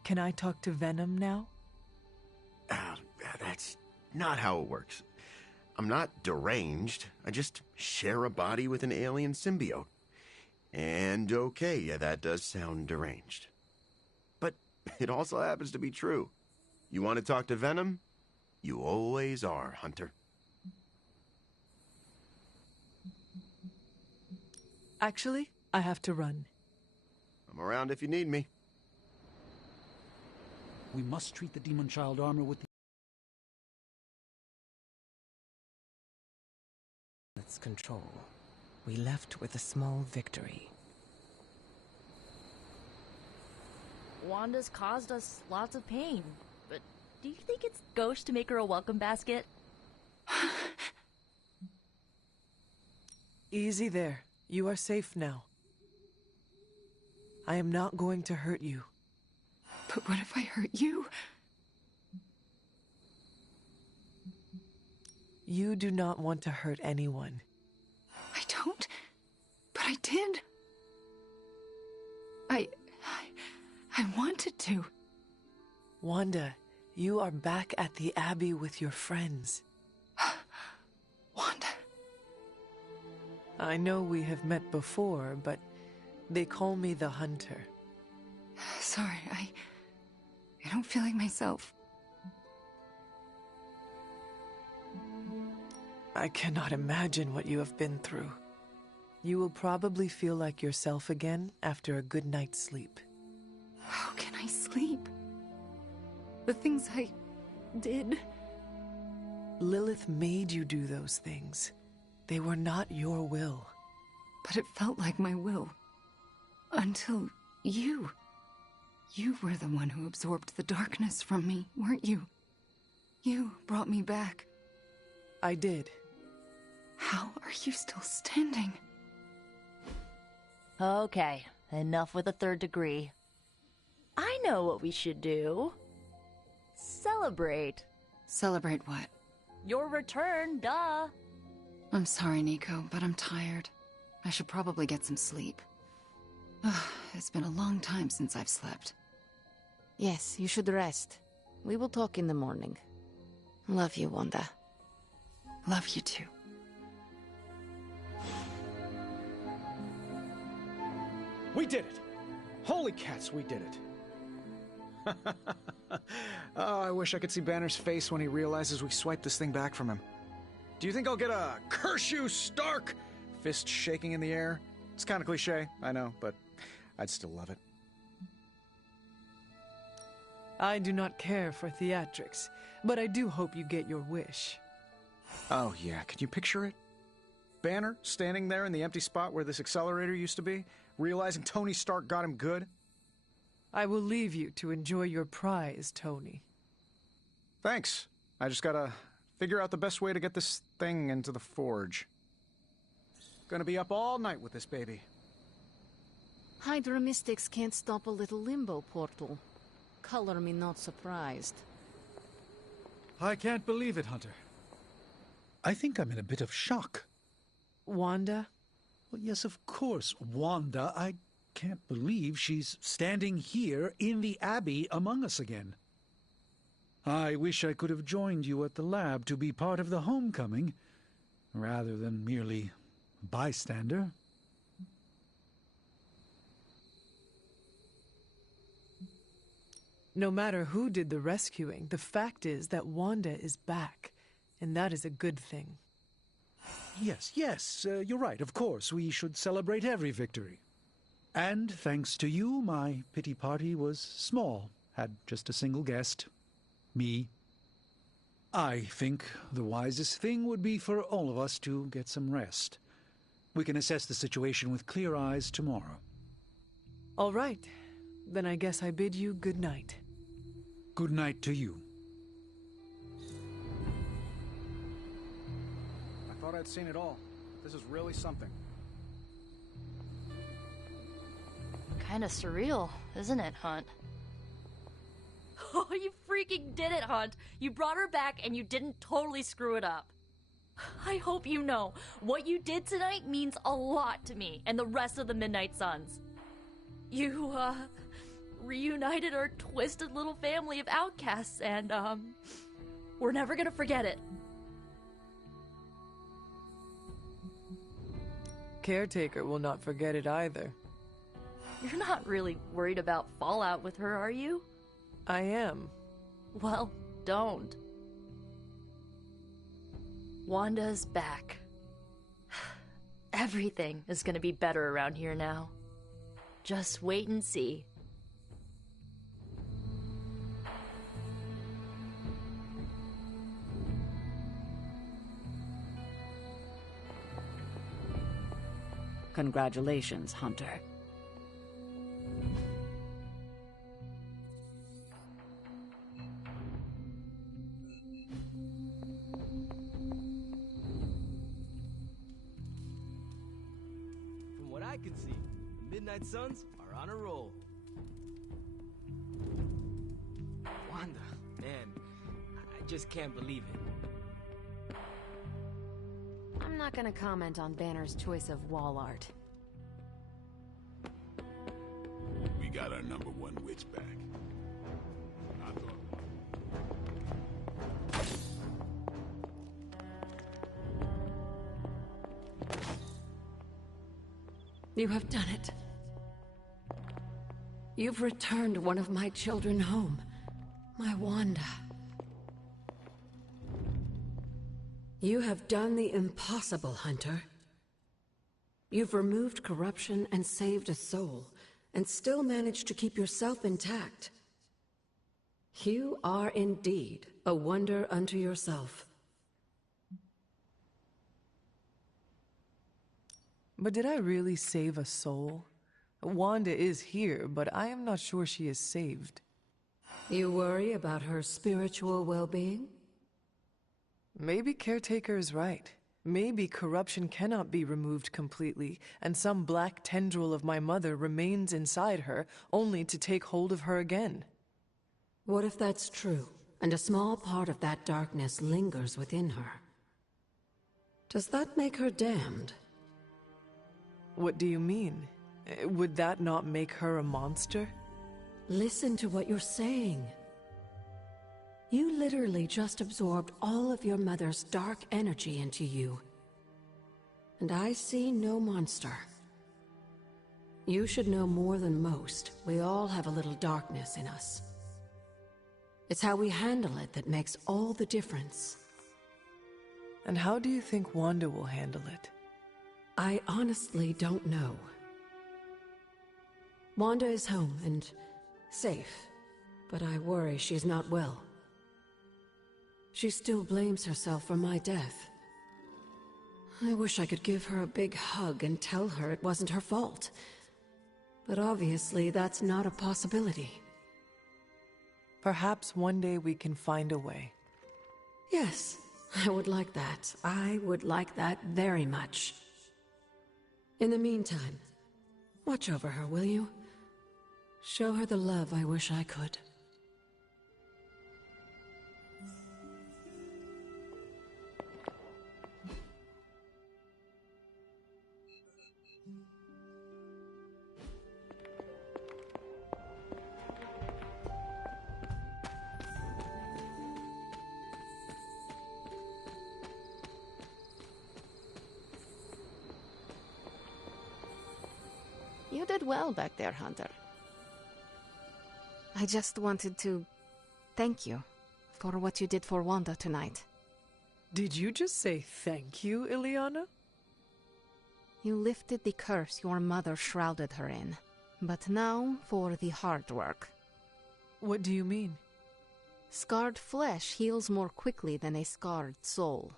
can I talk to Venom now? That's not how it works. I'm not deranged. I just share a body with an alien symbiote. And okay, yeah, that does sound deranged. But it also happens to be true. You want to talk to Venom? You always are, Hunter. Actually, I have to run. I'm around if you need me. We must treat the Demon Child armor with the... Its control. We left with a small victory. Wanda's caused us lots of pain, but do you think it's gauche to make her a welcome basket? Easy there. You are safe now. I am not going to hurt you. But what if I hurt you? You do not want to hurt anyone. I don't, but I did. I wanted to. Wanda, you are back at the Abbey with your friends. Wanda. I know we have met before, but they call me the Hunter. Sorry, I don't feel like myself. I cannot imagine what you have been through. You will probably feel like yourself again after a good night's sleep. How can I sleep? The things I did. Lilith made you do those things. They were not your will. But it felt like my will. Until you. You were the one who absorbed the darkness from me, weren't you? You brought me back. I did. How are you still standing? Okay, enough with the third degree. I know what we should do. Celebrate. Celebrate what? Your return, duh. I'm sorry, Nico, but I'm tired. I should probably get some sleep. It's been a long time since I've slept. Yes, you should rest. We will talk in the morning. Love you, Wanda. Love you too. We did it! Holy cats, we did it! Oh, I wish I could see Banner's face when he realizes we swiped this thing back from him. Do you think I'll get a "Curse you, Stark!" fist shaking in the air? It's kind of cliche, I know, but I'd still love it. I do not care for theatrics, but I do hope you get your wish. Oh yeah, can you picture it? Banner standing there in the empty spot where this accelerator used to be, realizing Tony Stark got him good? I will leave you to enjoy your prize, Tony. Thanks. I just gotta figure out the best way to get this thing into the forge. Gonna be up all night with this baby. Hydra Mystics can't stop a little limbo portal. Color me not surprised. I can't believe it, Hunter. I think I'm in a bit of shock. Wanda? Well, yes, of course, Wanda. I can't believe she's standing here in the Abbey among us again. I wish I could have joined you at the lab to be part of the homecoming, rather than merely bystander. No matter who did the rescuing, the fact is that Wanda is back, and that is a good thing. Yes, you're right, of course. We should celebrate every victory. And thanks to you, my pity party was small. Had just a single guest. Me. I think the wisest thing would be for all of us to get some rest. We can assess the situation with clear eyes tomorrow. All right. Then I guess I bid you good night. Good night to you. I thought I'd seen it all. This is really something. Kinda surreal, isn't it, Hunt? Oh, you freaking did it, Hunt! You brought her back and you didn't totally screw it up. I hope you know, what you did tonight means a lot to me and the rest of the Midnight Suns. You, reunited our twisted little family of outcasts and, we're never gonna forget it. Caretaker will not forget it either. You're not really worried about fallout with her, are you? I am. Well, don't. Wanda's back. Everything is gonna be better around here now. Just wait and see. Congratulations, Hunter. From what I can see, the Midnight Suns are on a roll. Wanda, man, I just can't believe it. I'm not gonna comment on Banner's choice of wall art. We got our #1 witch back. I thought... You have done it. You've returned one of my children home. My Wanda. You have done the impossible, Hunter. You've removed corruption and saved a soul, and still managed to keep yourself intact. You are indeed a wonder unto yourself. But did I really save a soul? Wanda is here, but I am not sure she is saved. You worry about her spiritual well-being? Maybe Caretaker is right. Maybe corruption cannot be removed completely, and some black tendril of my mother remains inside her, only to take hold of her again. What if that's true, and a small part of that darkness lingers within her? Does that make her damned? What do you mean? Would that not make her a monster? Listen to what you're saying. You literally just absorbed all of your mother's dark energy into you. And I see no monster. You should know more than most. We all have a little darkness in us. It's how we handle it that makes all the difference. And how do you think Wanda will handle it? I honestly don't know. Wanda is home and safe, but I worry she's not well. She still blames herself for my death. I wish I could give her a big hug and tell her it wasn't her fault. But obviously that's not a possibility. Perhaps one day we can find a way. Yes, I would like that. I would like that very much. In the meantime, watch over her, will you? Show her the love I wish I could. You did well back there, Hunter. I just wanted to thank you for what you did for Wanda tonight. Did you just say thank you, Ileana? You lifted the curse your mother shrouded her in. But now for the hard work. What do you mean? Scarred flesh heals more quickly than a scarred soul.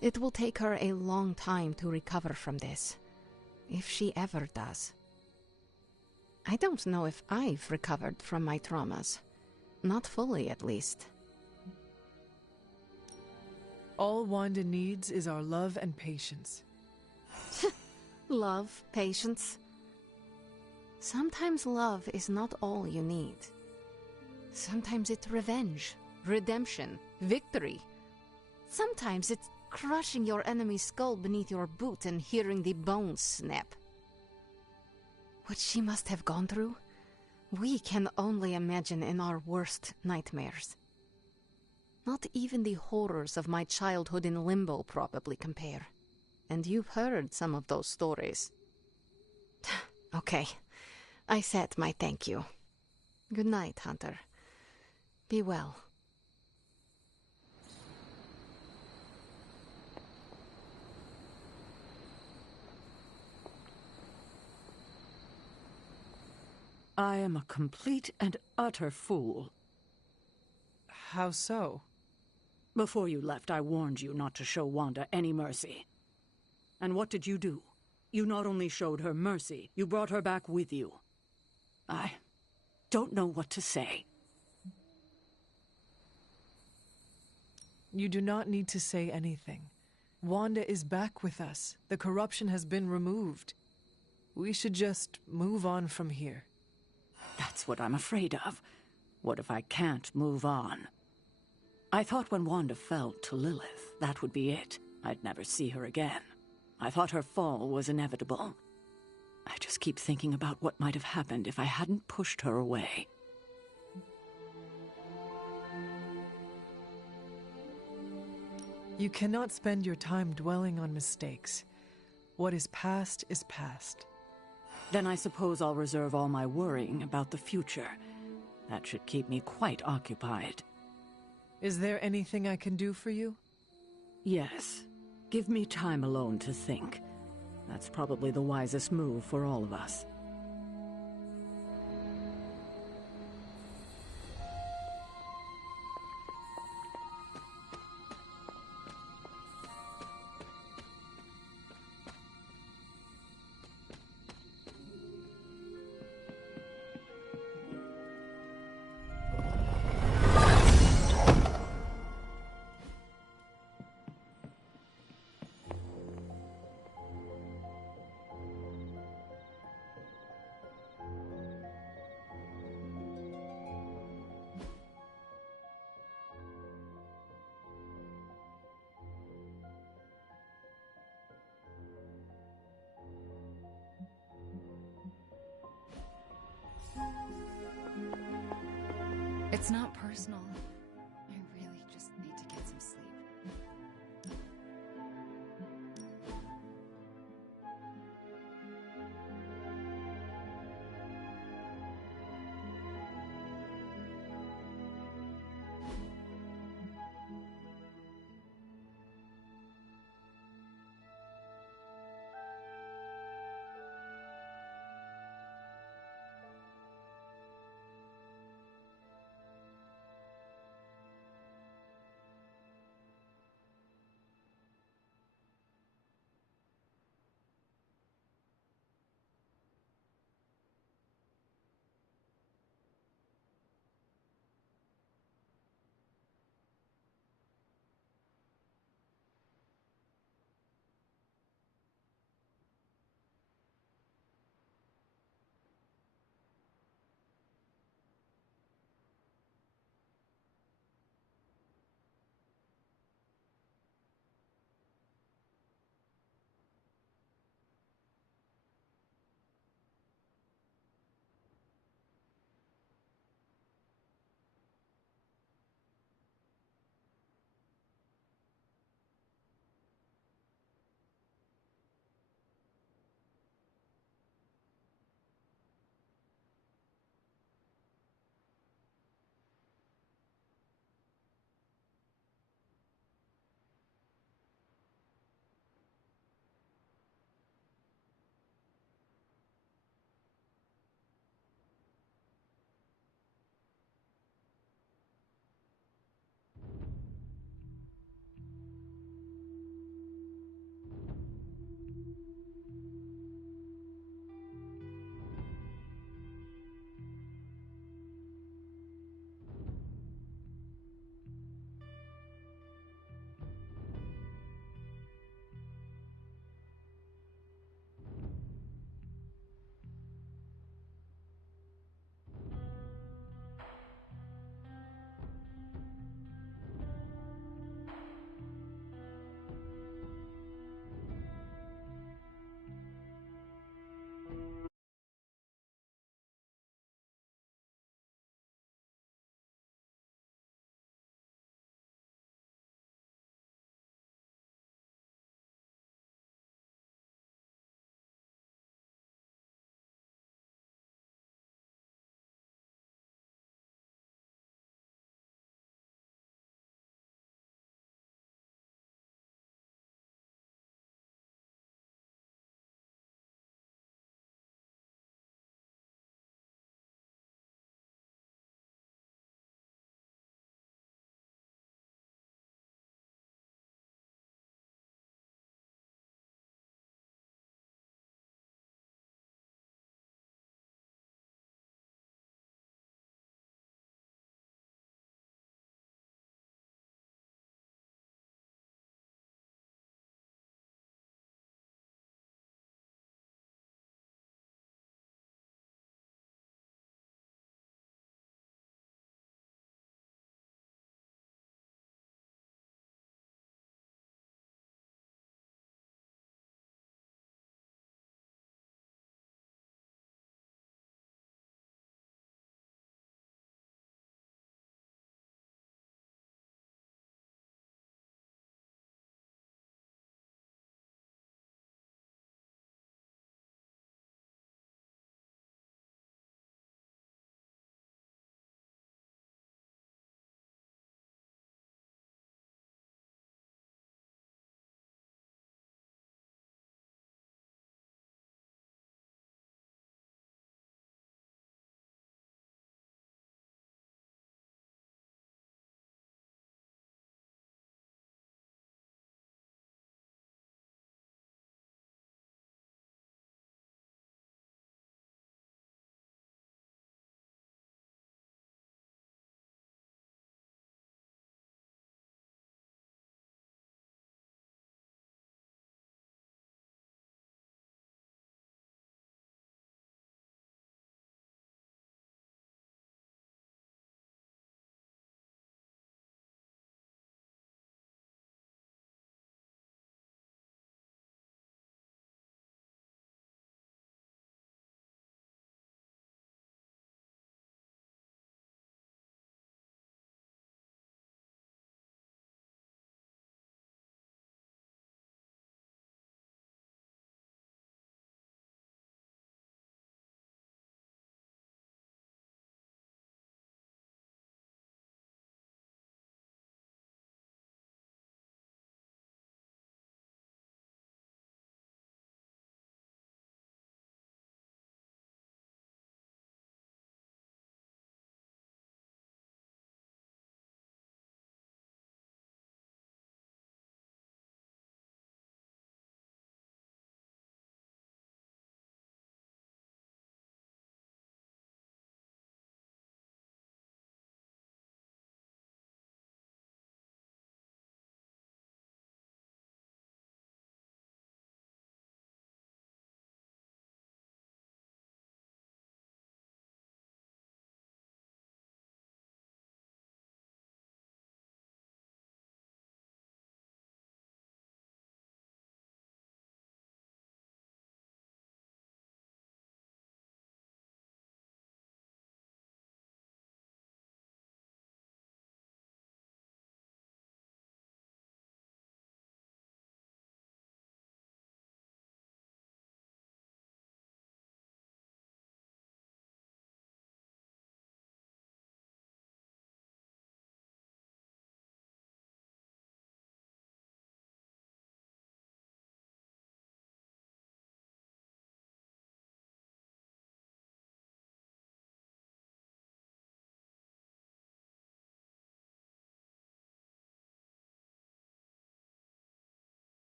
It will take her a long time to recover from this, if she ever does. I don't know if I've recovered from my traumas. Not fully, at least. All Wanda needs is our love and patience. Love, patience. Sometimes love is not all you need. Sometimes it's revenge, redemption, victory. Sometimes it's crushing your enemy's skull beneath your boot and hearing the bones snap. What she must have gone through, we can only imagine in our worst nightmares. Not even the horrors of my childhood in Limbo probably compare. And you've heard some of those stories. Okay, I said my thank you. Good night, Hunter. Be well. I am a complete and utter fool. How so? Before you left, I warned you not to show Wanda any mercy. And what did you do? You not only showed her mercy, you brought her back with you. I don't know what to say. You do not need to say anything. Wanda is back with us. The corruption has been removed. We should just move on from here. That's what I'm afraid of. What if I can't move on? I thought when Wanda fell to Lilith, that would be it. I'd never see her again. I thought her fall was inevitable. I just keep thinking about what might have happened if I hadn't pushed her away. You cannot spend your time dwelling on mistakes. What is past is past. Then I suppose I'll reserve all my worrying about the future. That should keep me quite occupied. Is there anything I can do for you? Yes. Give me time alone to think. That's probably the wisest move for all of us. It's not personal. I really just need to get some sleep.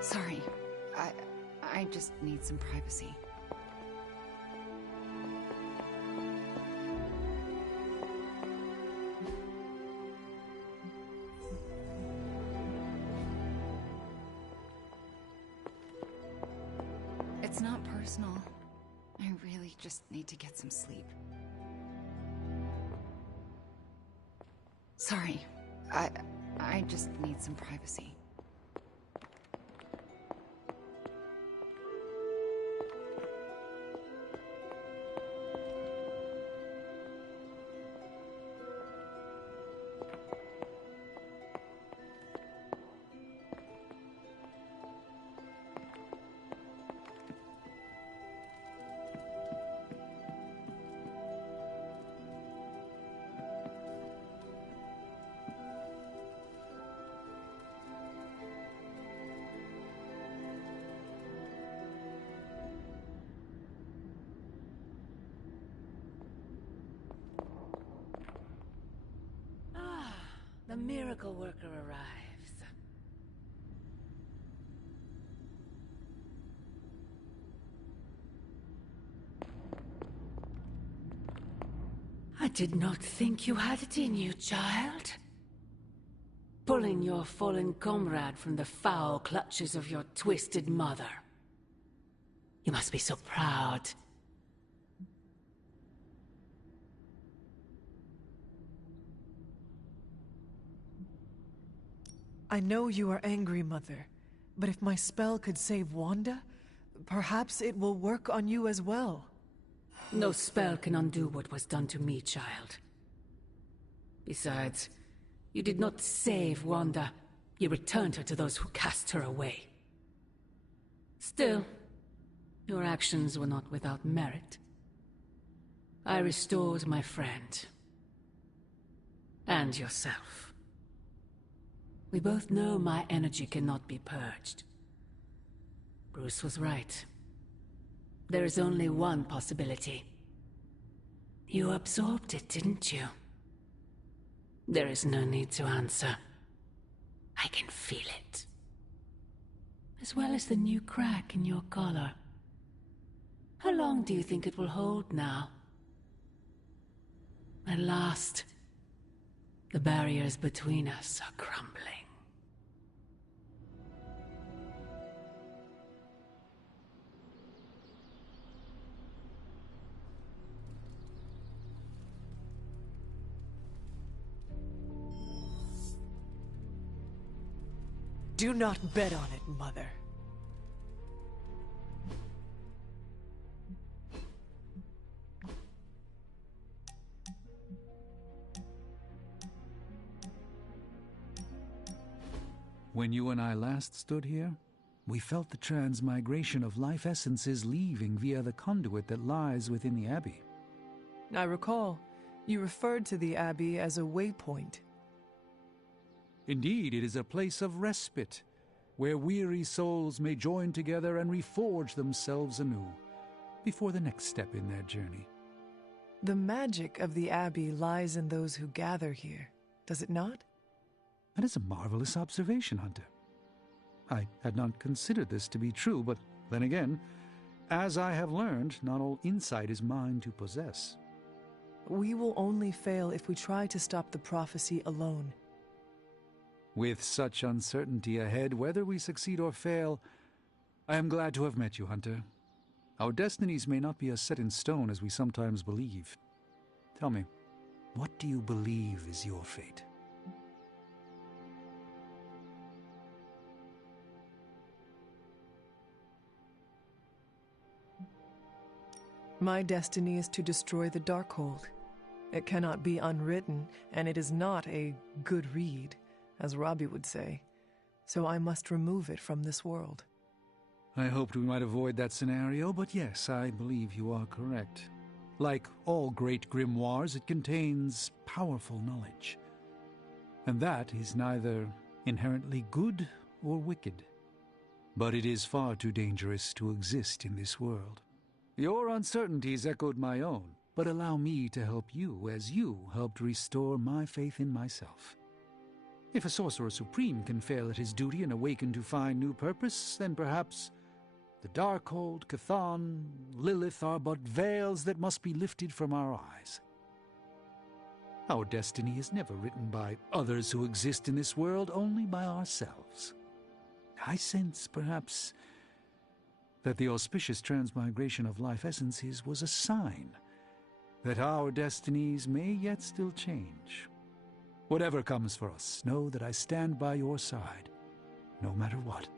Sorry. I just need some privacy. It's not personal. I really just need to get some sleep. Sorry. I just need some privacy. The miracle worker arrives. I did not think you had it in you, child. Pulling your fallen comrade from the foul clutches of your twisted mother. You must be so proud. I know you are angry, Mother, but if my spell could save Wanda, perhaps it will work on you as well. No spell can undo what was done to me, child. Besides, you did not save Wanda. You returned her to those who cast her away. Still, your actions were not without merit. I restored my friend. And yourself. We both know my energy cannot be purged. Bruce was right. There is only one possibility. You absorbed it, didn't you? There is no need to answer. I can feel it. As well as the new crack in your collar. How long do you think it will hold now? At last, the barriers between us are crumbling. Do not bet on it, Mother. When you and I last stood here, we felt the transmigration of life essences leaving via the conduit that lies within the Abbey. I recall. You referred to the Abbey as a waypoint. Indeed, it is a place of respite, where weary souls may join together and reforge themselves anew, before the next step in their journey. The magic of the Abbey lies in those who gather here, does it not? That is a marvelous observation, Hunter. I had not considered this to be true, but then again, as I have learned, not all insight is mine to possess. We will only fail if we try to stop the prophecy alone. With such uncertainty ahead, whether we succeed or fail, I am glad to have met you, Hunter. Our destinies may not be as set in stone as we sometimes believe. Tell me, what do you believe is your fate? My destiny is to destroy the Darkhold. It cannot be unwritten, and it is not a good read, as Robbie would say. So I must remove it from this world. I hoped we might avoid that scenario, but yes, I believe you are correct. Like all great grimoires, it contains powerful knowledge. And that is neither inherently good or wicked. But it is far too dangerous to exist in this world. Your uncertainties echoed my own, but allow me to help you as you helped restore my faith in myself. If a Sorcerer Supreme can fail at his duty and awaken to find new purpose, then perhaps the Darkhold, Chthon, Lilith are but veils that must be lifted from our eyes. Our destiny is never written by others who exist in this world, only by ourselves. I sense, perhaps, that the auspicious transmigration of life essences was a sign that our destinies may yet still change. Whatever comes for us, know that I stand by your side, no matter what.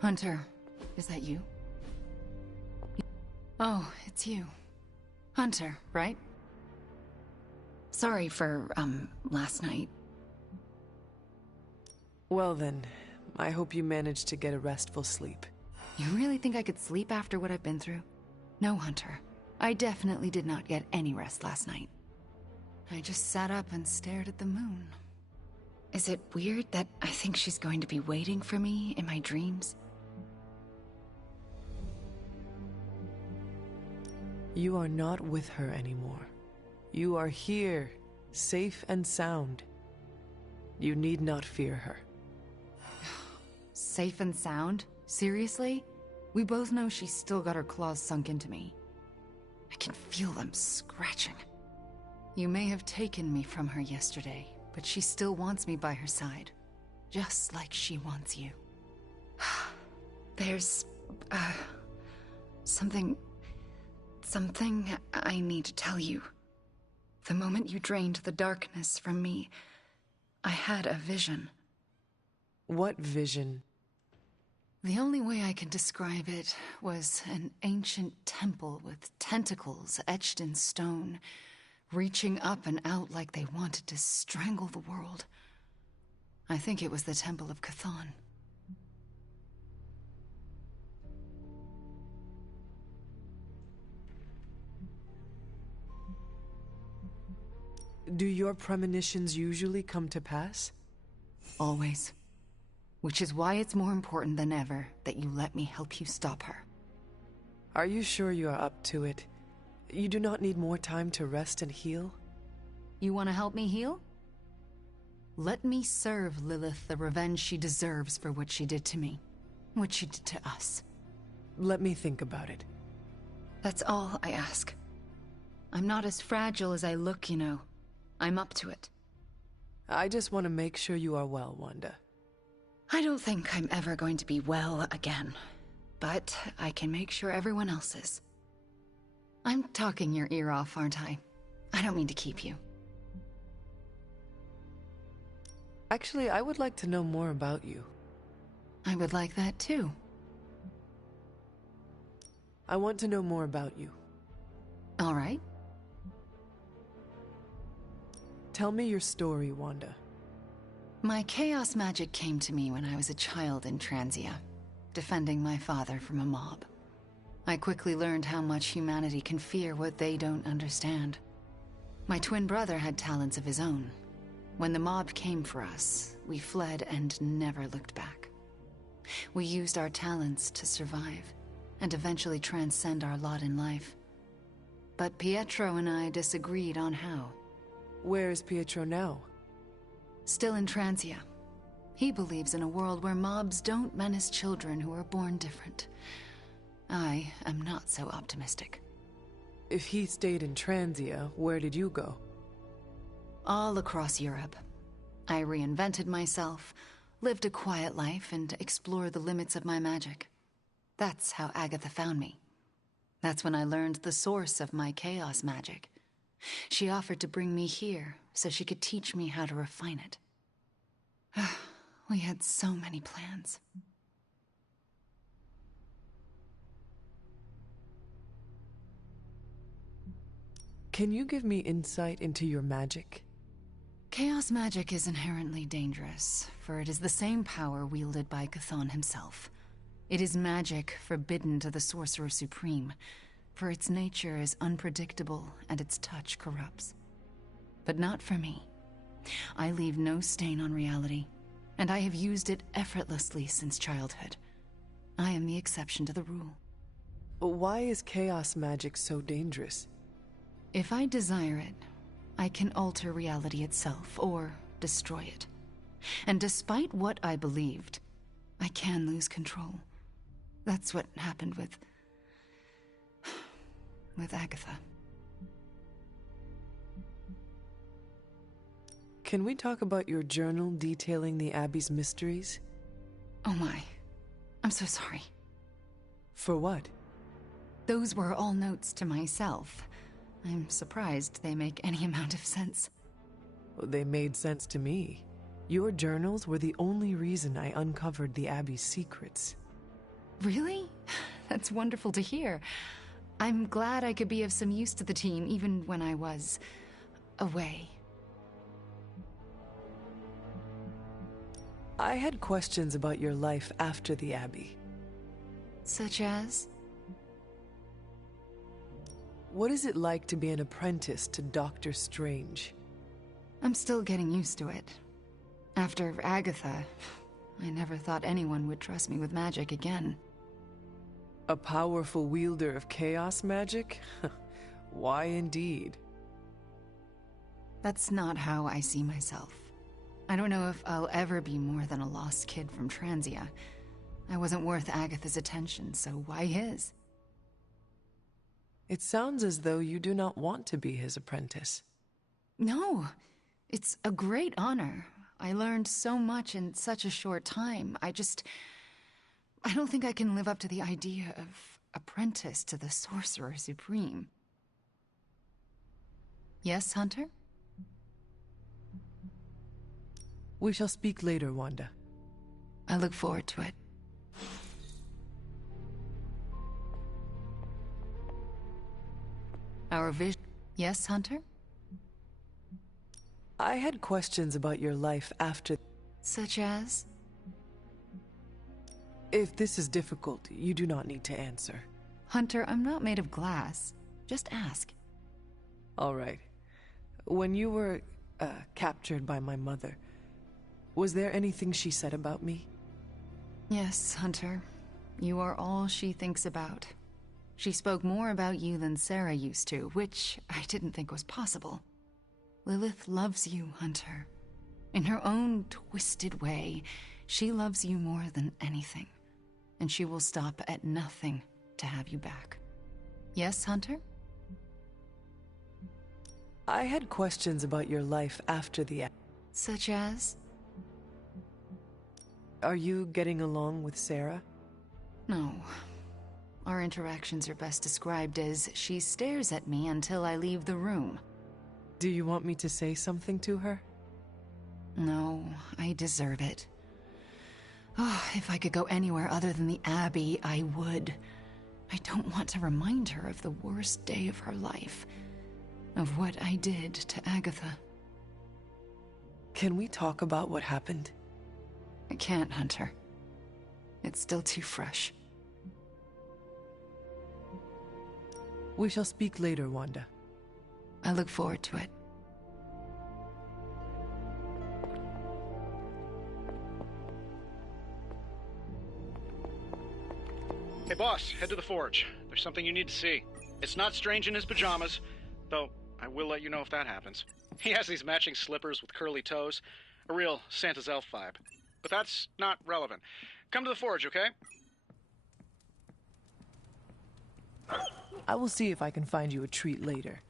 Hunter, is that you? Oh, it's you. Hunter, right? Sorry for, last night. Well then, I hope you managed to get a restful sleep. You really think I could sleep after what I've been through? No, Hunter. I definitely did not get any rest last night. I just sat up and stared at the moon. Is it weird that I think she's going to be waiting for me in my dreams? You are not with her anymore. You are here, safe and sound. You need not fear her. Safe and sound? Seriously? We both know she's still got her claws sunk into me. I can feel them scratching. You may have taken me from her yesterday, but she still wants me by her side. Just like she wants you. There's... something I need to tell you. The moment you drained the darkness from me, I had a vision. What vision? The only way I can describe it was an ancient temple with tentacles etched in stone, reaching up and out like they wanted to strangle the world. I think it was the Temple of Chthon. Do your premonitions usually come to pass? Always. Which is why it's more important than ever that you let me help you stop her. Are you sure you are up to it? You do not need more time to rest and heal? You want to help me heal? Let me serve Lilith the revenge she deserves for what she did to me. What she did to us. Let me think about it. That's all I ask. I'm not as fragile as I look, you know. I'm up to it. I just want to make sure you are well, Wanda. I don't think I'm ever going to be well again. But I can make sure everyone else is. I'm talking your ear off, aren't I? I don't mean to keep you. Actually, I would like to know more about you. I would like that too. I want to know more about you. All right. Tell me your story, Wanda. My chaos magic came to me when I was a child in Transia, defending my father from a mob. I quickly learned how much humanity can fear what they don't understand. My twin brother had talents of his own. When the mob came for us, we fled and never looked back. We used our talents to survive, and eventually transcend our lot in life. But Pietro and I disagreed on how. Where is Pietro now? Still in Transia. He believes in a world where mobs don't menace children who are born different. I am not so optimistic. If he stayed in Transia, where did you go? All across Europe. I reinvented myself, lived a quiet life, and explored the limits of my magic. That's how Agatha found me. That's when I learned the source of my chaos magic. She offered to bring me here so she could teach me how to refine it. We had so many plans. Can you give me insight into your magic? Chaos magic is inherently dangerous, for it is the same power wielded by Chthon himself. It is magic forbidden to the Sorcerer Supreme, for its nature is unpredictable and its touch corrupts. But not for me. I leave no stain on reality, and I have used it effortlessly since childhood. I am the exception to the rule. Why is chaos magic so dangerous? If I desire it, I can alter reality itself, or destroy it. And despite what I believed, I can lose control. That's what happened with Agatha. Can we talk about your journal detailing the Abbey's mysteries? Oh my. I'm so sorry. For what? Those were all notes to myself. I'm surprised they make any amount of sense. They made sense to me. Your journals were the only reason I uncovered the Abbey's secrets. Really? That's wonderful to hear. I'm glad I could be of some use to the team, even when I was away. I had questions about your life after the Abbey. Such as? What is it like to be an apprentice to Doctor Strange? I'm still getting used to it. After Agatha, I never thought anyone would trust me with magic again. A powerful wielder of chaos magic? Why indeed? That's not how I see myself. I don't know if I'll ever be more than a lost kid from Transia. I wasn't worth Agatha's attention, so why his? It sounds as though you do not want to be his apprentice. No, it's a great honor. I learned so much in such a short time. I don't think I can live up to the idea of apprentice to the Sorcerer Supreme. Yes, Hunter? We shall speak later, Wanda. I look forward to it. Our vision... Yes, Hunter? I had questions about your life after... Such as? If this is difficult, you do not need to answer. Hunter, I'm not made of glass. Just ask. All right. When you were, captured by my mother, was there anything she said about me? Yes, Hunter. You are all she thinks about. She spoke more about you than Sarah used to, which I didn't think was possible. Lilith loves you, Hunter. In her own twisted way, she loves you more than anything. And she will stop at nothing to have you back. Yes, Hunter? I had questions about your life after the... Such as? Are you getting along with Sarah? No. Our interactions are best described as she stares at me until I leave the room. Do you want me to say something to her? No, I deserve it. Oh, if I could go anywhere other than the Abbey, I would. I don't want to remind her of the worst day of her life. Of what I did to Agatha. Can we talk about what happened? I can't, Hunter. It's still too fresh. We shall speak later, Wanda. I look forward to it. Hey boss, head to the forge. There's something you need to see. It's not Strange in his pajamas, though I will let you know if that happens. He has these matching slippers with curly toes. A real Santa's elf vibe. But that's not relevant. Come to the forge, okay? I will see if I can find you a treat later.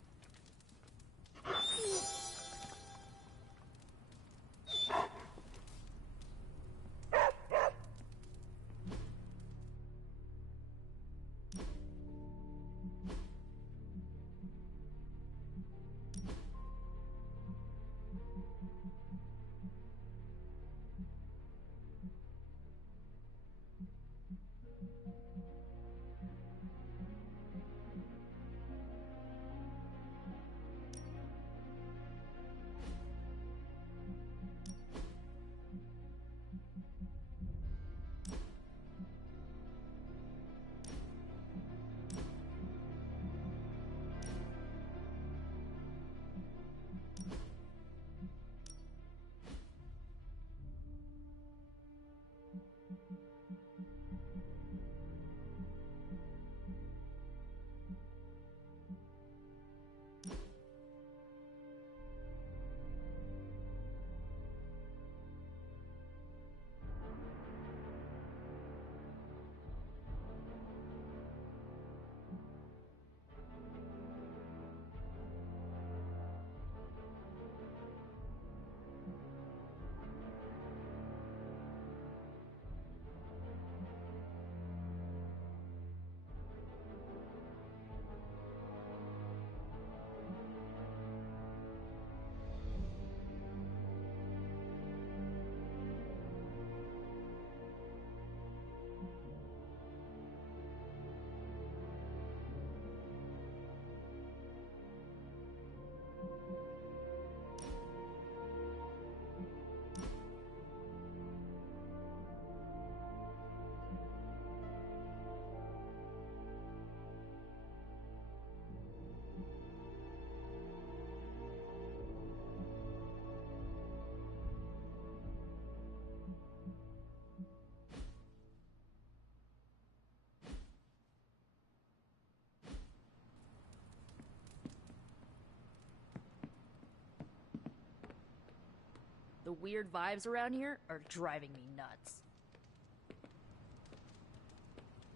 The weird vibes around here are driving me nuts.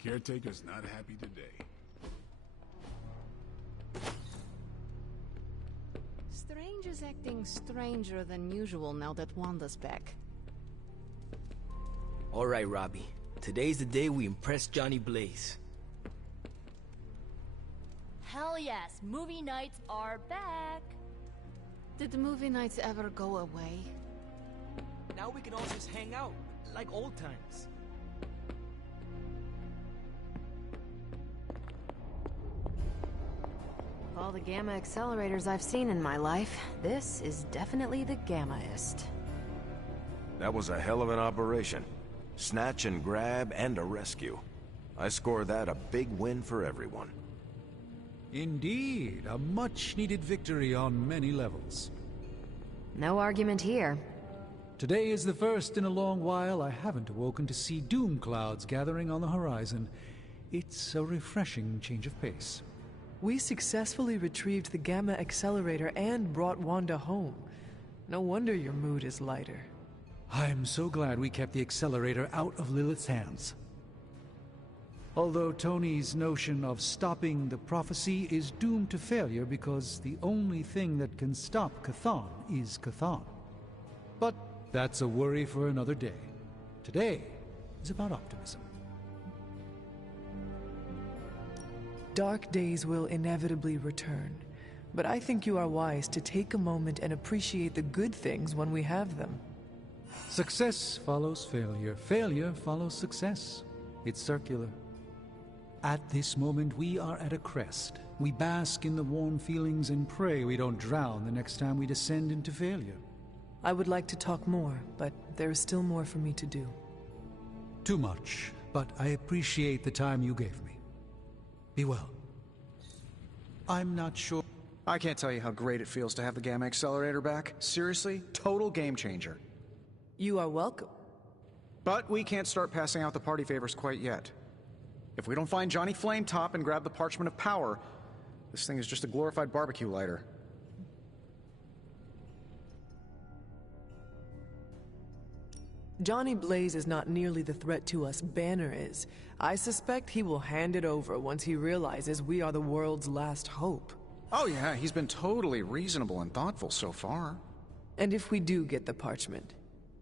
Caretaker's not happy today. Strange is acting stranger than usual now that Wanda's back. All right, Robbie. Today's the day we impress Johnny Blaze. Hell yes, movie nights are back. Did the movie nights ever go away? Now we can all just hang out, like old times. Of all the Gamma accelerators I've seen in my life, this is definitely the Gammaest. That was a hell of an operation. Snatch and grab and a rescue. I score that a big win for everyone. Indeed, a much-needed victory on many levels. No argument here. Today is the first in a long while I haven't awoken to see doom clouds gathering on the horizon. It's a refreshing change of pace. We successfully retrieved the Gamma accelerator and brought Wanda home. No wonder your mood is lighter. I'm so glad we kept the accelerator out of Lilith's hands. Although Tony's notion of stopping the prophecy is doomed to failure because the only thing that can stop Chthon is Chthon. But that's a worry for another day. Today is about optimism. Dark days will inevitably return, but I think you are wise to take a moment and appreciate the good things when we have them. Success follows failure. Failure follows success. It's circular. At this moment, we are at a crest. We bask in the warm feelings and pray we don't drown the next time we descend into failure. I would like to talk more, but there is still more for me to do. Too much, but I appreciate the time you gave me. Be well. I'm not sure... I can't tell you how great it feels to have the Gamma accelerator back. Seriously, total game changer. You are welcome. But we can't start passing out the party favors quite yet. If we don't find Johnny Flametop and grab the Parchment of Power, this thing is just a glorified barbecue lighter. Johnny Blaze is not nearly the threat to us Banner is. I suspect he will hand it over once he realizes we are the world's last hope. Oh yeah, he's been totally reasonable and thoughtful so far. And if we do get the parchment,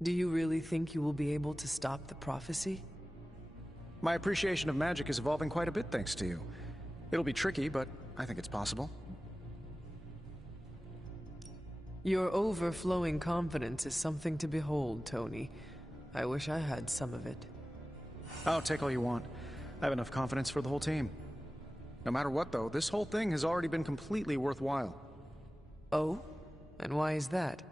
do you really think you will be able to stop the prophecy? My appreciation of magic is evolving quite a bit thanks to you. It'll be tricky, but I think it's possible. Your overflowing confidence is something to behold, Tony. I wish I had some of it. Oh, take all you want. I have enough confidence for the whole team. No matter what, though, this whole thing has already been completely worthwhile. Oh? And why is that?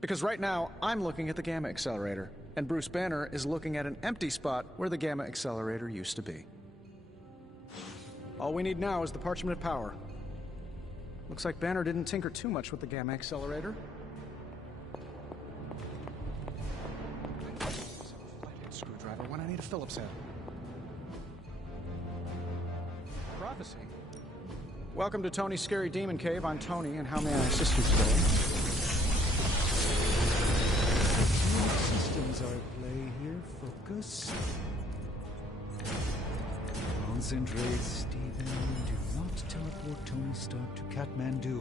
Because right now, I'm looking at the Gamma accelerator, and Bruce Banner is looking at an empty spot where the Gamma accelerator used to be. All we need now is the Parchment of Power. Looks like Banner didn't tinker too much with the Gamma accelerator. Screwdriver when I need a Phillips head. Prophecy. Welcome to Tony's Scary Demon Cave. I'm Tony, and how may I assist you today? Systems are at play here. Focus. Concentrate, Stephen. Do not teleport Tony Stark to Kathmandu.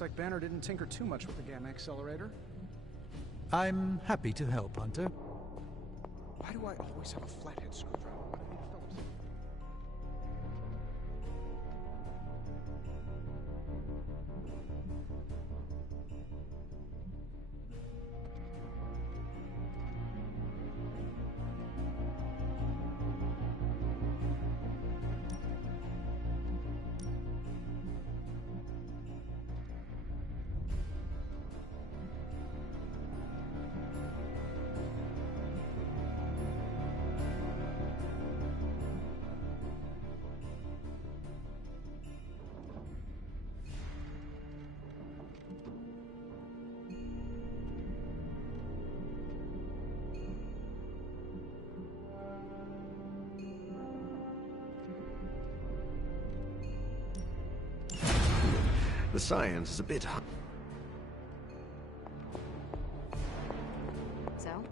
Looks like Banner didn't tinker too much with the gamma accelerator. I'm happy to help, Hunter. Why do I always have a flathead screwdriver? The science is a bit high. So,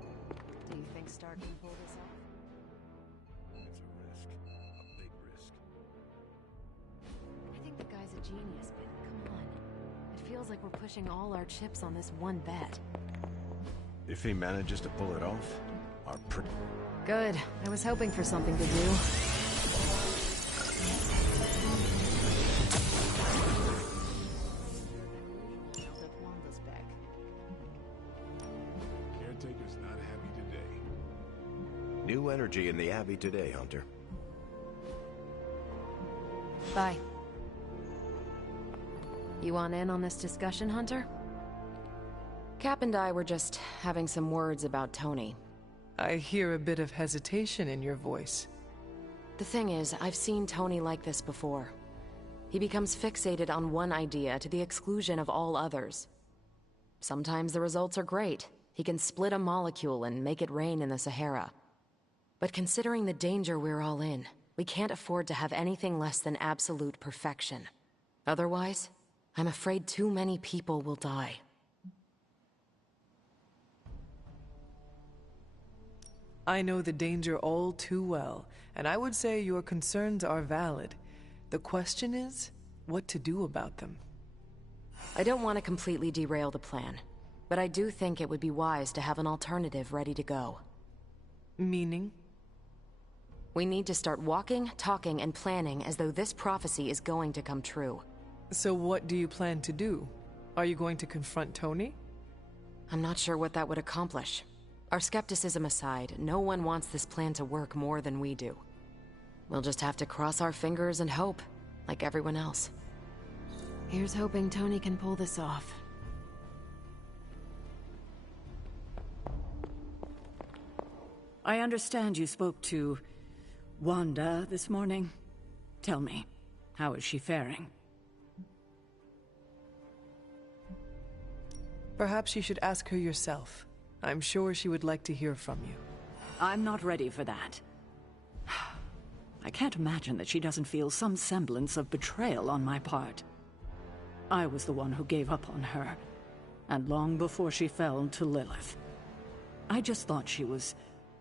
do you think Stark can pull this off? It's a risk. A big risk. I think the guy's a genius, but come on. It feels like we're pushing all our chips on this one bet. If he manages to pull it off, our Good. I was hoping for something to do. Caretaker's not happy today. New energy in the Abbey today, Hunter. Bye. You want in on this discussion, Hunter? Cap and I were just having some words about Tony. I hear a bit of hesitation in your voice. The thing is, I've seen Tony like this before. He becomes fixated on one idea to the exclusion of all others. Sometimes the results are great. He can split a molecule and make it rain in the Sahara. But considering the danger we're all in, we can't afford to have anything less than absolute perfection. Otherwise, I'm afraid too many people will die. I know the danger all too well, and I would say your concerns are valid. The question is, what to do about them. I don't want to completely derail the plan, but I do think it would be wise to have an alternative ready to go. Meaning? We need to start walking, talking, and planning as though this prophecy is going to come true. So what do you plan to do? Are you going to confront Tony? I'm not sure what that would accomplish. Our skepticism aside, no one wants this plan to work more than we do. We'll just have to cross our fingers and hope, like everyone else. Here's hoping Tony can pull this off. I understand you spoke to Wanda this morning. Tell me, how is she faring? Perhaps you should ask her yourself. I'm sure she would like to hear from you. I'm not ready for that. I can't imagine that she doesn't feel some semblance of betrayal on my part. I was the one who gave up on her, and long before she fell to Lilith. I just thought she was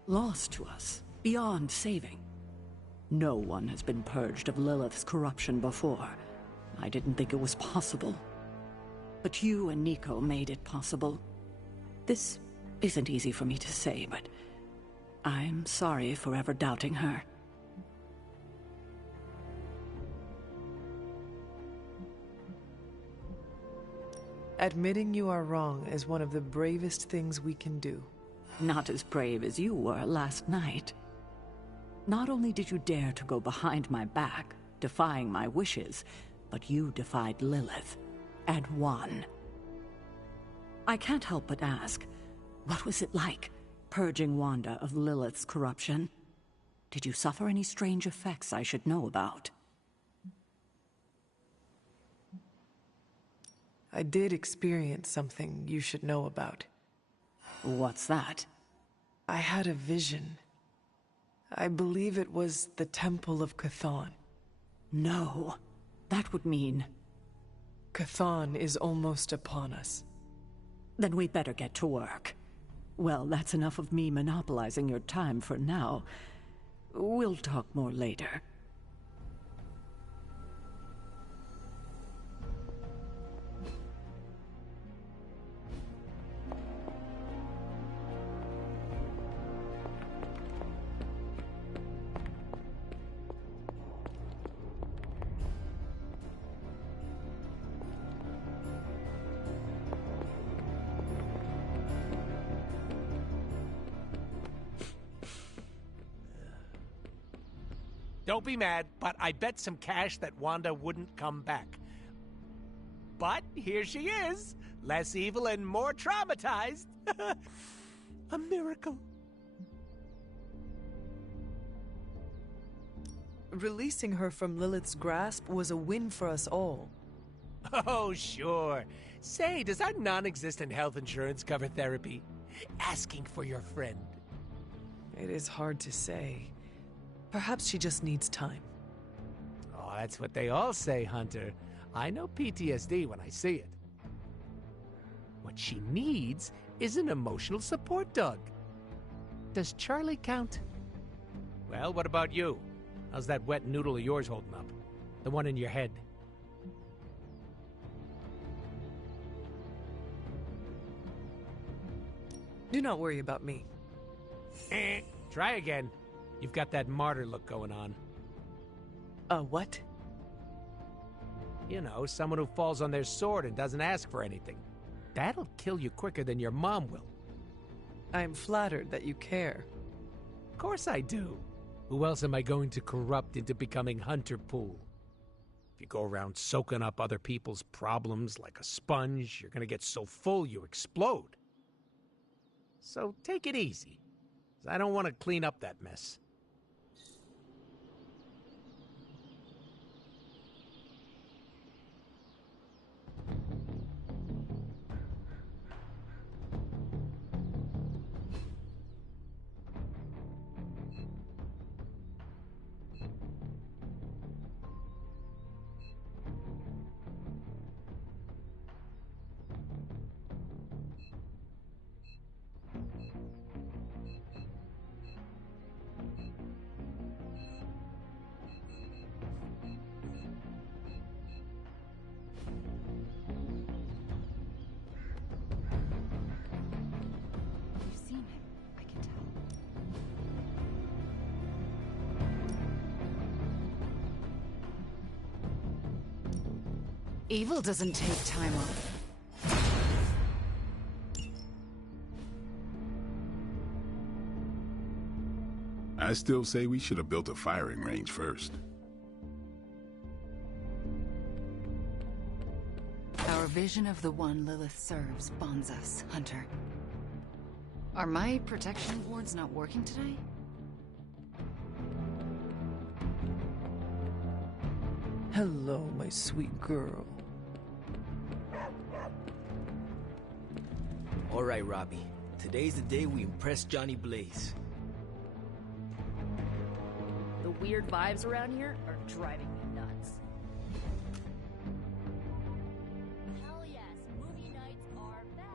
lost to us, beyond saving. No one has been purged of Lilith's corruption before. I didn't think it was possible. But you and Nico made it possible. This isn't easy for me to say, but I'm sorry for ever doubting her. Admitting you are wrong is one of the bravest things we can do. Not as brave as you were last night. Not only did you dare to go behind my back, defying my wishes, but you defied Lilith, and won. I can't help but ask, what was it like, purging Wanda of Lilith's corruption? Did you suffer any strange effects I should know about? I did experience something you should know about. What's that? I had a vision. I believe it was the Temple of Chthon. No. That would mean... Chthon is almost upon us. Then we better get to work. Well, that's enough of me monopolizing your time for now. We'll talk more later. Don't be mad, but I bet some cash that Wanda wouldn't come back. But here she is, less evil and more traumatized. A miracle. Releasing her from Lilith's grasp was a win for us all. Oh, sure. Say, does our non-existent health insurance cover therapy? Asking for your friend. It is hard to say. Perhaps she just needs time. Oh, that's what they all say, Hunter. I know PTSD when I see it. What she needs is an emotional support dog. Does Charlie count? Well, what about you? How's that wet noodle of yours holding up? The one in your head. Do not worry about me. Try again. You've got that martyr look going on. What? You know, someone who falls on their sword and doesn't ask for anything. That'll kill you quicker than your mom will. I am flattered that you care. Of course I do. Who else am I going to corrupt into becoming Hunter Poole? If you go around soaking up other people's problems like a sponge, you're gonna get so full you explode. So take it easy. I don't want to clean up that mess. Evil doesn't take time off. I still say we should have built a firing range first. Our vision of the one Lilith serves bonds us, Hunter. Are my protection wards not working today? Hello, my sweet girl. All right, Robbie. Today's the day we impress Johnny Blaze. The weird vibes around here are driving me nuts. Hell yes, movie nights are back.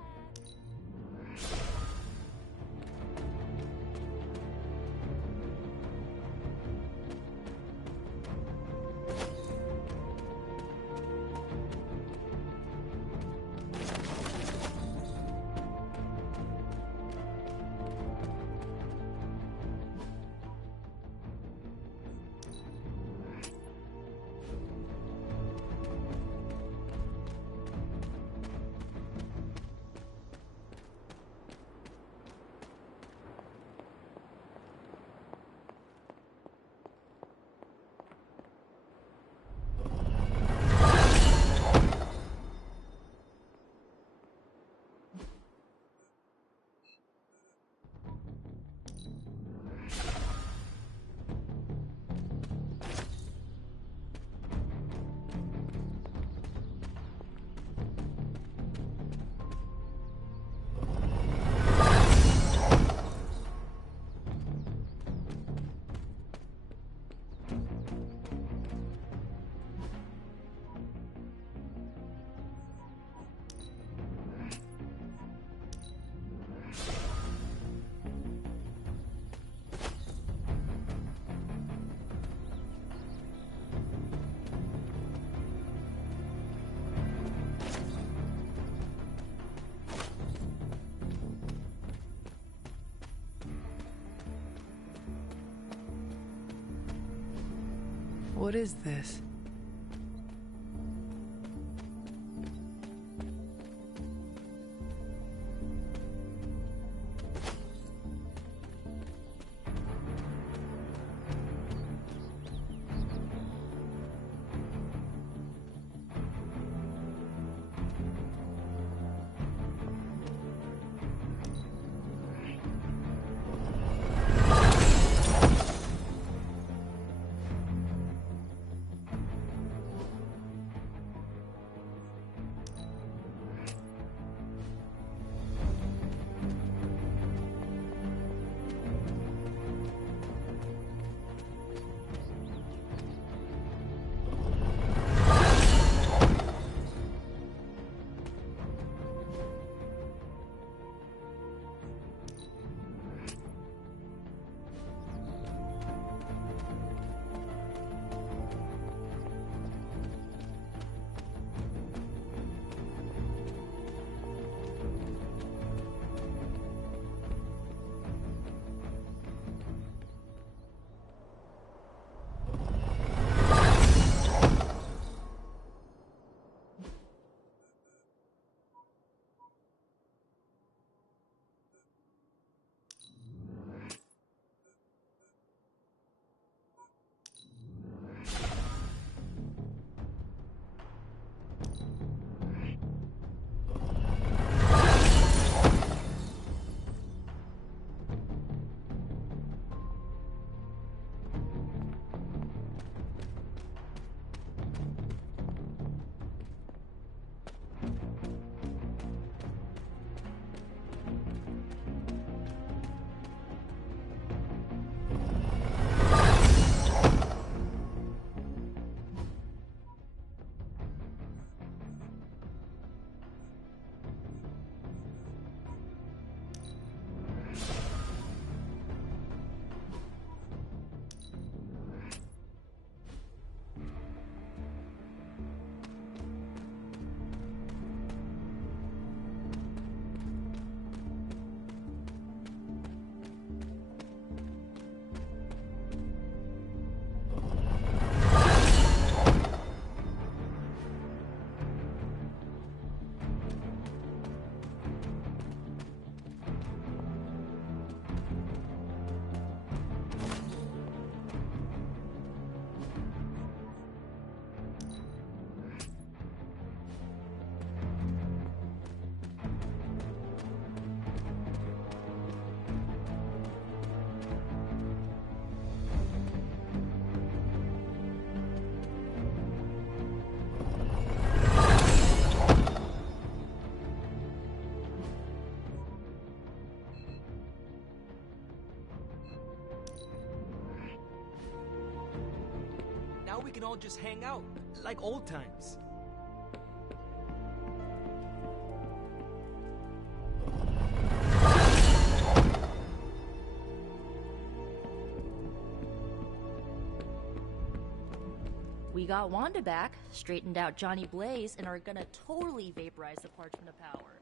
What is this? we can all just hang out, like old times. We got Wanda back, straightened out Johnny Blaze, and are gonna totally vaporize the Parchment of Power.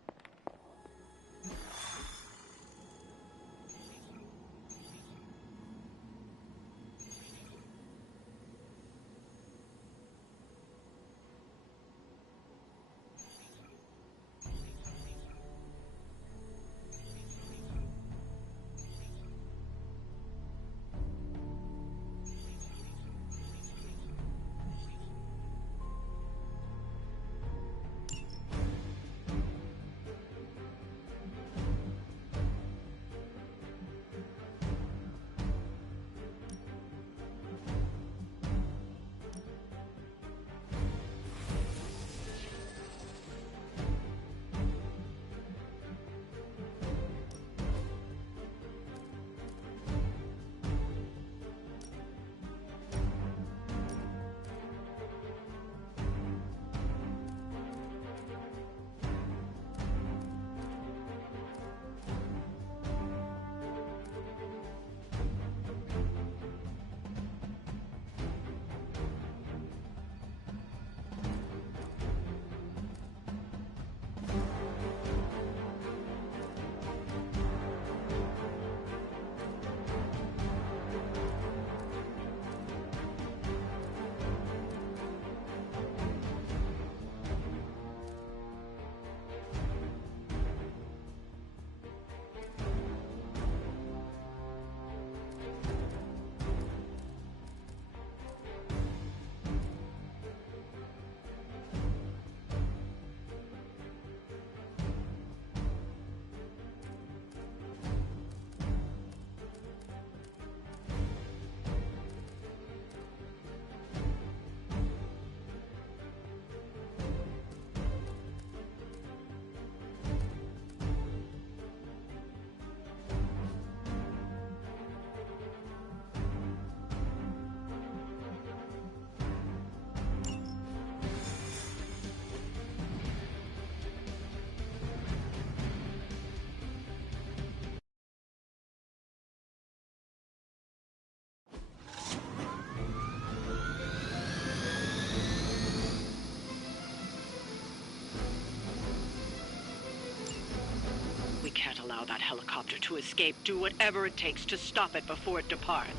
We can't allow that helicopter to escape. Do whatever it takes to stop it before it departs.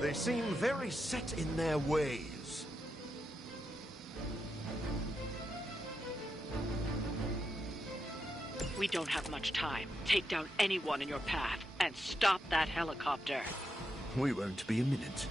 They seem very set in their ways. We don't have much time. Take down anyone in your path and stop that helicopter. We won't be a minute.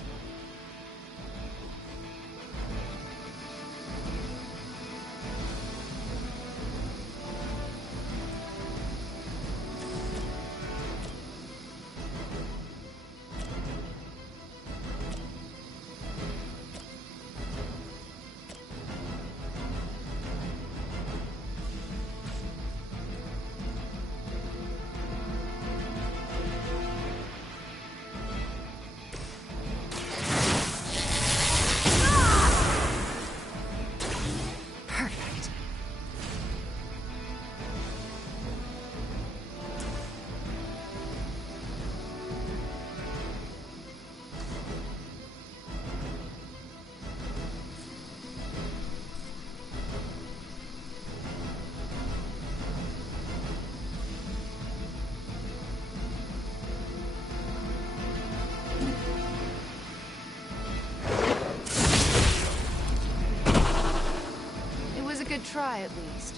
Good try, at least.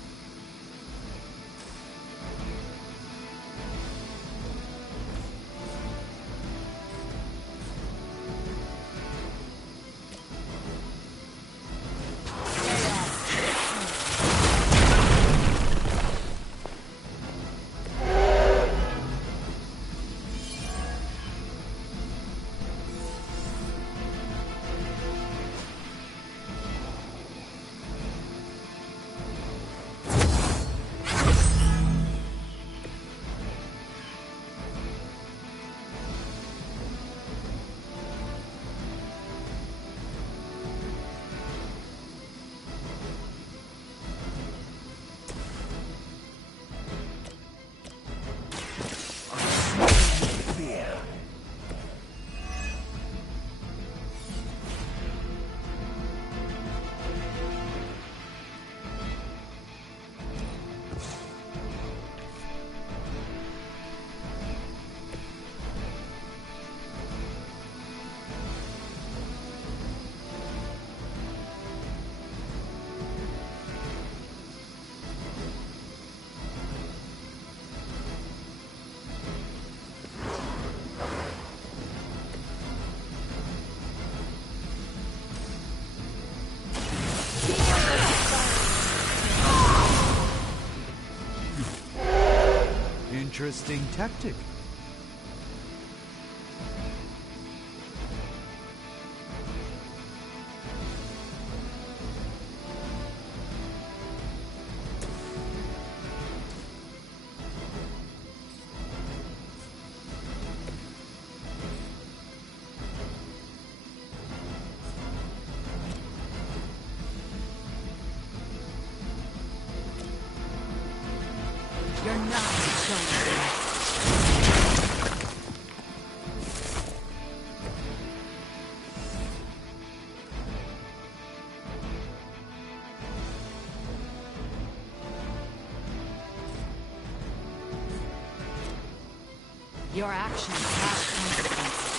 interesting tactic. You're not going Your actions have consequences.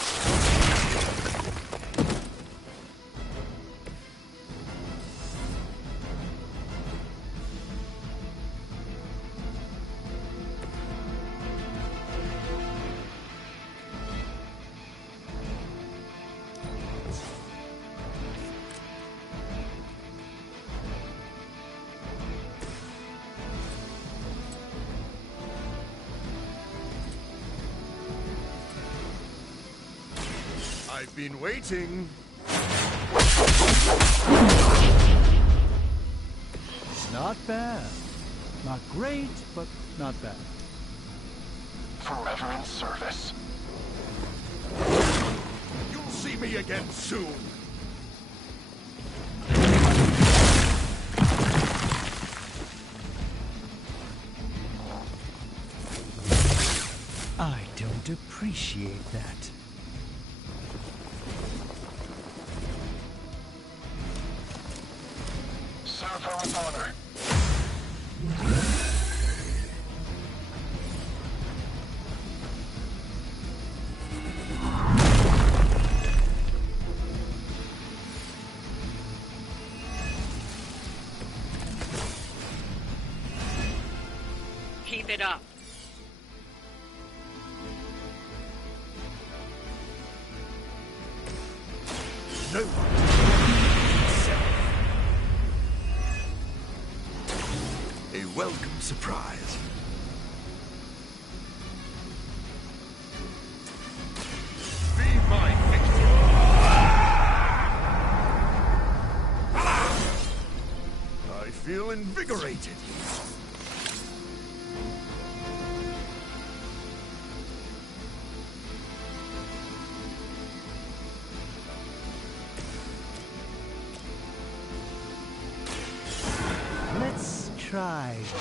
I've been waiting. Not bad. Not great, but not bad. Forever in service. You'll see me again soon. I don't appreciate that. Serve her with honor. Keep it up. No one. A welcome surprise. Be my victim. I feel invigorated. Let's try this.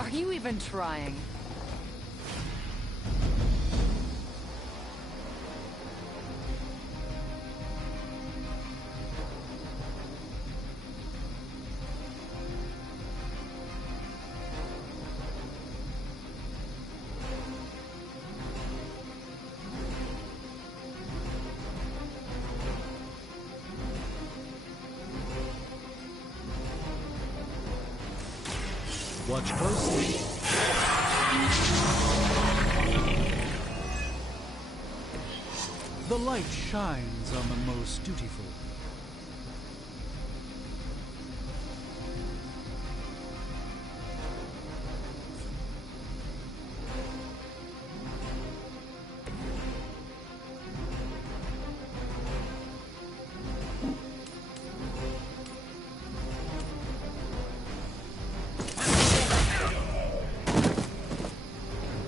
Are you even trying? Watch closely. The light shines on the most dutiful.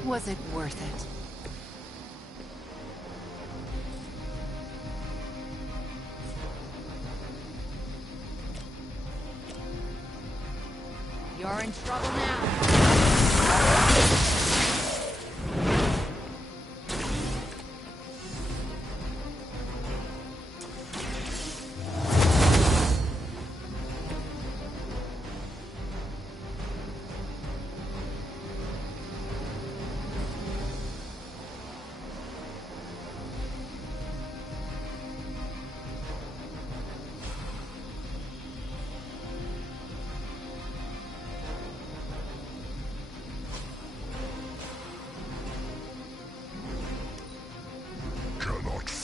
Was it worth it? You're in trouble now.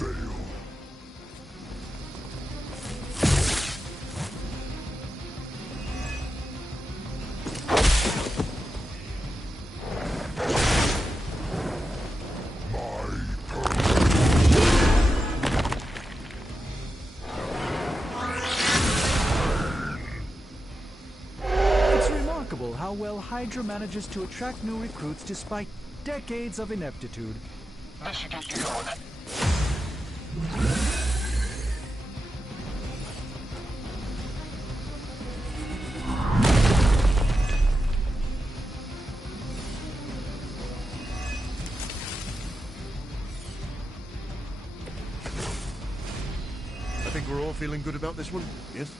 fail. How well Hydra manages to attract new recruits despite decades of ineptitude. This should get you going. I think we're all feeling good about this one, yes?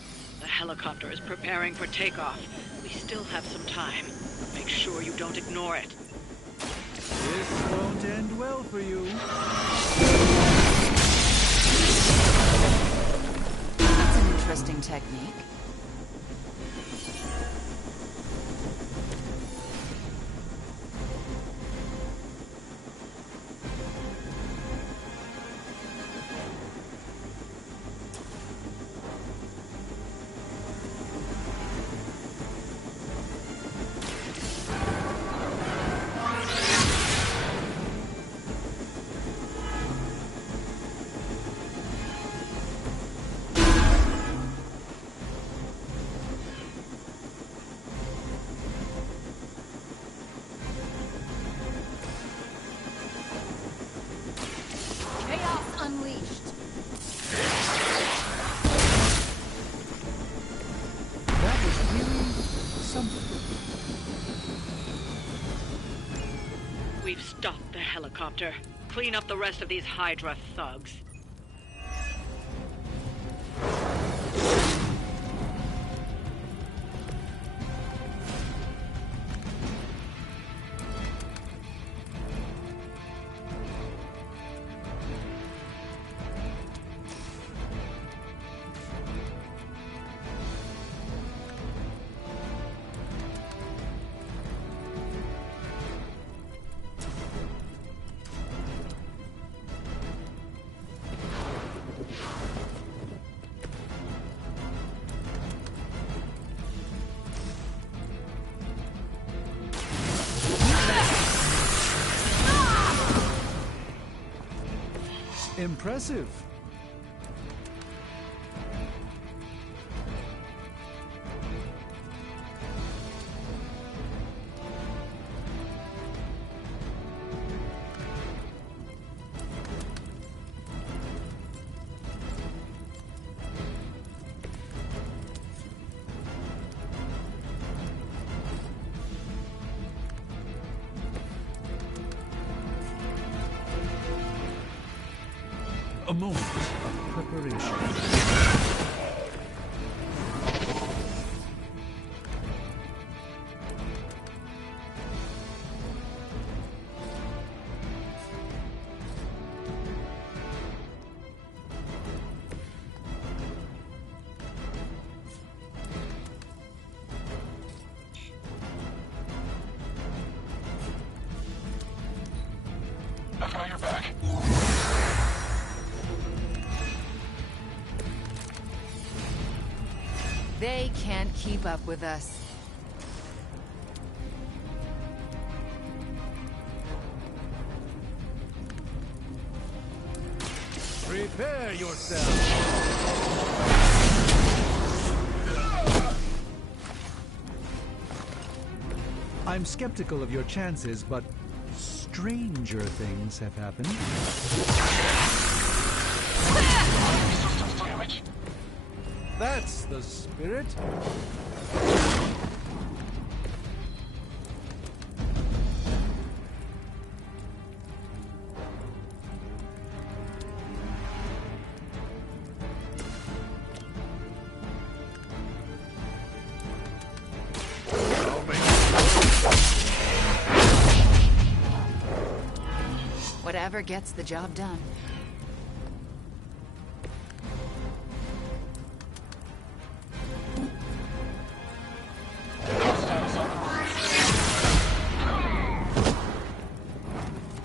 The helicopter is preparing for takeoff. We still have some time. Make sure you don't ignore it. This won't end well for you. That's an interesting technique. We've stopped the helicopter. Clean up the rest of these Hydra thugs. Impressive. A moment of preparation. I've got your back. They can't keep up with us. Prepare yourself. I'm skeptical of your chances, but stranger things have happened. That's the spirit. Whatever gets the job done.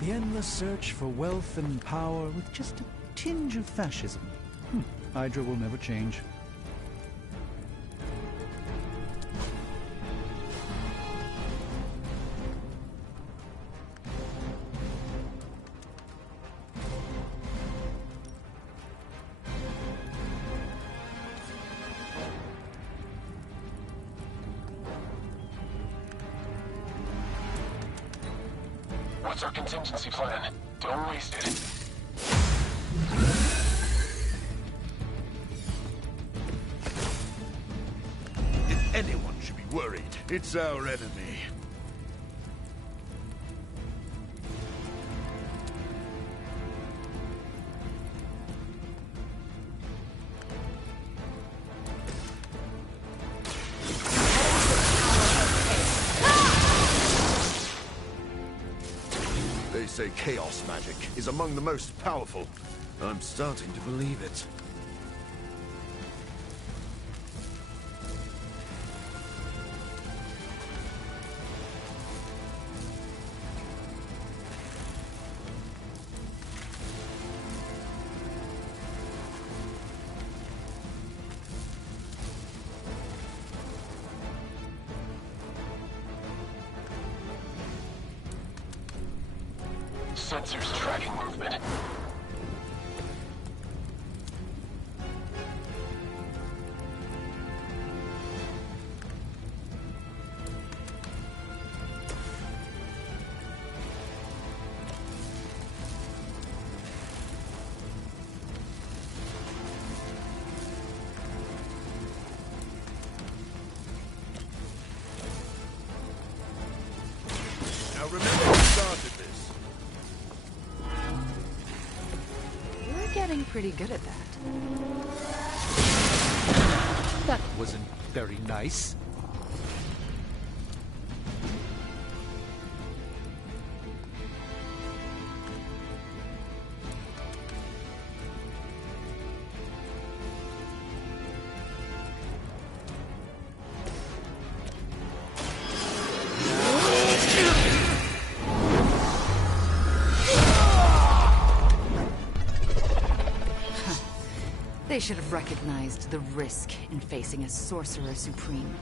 The endless search for wealth and power with just a tinge of fascism. Hydra will never change. What's our contingency plan? Don't waste it. If anyone should be worried, it's our enemy. They say chaos magic is among the most powerful. I'm starting to believe it. Sensors tracking movement. Now remember who started this. You're getting pretty good at that. That wasn't very nice. They should have recognized the risk in facing a Sorcerer Supreme.